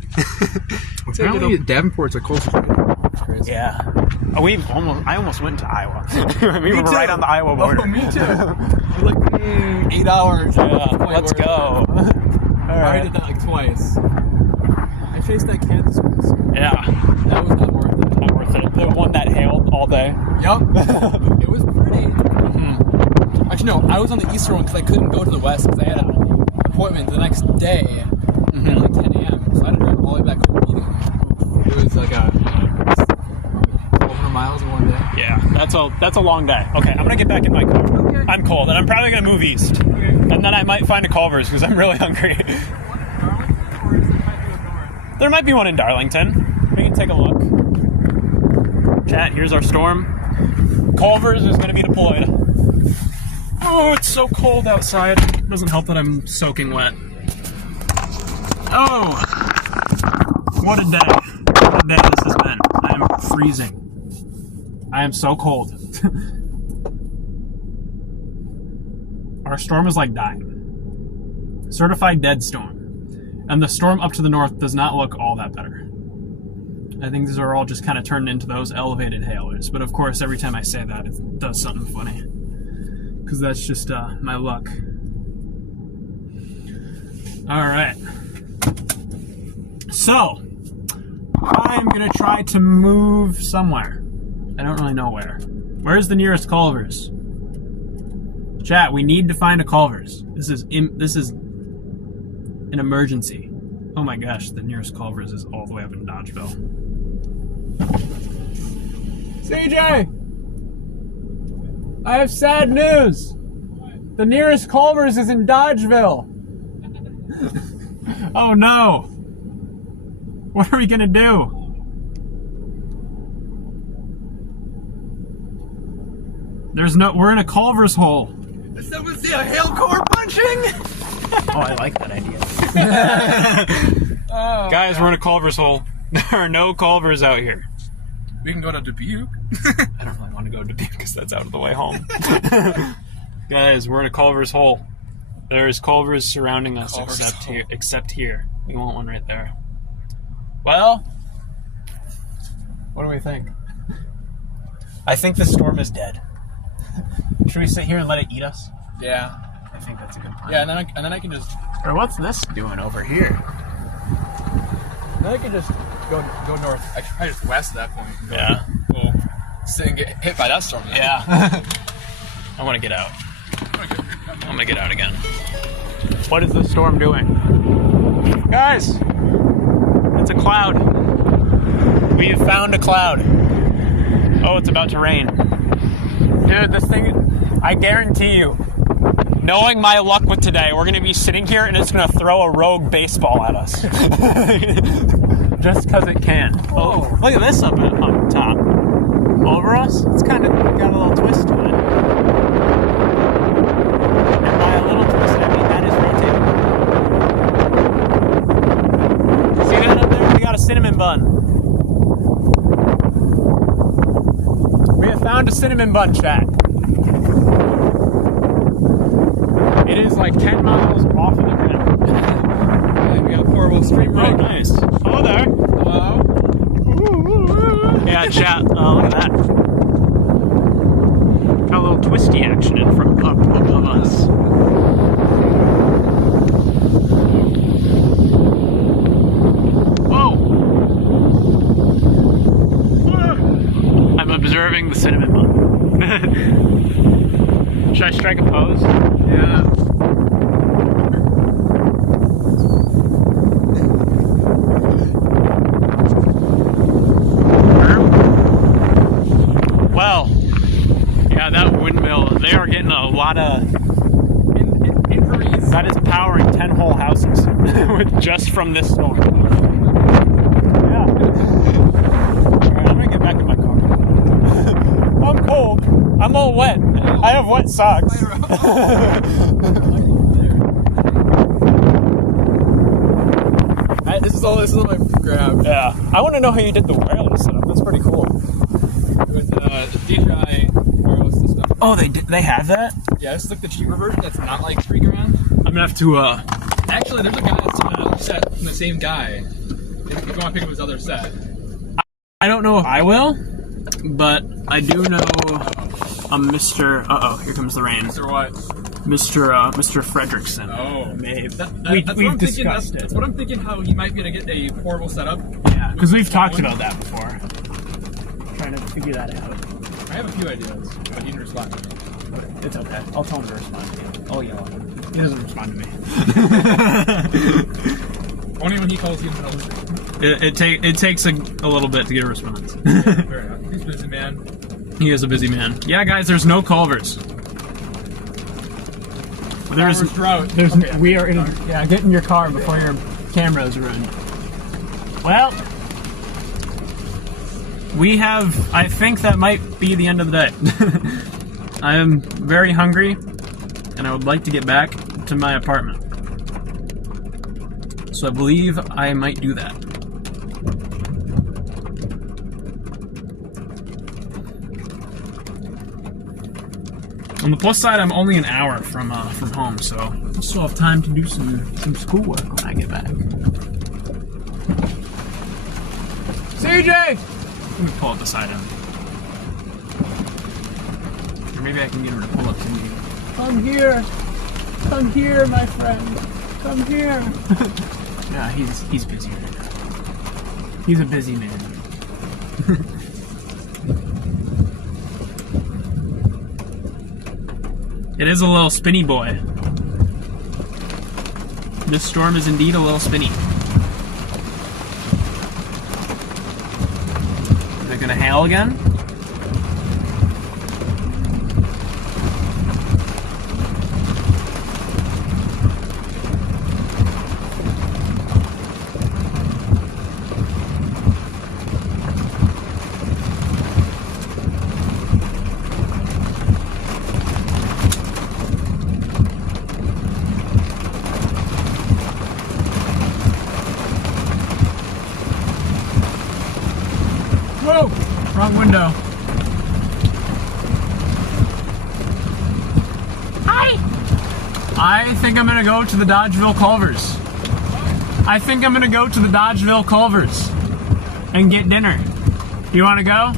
Apparently, Davenport's a coastal state. Crazy. Yeah. Oh, I almost went to Iowa. We were right on the Iowa border. Oh, me too. We're 8 hours. Yeah, let's go. I did that twice. I chased that Kansas once. Yeah. That was not worth it. Not worth it. The one that hailed all day. Yup. It was pretty. Actually, no, I was on the eastern one because I couldn't go to the west because I had an appointment the next day at 10 a.m. So I had to drive all the way back home immediately. It was 1,200 miles in one day. Yeah, that's a long day. Okay, I'm gonna get back in my car. Okay. I'm cold, and I'm probably gonna move east. Okay. And then I might find a Culver's because I'm really hungry. There might be one in Darlington. We can take a look. Chat, here's our storm. Culver's is gonna be deployed. Oh, it's so cold outside. It doesn't help that I'm soaking wet. Oh, what a day. What a day this has been. I am freezing. I am so cold. Our storm is dying. Certified dead storm. And the storm up to the north does not look all that better. I think these are all just kind of turned into those elevated hailers. But of course, every time I say that, it does something funny. Because that's just my luck. All right. So, I'm gonna try to move somewhere. I don't really know where. Where's the nearest Culver's? Chat, we need to find a Culver's. This is an emergency. Oh my gosh, the nearest Culver's is all the way up in Dodgeville. CJ! I have sad news! The nearest Culver's is in Dodgeville! Oh no! What are we gonna do? We're in a Culver's hole. Does someone see a hail core punching? Oh, I like that idea. Guys, we're in a Culver's hole. There are no Culver's out here. We can go to Dubuque. I don't really want to go to Dubuque because that's out of the way home. Guys, we're in a Culver's hole. There's Culver's surrounding us except here. We want one right there. Well, what do we think? I think the storm is dead. Should we sit here and let it eat us? Yeah. I think that's a good plan. Yeah, and then I can just. Or what's this doing over here? Then I can just go north. Actually, probably just west at that point. Yeah. We'll sit and get hit by that storm. Yeah. I want to get out. I'm gonna get out again. What is the storm doing? Guys! It's a cloud. We have found a cloud. Oh, it's about to rain. Dude, this thing, I guarantee you, knowing my luck with today, we're gonna be sitting here and it's gonna throw a rogue baseball at us. Just because it can. Oh, look at this up top. Over us? It's kind of got a little twist to it. And by a little twist, I mean that is rotating. See that up there? We got a cinnamon bun. We have found a cinnamon bun, chat. It is like 10 miles off of the rim. And we got a portable stream rig. Oh, nice. Hello there. Hello. Yeah, chat. Look at that. Got a little twisty action in front above us. Whoa! I'm observing the cinnamon bun. Should I strike a pose? Yeah. Well, yeah, that windmill, they are getting a lot of Injuries. that is powering 10 whole houses just from this storm. Yeah. Alright, I'm gonna get back in my car. I'm cold. I'm all wet. I have wet socks. This is all my grab. Yeah. I want to know how you did the wireless setup. That's pretty cool. With DJI wireless system. Oh, they have that? Yeah, this is like the cheaper version that's not like $3,000. I'm gonna have to Actually, there's a guy that's on another set from the same guy. If you want to pick up his other set. I don't know if I will, but I do know a Mr. Uh-oh, here comes the rain. Mr. What? Mr. Fredrickson. Oh. We've discussed it. That's what I'm thinking, how he might be able to get a portable setup. Yeah, because we've talked about that before. Trying to figure that out. I have a few ideas, but he didn't respond to me. It's okay. I'll tell him to respond to you. I'll yell at him. He doesn't respond to me. Only when he calls you in the middle of the street. It takes a little bit to get a response. Fair enough. He's a busy man. He is a busy man. Yeah, guys, there's no Culver's. There's drought. Okay. We are in. Yeah, get in your car before your camera is ruined. Well, we have. I think that might be the end of the day. I am very hungry, and I would like to get back to my apartment. So I believe I might do that. On the plus side, I'm only an hour from home, so I still have time to do some schoolwork when I get back. CJ! Let me pull up beside him. Or maybe I can get him to pull up to me. Come here! Come here, my friend! Come here! Yeah, he's busy right now. He's a busy man. It is a little spinny boy. This storm is indeed a little spinny. Is it gonna hail again? Whoa! Wrong window. Hi! I think I'm gonna go to the Dodgeville Culvers. I think I'm gonna go to the Dodgeville Culvers and get dinner. You wanna go?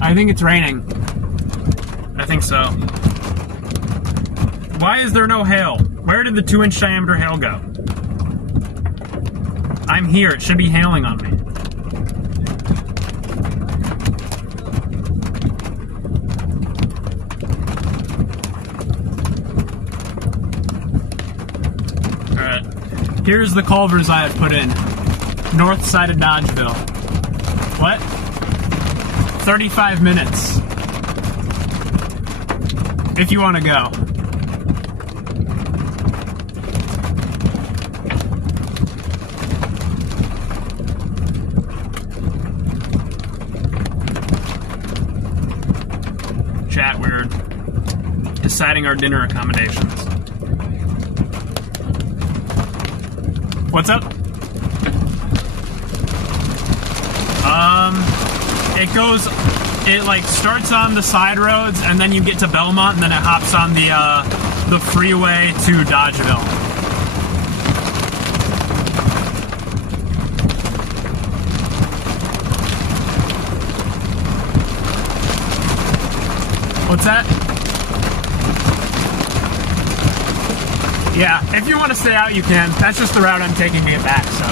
I think it's raining. I think so. Why is there no hail? Where did the 2-inch diameter hail go? I'm here. It should be hailing on me. Alright. Here's the culvers I had put in. North side of Dodgeville. What? 35 minutes. If you want to go. Chat, we're deciding our dinner accommodations. What's up? It like starts on the side roads and then you get to Belmont and then it hops on the freeway to Dodgeville. What's that? Yeah, if you want to stay out, you can. That's just the route I'm taking to get back, so.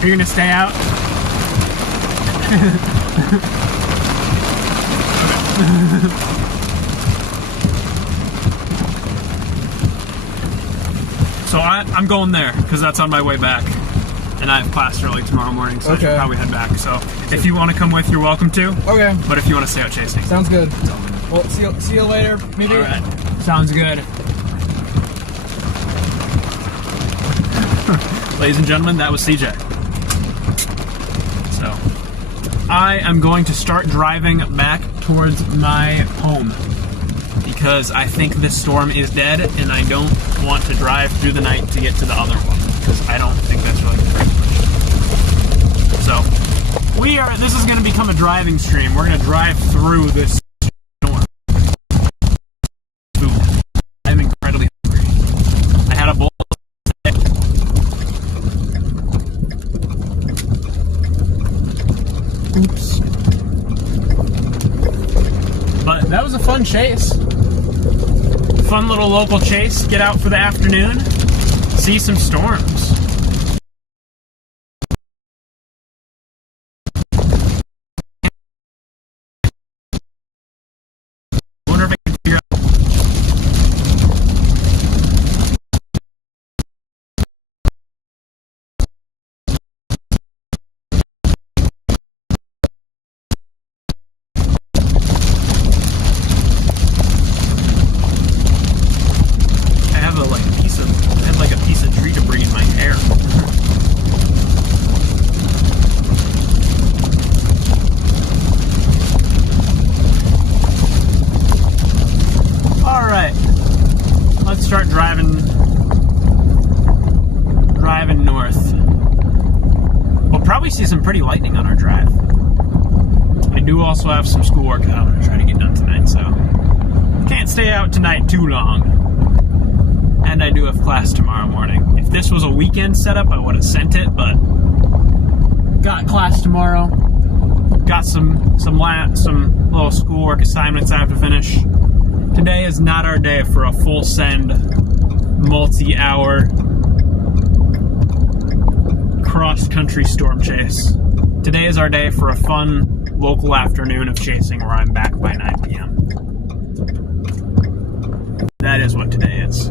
Are you gonna stay out? So I'm going there because that's on my way back, and I have class early tomorrow morning, so I should probably head back. So if you want to come with, you're welcome to. Okay. But if you want to stay out chasing, sounds good. Well, see you later. Maybe. All right. Sounds good. Ladies and gentlemen, that was CJ. I am going to start driving back towards my home because I think this storm is dead and I don't want to drive through the night to get to the other one because I don't think that's really good. So, this is going to become a driving stream. We're going to drive through this storm. I'm incredibly hungry. I had a bowl. Oops. But that was a fun chase. Fun little local chase. Get out for the afternoon. See some storms. Wonder if I can figure out. I had like a piece of tree debris in my hair. do also have some schoolwork that I'm going to try to get done tonight, so can't stay out tonight too long. And I do have class tomorrow morning. If this was a weekend setup, I would have sent it, but got class tomorrow. Got some little schoolwork assignments I have to finish. Today is not our day for a full send, multi-hour cross-country storm chase. Today is our day for a fun local afternoon of chasing where I'm back by 9 p.m. That is what today is.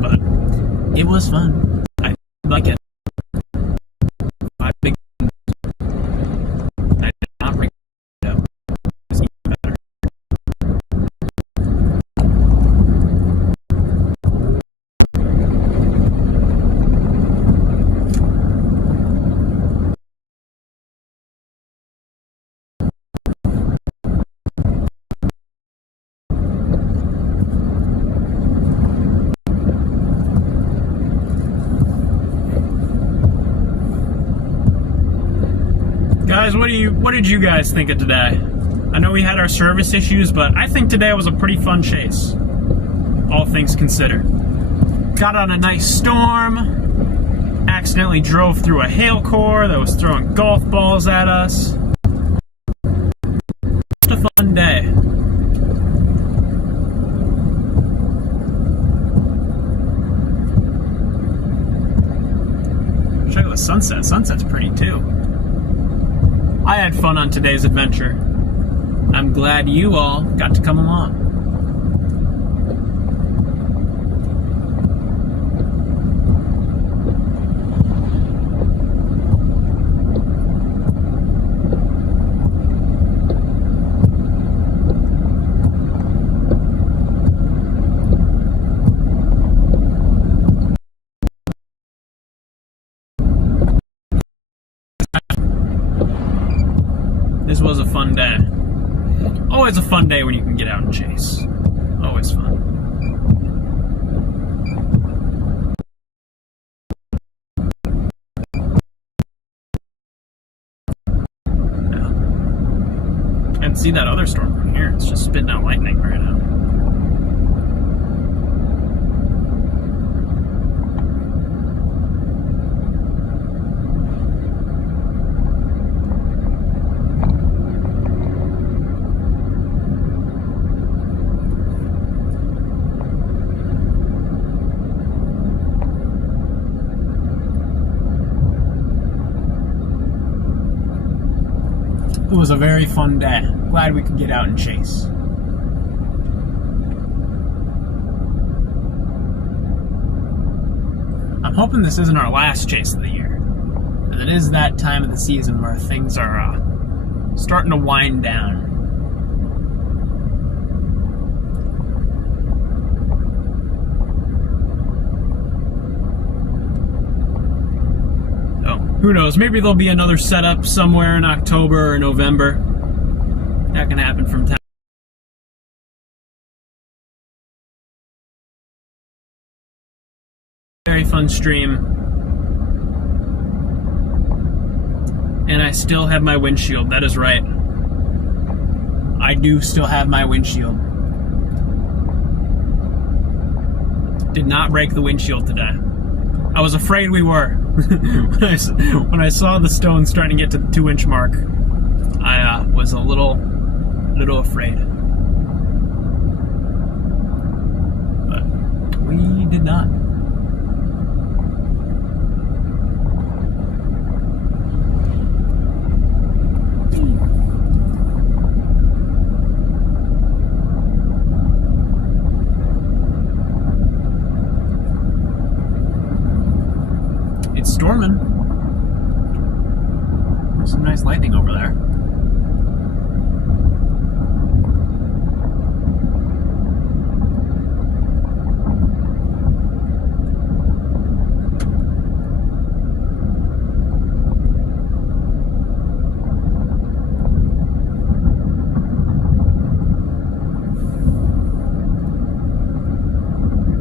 But it was fun. I like it. I did not bring it up. It's even better. Guys, what did you guys think of today? I know we had our service issues, but I think today was a pretty fun chase, all things considered. Got on a nice storm, accidentally drove through a hail core that was throwing golf balls at us. Just a fun day. Check out the sunset. Sunset's pretty too. I had fun on today's adventure. I'm glad you all got to come along. This was a fun day. Always a fun day when you can get out and chase. Always fun. Yeah. And see that other storm from here. It's just spitting out lightning right now. It was a very fun day. Glad we could get out and chase. I'm hoping this isn't our last chase of the year. Because it is that time of the season where things are starting to wind down. Who knows? Maybe there'll be another setup somewhere in October or November. That can happen from time. Very fun stream. And I still have my windshield. That is right. I do still have my windshield. Did not break the windshield today. I was afraid we were. When I saw the stone starting to get to the 2-inch mark, I was a little afraid. But we did not. It's storming. There's some nice lightning over there.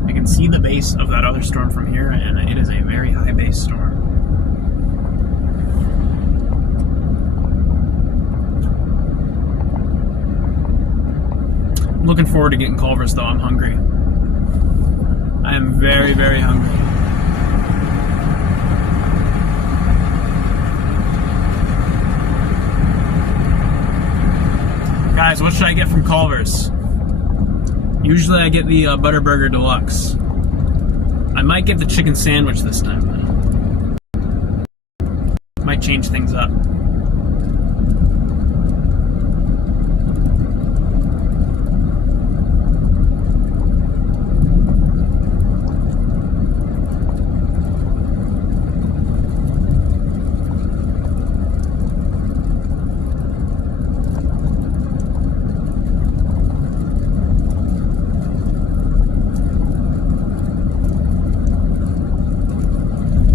I can see the base of that other storm from here, and it is a very high base storm. looking forward to getting Culver's, though. I'm hungry. I am very, very hungry. Guys, what should I get from Culver's? Usually I get the Butter Burger Deluxe. I might get the chicken sandwich this time, though. Might change things up.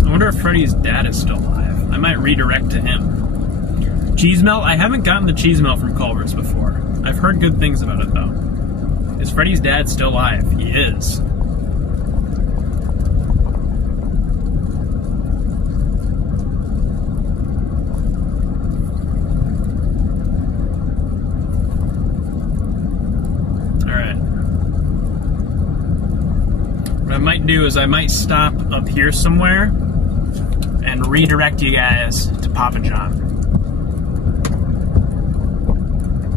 I wonder if Freddy's dad is still alive. I might redirect to him. Cheese melt? I haven't gotten the cheese melt from Culver's before. I've heard good things about it, though. Is Freddy's dad still alive? He is. Alright. What I might do is I might stop up here somewhere and redirect you guys to Papa John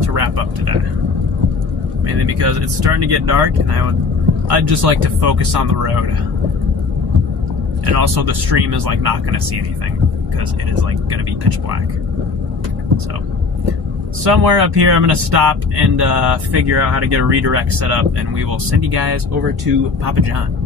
to wrap up today. Mainly because it's starting to get dark and I'd just like to focus on the road. And also the stream is like not gonna see anything because it is like gonna be pitch black. So somewhere up here I'm gonna stop and figure out how to get a redirect set up, and we will send you guys over to Papa John.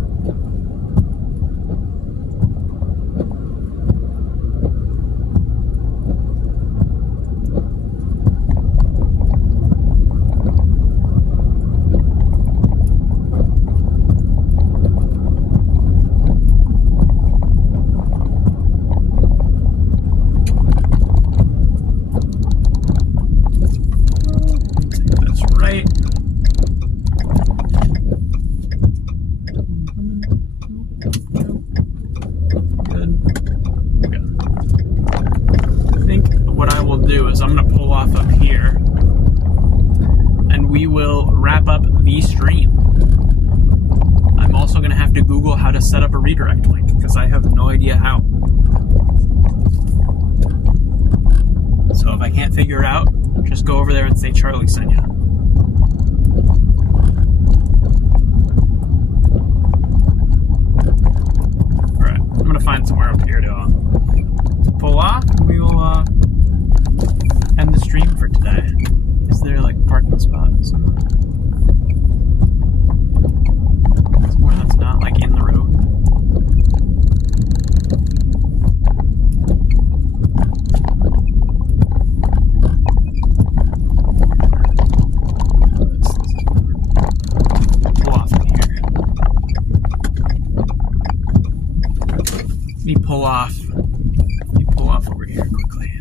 Set up a redirect link because I have no idea how. So if I can't figure it out, just go over there and say Charlie sent you. Alright, I'm gonna find somewhere up here to pull off, and we will end the stream for today. Is there like a parking spot somewhere? Somewhere that's not like in the road. Pull off over here quickly.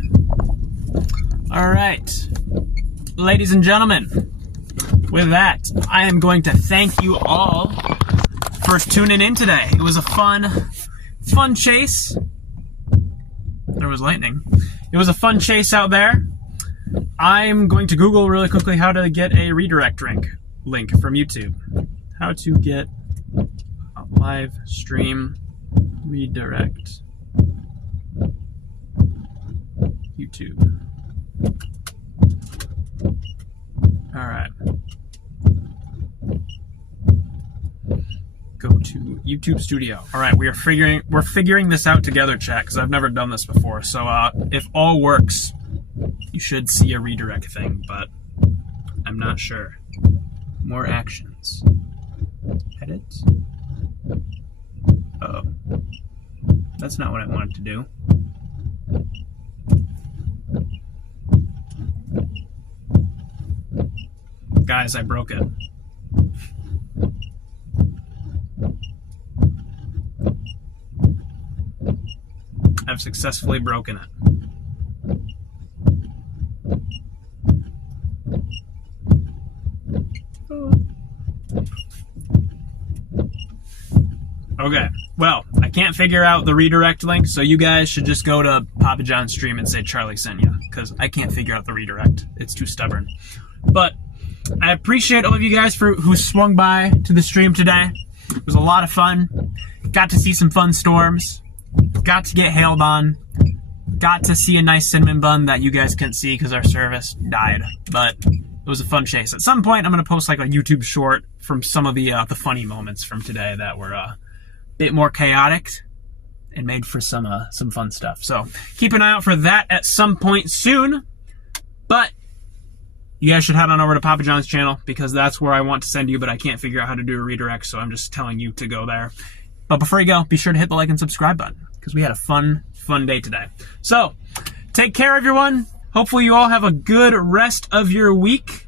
All right, ladies and gentlemen, with that, I am going to thank you all for tuning in today. It was a fun chase. There was lightning. It was a fun chase out there. I'm going to Google really quickly how to get a redirect link from YouTube. How to get a live stream redirect. YouTube. All right. Go to YouTube Studio. All right, we're figuring this out together, chat, because I've never done this before. So if all works, you should see a redirect thing, but I'm not sure. More actions. Edit. Oh. That's not what I wanted to do. Guys, I broke it. I've successfully broken it. Okay, well, I can't figure out the redirect link, so you guys should just go to Papa John's stream and say Charlie sent ya, because I can't figure out the redirect. It's too stubborn. But I appreciate all of you guys who swung by to the stream today. It was a lot of fun. Got to see some fun storms. Got to get hailed on. Got to see a nice cinnamon bun that you guys couldn't see because our service died. But it was a fun chase. At some point, I'm going to post like a YouTube short from some of the funny moments from today that were a bit more chaotic and made for some fun stuff. So keep an eye out for that at some point soon. But you guys should head on over to Papa John's channel because that's where I want to send you, but I can't figure out how to do a redirect, so I'm just telling you to go there. But before you go, be sure to hit the like and subscribe button because we had a fun day today. So take care, everyone. Hopefully you all have a good rest of your week,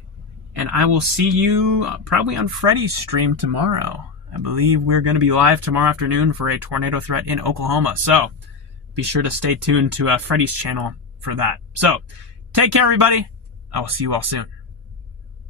and I will see you probably on Freddy's stream tomorrow. I believe we're going to be live tomorrow afternoon for a tornado threat in Oklahoma. So be sure to stay tuned to Freddy's channel for that. So take care, everybody. I will see you all soon.